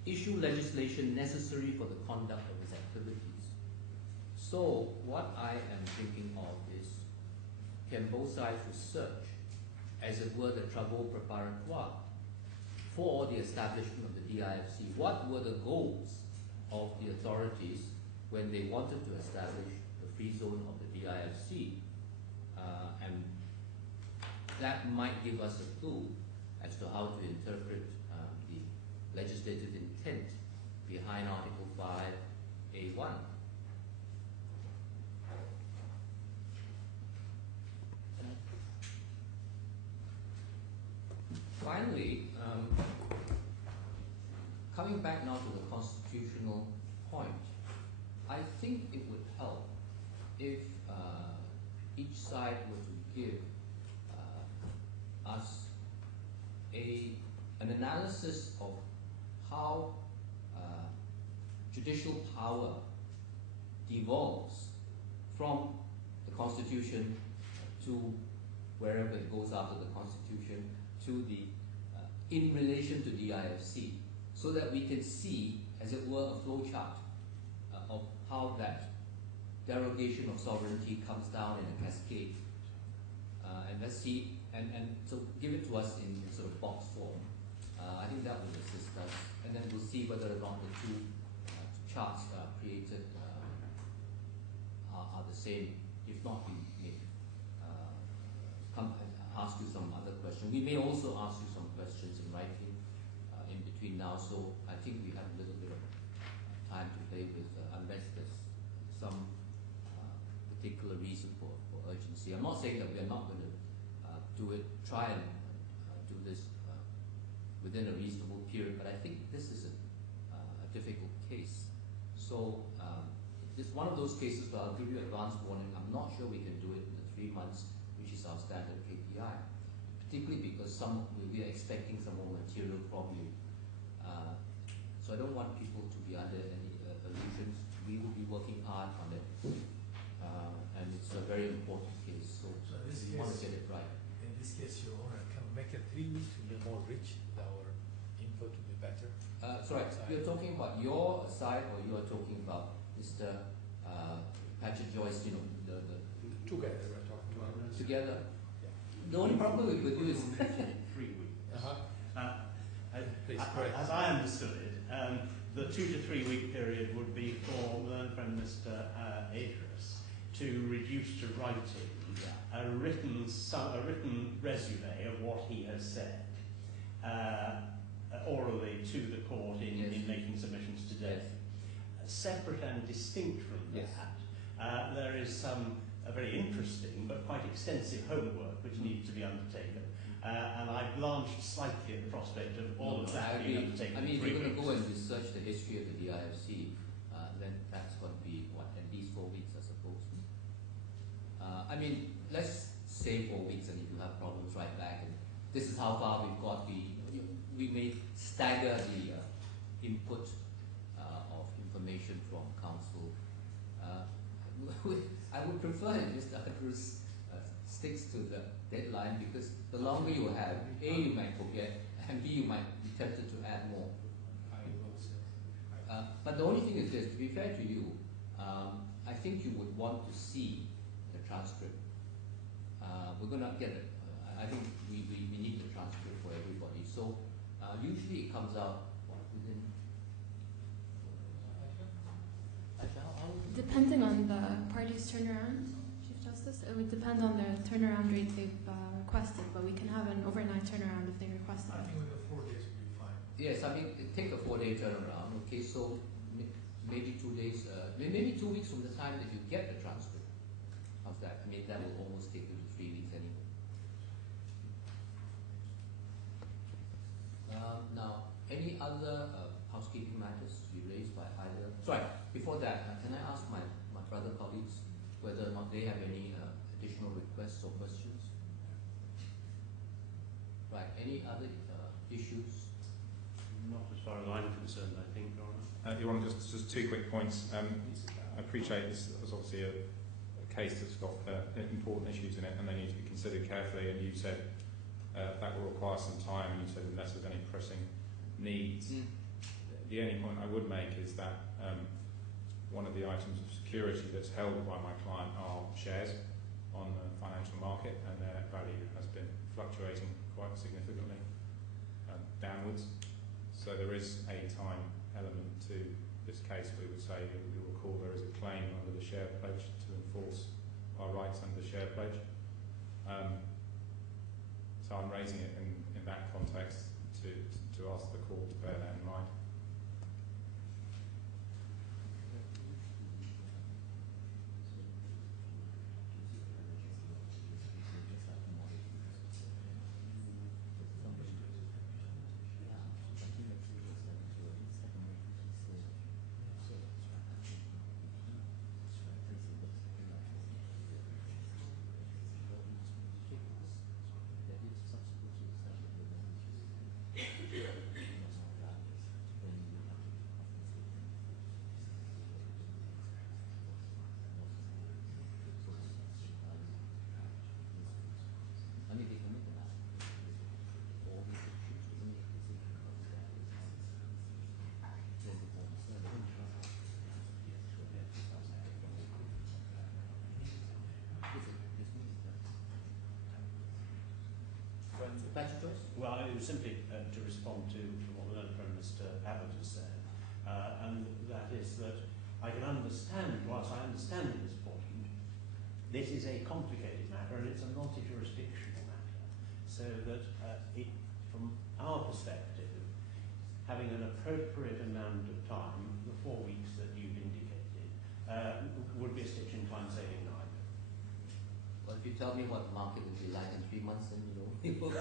issue legislation necessary for the conduct of its activities. So, what I am thinking of is, can both sides research, as it were, the travaux préparatoires for the establishment of the DIFC? What were the goals of the authorities when they wanted to establish the free zone of the DIFC? And that might give us a clue as to how to interpret the legislative intent behind Article 5A1. Finally, coming back now to the constitutional point, I think it would help if each side were to give us an analysis of how judicial power devolves from the Constitution to wherever it goes after the Constitution, to the in relation to the IFC, so that we can see, as it were, a flow chart of how that derogation of sovereignty comes down in a cascade. And let's see, and so give it to us in sort of box form. I think that will assist us, and then we'll see whether or not the two charts created are the same. If not, we may come and ask you some other questions. We may also ask you some questions in writing in between now, so I think we have a little bit of time to play with, unless there's some particular reason for urgency. I'm not saying that we are not going to try and do this within a reasonable period, but I think this is a difficult case. So it's one of those cases where I'll give you advance warning. I'm not sure we can do it in the 3 months, which is our standard KPI, particularly because we are expecting some more material from you. So I don't want people to be under any illusions. We will be working hard on it, and it's a very important case. So we want to get it right. In this case, Your Honor, can we make it 3 weeks to be more rich, our input to be better? Sorry, you're talking about your side, or you're talking about Mr. Patrick Joyce, the Together, we're talking about it. together. The only problem with you is 3 weeks. Please, correct. As I understood it, the 2 to 3 week period would be for Learned Friend Mr. Adris to reduce to writing a written resume of what he has said orally to the court in making submissions today. Separate and distinct from that, there is some very interesting but quite extensive homework which needs to be undertaken. And I blanched slightly at the prospect of all of that being undertaken. I mean, in if 3 you're going to weeks. go and research the history of the DIFC, then that's going to be, at least 4 weeks, I suppose. I mean, let's say 4 weeks, and if you have problems, right back. And this is how far we've got. We may stagger the input of information from council. I would prefer if Mr. Adrus sticks to the deadline, because the longer you have, A, you might forget, and B, you might be tempted to add more. But the only thing is this, to be fair to you, I think you would want to see the transcript. We're going to get it. I think we need the transcript for everybody. So Usually it comes out within. Actually, how Depending on the party's turnaround, Chief Justice, it would depend on the turnaround rate they've requested, but we can have an overnight turnaround if they request I it. think within 4 days will be fine. Yes, I mean, take a 4-day turnaround. Okay, so maybe 2 days, maybe 2 weeks from the time that you get the transcript. How's that? I mean, that will almost take you to 3 weeks anyway. Now, any other housekeeping matters to be raised by either? Sorry, before that, can I ask my brother colleagues whether or not they have any additional requests or questions? Right, any other issues? Not as far as I'm concerned, I think, Your Honour. Your Honour, just 2 quick points. I appreciate this is obviously a case that's got important issues in it and they need to be considered carefully, and you said that will require some time, and you said unless there's any pressing needs. The only point I would make is that one of the items of security that's held by my client are shares on the financial market, and their value has been fluctuating quite significantly downwards. So there is a time element to this case. We would say, you'll recall, there is a claim under the share pledge to enforce our rights under the share pledge. So I'm raising it in that context to ask the court to bear that in mind. Well, it was simply to respond to what we learned from Mr. Abbott has said, and that is that I can understand, whilst I understand his point, this is a complicated matter and it's a multi-jurisdictional matter, so that from our perspective, having an appropriate amount of time, the 4 weeks that you've indicated, would be a stitch in time saving neither. Well, if you tell me what the market will be like in 3 months, then people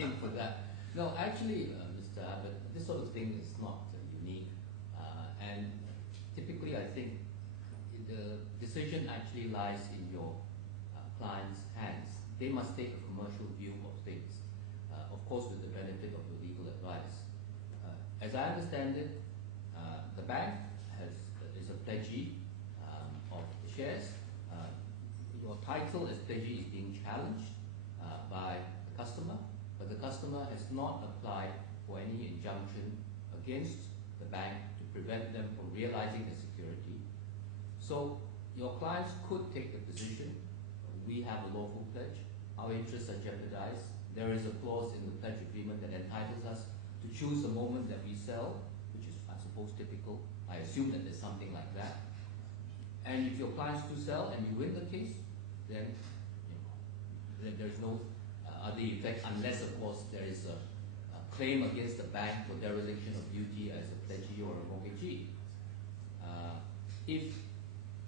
aim for that. No, actually, Mr. Abbott, this sort of thing is not unique. And typically, I think the decision actually lies in your client's hands. They must take a commercial view of things, of course, with the benefit of the legal advice. As I understand it, the bank is a pledgee of the shares. Your title as pledgee is being challenged by the customer, but the customer has not applied for any injunction against the bank to prevent them from realizing the security. So your clients could take the position, we have a lawful pledge, our interests are jeopardized, there is a clause in the pledge agreement that entitles us to choose the moment that we sell, which is, I suppose, typical. I assume that there's something like that. And if your clients do sell and you win the case, then there's no other effect, unless, of course, there is a claim against the bank for dereliction of duty as a pledgee or a mortgagee. If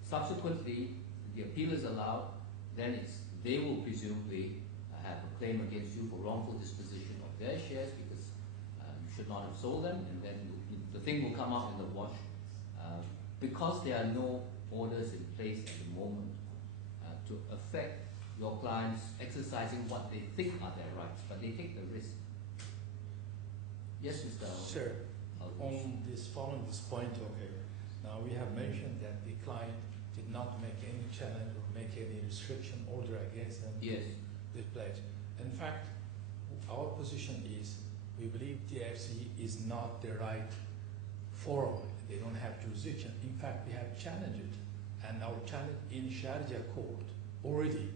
subsequently the appeal is allowed, then they will presumably have a claim against you for wrongful disposition of their shares because you should not have sold them, and then the thing will come out in the wash. Because there are no orders in place at the moment to affect your clients exercising what they think are their rights, but they take the risk. Yes, Mr. Sir, on this, following this point, okay, now we have mentioned that the client did not make any challenge or make any restriction order against them. Yes. This pledge. In fact, our position is we believe TFC is not the right forum. They don't have jurisdiction. In fact, we have challenged it, and our challenge in Sharjah court already.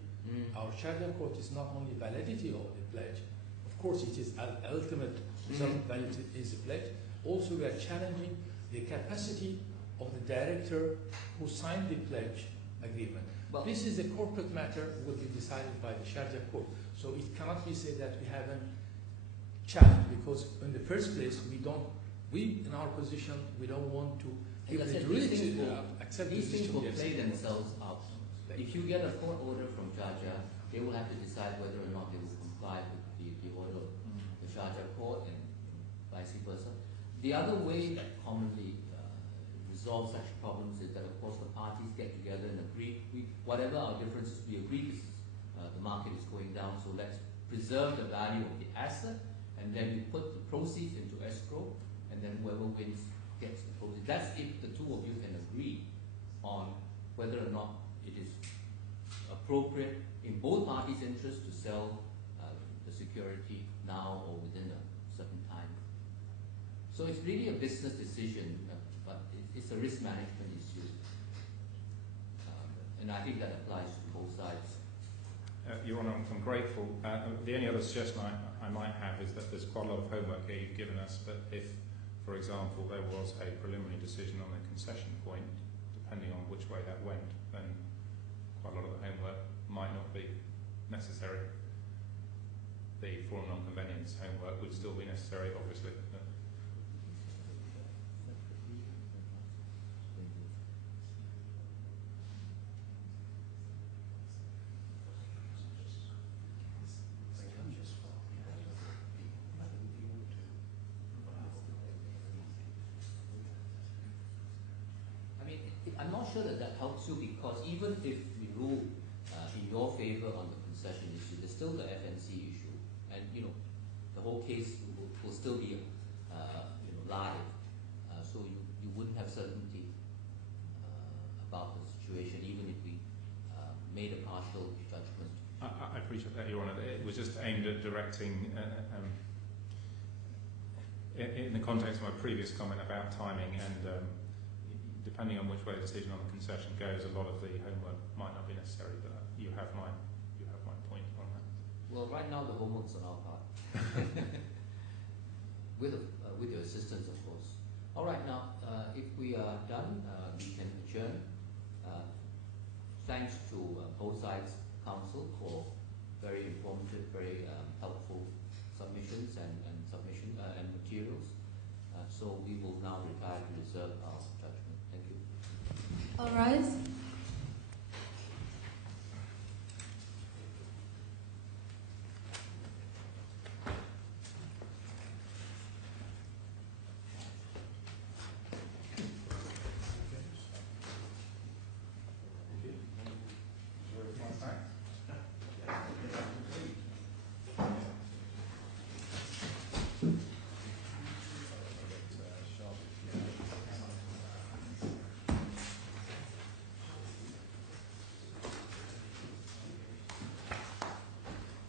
Our Sharjah court is not only validity of the pledge, of course it is an ultimate some validity is the pledge. Also, we are challenging the capacity of the director who signed the pledge agreement. Well, This is a corporate matter, will be decided by the Sharjah court. So it cannot be said that we haven't challenged, because in the first place, we in our position, we don't want to give as I the said, jury these things to will- accept these this things will to be play accepted. themselves out. If you get a court order from Sharjah, they will have to decide whether or not they will comply with the order of the Sharjah court and vice versa. The other way that commonly resolve such problems is that, of course, the parties get together and agree, whatever our differences, we agree this, the market is going down, so let's preserve the value of the asset, and then we put the proceeds into escrow, and then whoever wins gets the proceeds. That's if the two of you can agree on whether or not it is appropriate in both parties' interest to sell the security now or within a certain time. So it's really a business decision, but it's a risk management issue. And I think that applies to both sides. Your Honour, I'm grateful. The only other suggestion I might have is that there's quite a lot of homework here you've given us, but if, for example, there was a preliminary decision on the concession point, depending on which way that went, then quite a lot of the homework might not be necessary. The forum non-convenience homework would still be necessary, obviously. I'm not sure that helps you, because even if we rule in your favour on the concession issue, there's still the FNC issue, and the whole case will still be live, so you wouldn't have certainty about the situation, even if we made a partial judgment. I appreciate that, Your Honour. It was just aimed at directing, in the context of my previous comment about timing, and depending on which way the decision on the concession goes, a lot of the homework might not be necessary. But you have my point on that. Well, right now the homework's on our part, with your assistance, of course. All right, now if we are done, we can adjourn. Thanks to both sides' counsel for very informative, very helpful submissions and materials. So we will now retire to reserve our judgment. Thank you. All rise.